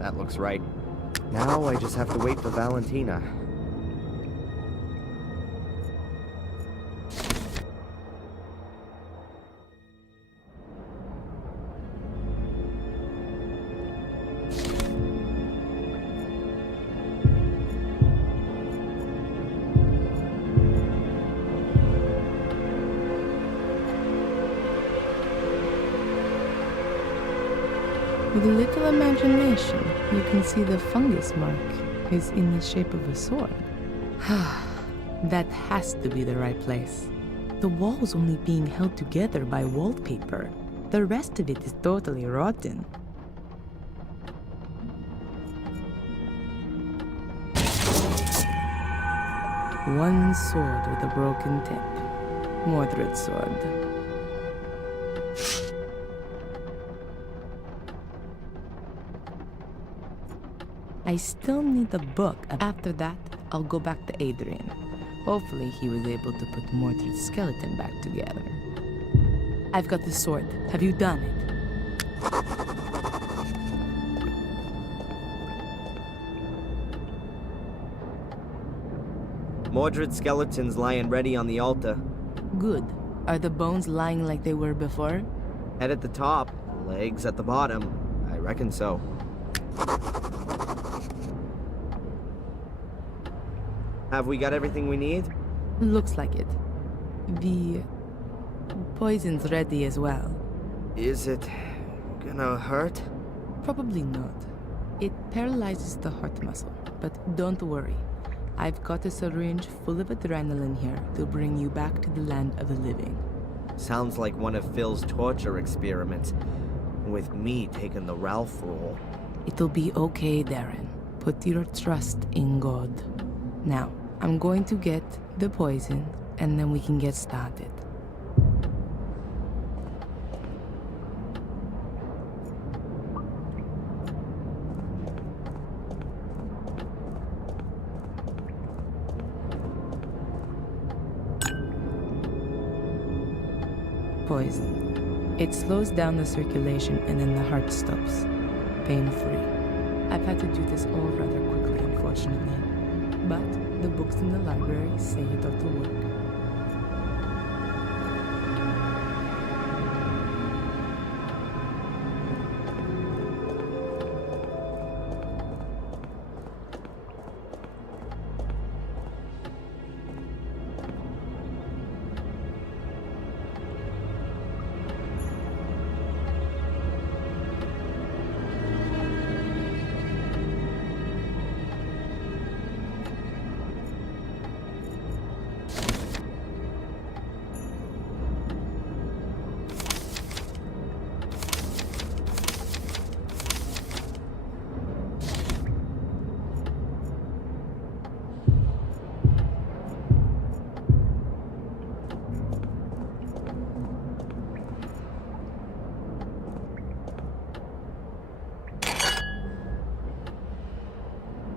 that looks right. Now I just have to wait for Valentina. With a little imagination, you can see the fungus mark is in the shape of a sword. That has to be the right place. The wall's only being held together by wallpaper. The rest of it is totally rotten. One sword with a broken tip. Mordred's sword. I still need the book. After that, I'll go back to Adrian. Hopefully he was able to put Mordred's skeleton back together. I've got the sword. Have you done it? Mordred's skeleton's lying ready on the altar. Good. Are the bones lying like they were before? Head at the top, legs at the bottom. I reckon so. Have we got everything we need? Looks like it. The poison's ready as well. Is it gonna hurt? Probably not. It paralyzes the heart muscle, but don't worry. I've got a syringe full of adrenaline here to bring you back to the land of the living. Sounds like one of Phil's torture experiments, with me taking the Ralph role. It'll be okay, Darren. Put your trust in God. Now, I'm going to get the poison, and then we can get started. Poison. It slows down the circulation and then the heart stops. Pain-free. I've had to do this all rather quickly, unfortunately. But the books in the library say it ought to work.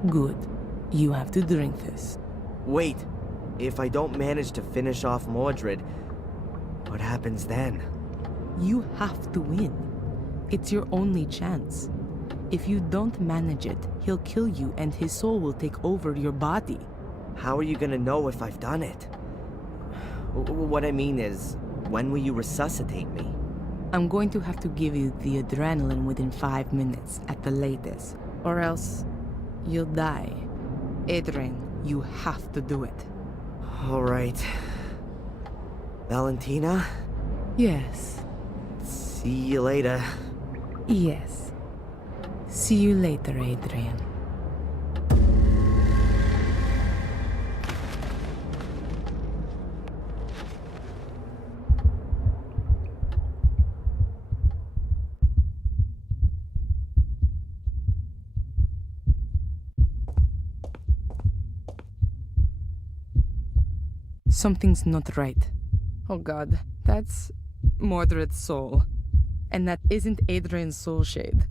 Good. You have to drink this. Wait, if I don't manage to finish off Mordred, what happens then? You have to win. It's your only chance. If you don't manage it, he'll kill you and his soul will take over your body. How are you gonna know if I've done it? What I mean is, when will you resuscitate me? I'm going to have to give you the adrenaline within 5 minutes at the latest, or else you'll die. Adrian, you have to do it. All right. Valentina? Yes. See you later. Yes. See you later, Adrian. Something's not right. Oh god, that's Mordred's soul. And that isn't Adrian's soul shade.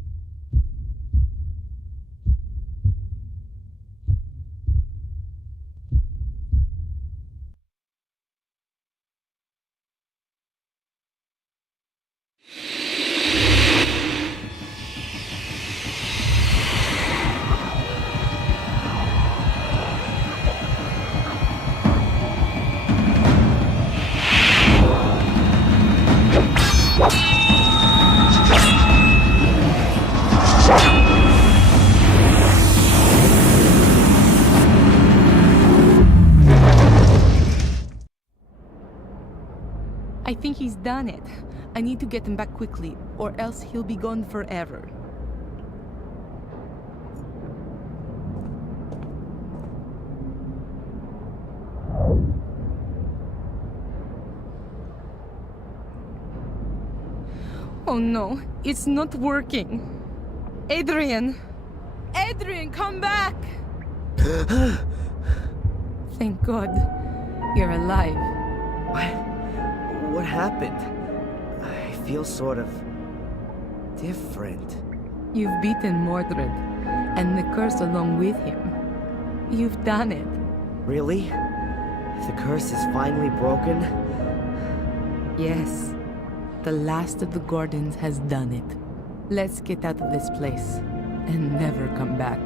I think he's done it. I need to get him back quickly, or else he'll be gone forever. Oh no, it's not working. Adrian! Adrian, come back! Thank God, you're alive. What happened? I feel sort of different. You've beaten Mordred, and the curse along with him. You've done it. Really? The curse is finally broken? Yes, the last of the Gordons has done it. Let's get out of this place and never come back.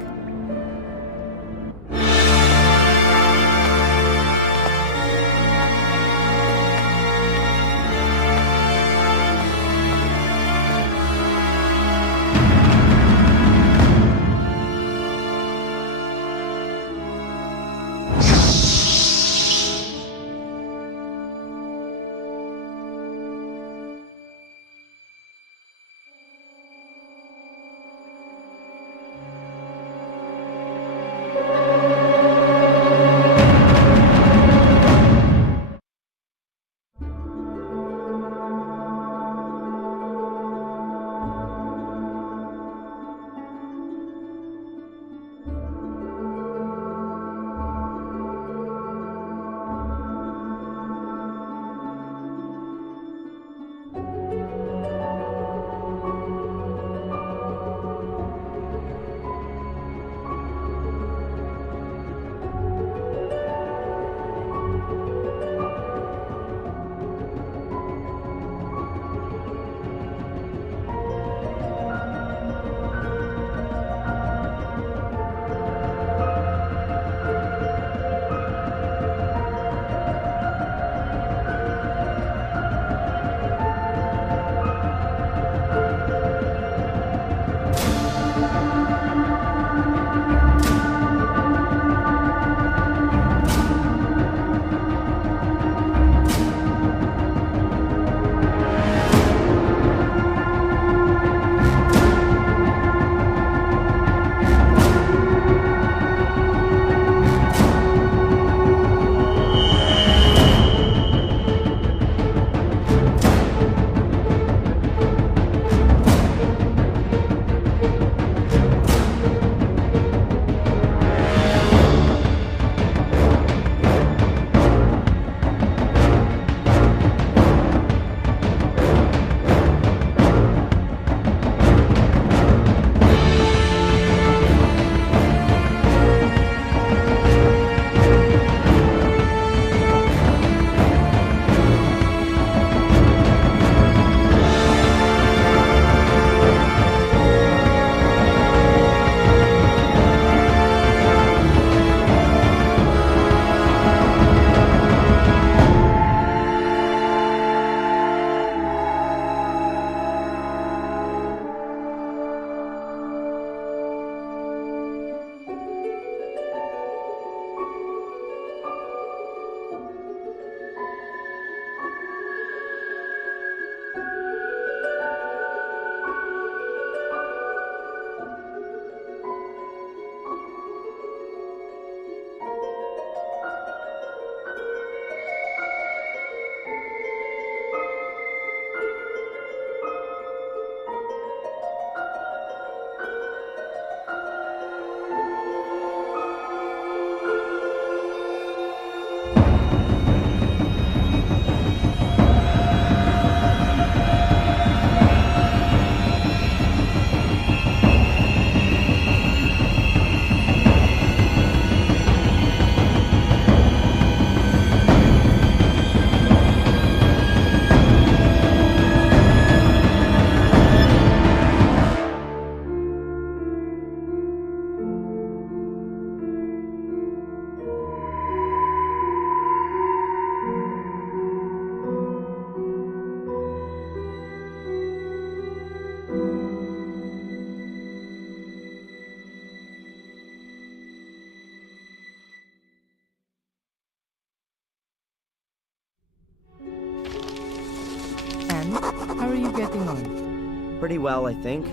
getting on? Pretty well, I think.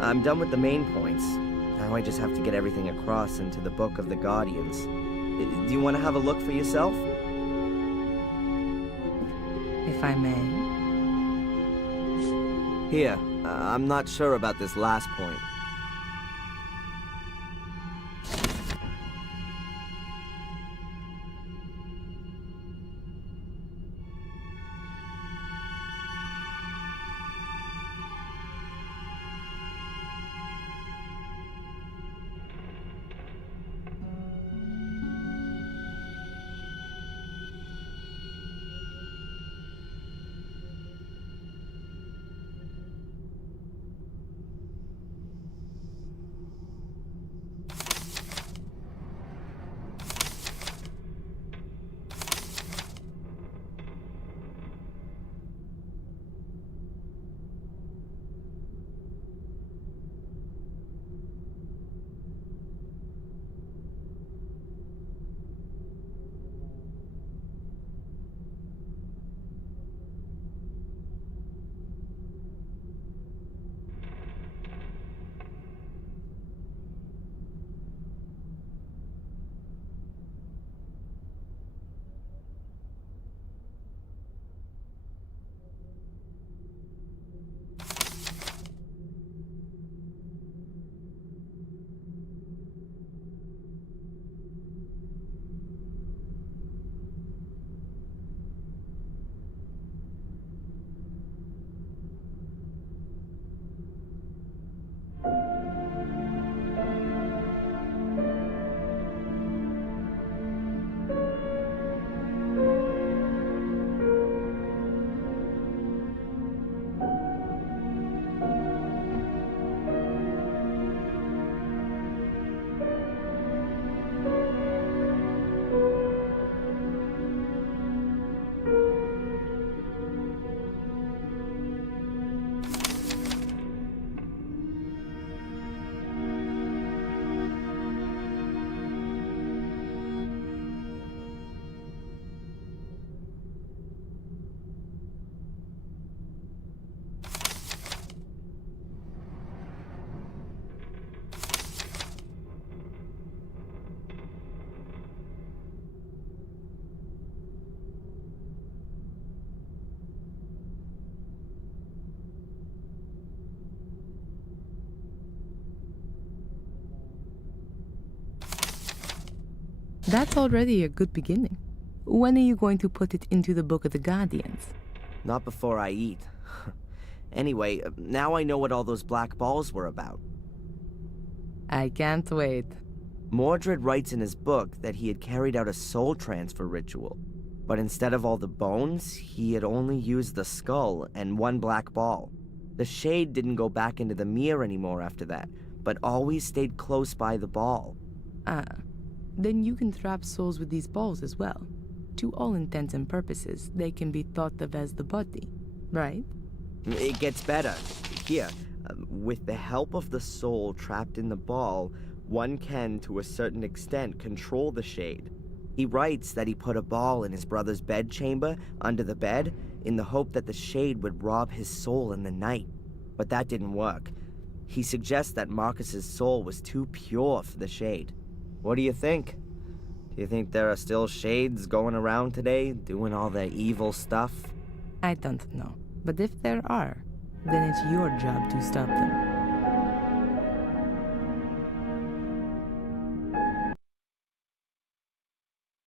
I'm done with the main points. Now I just have to get everything across into the Book of the Guardians. Do you want to have a look for yourself? If I may. Here, I'm not sure about this last point. That's already a good beginning. When are you going to put it into the Book of the Guardians? Not before I eat. Anyway, now I know what all those black balls were about. I can't wait. Mordred writes in his book that he had carried out a soul transfer ritual, but instead of all the bones, he had only used the skull and one black ball. The shade didn't go back into the mirror anymore after that, but always stayed close by the ball. Ah, then you can trap souls with these balls as well. To all intents and purposes, they can be thought of as the body, right? It gets better. Here, with the help of the soul trapped in the ball, one can, to a certain extent, control the shade. He writes that he put a ball in his brother's bedchamber, under the bed, in the hope that the shade would rob his soul in the night. But that didn't work. He suggests that Marcus's soul was too pure for the shade. What do you think? Do you think there are still shades going around today, doing all their evil stuff? I don't know. But if there are, then it's your job to stop them.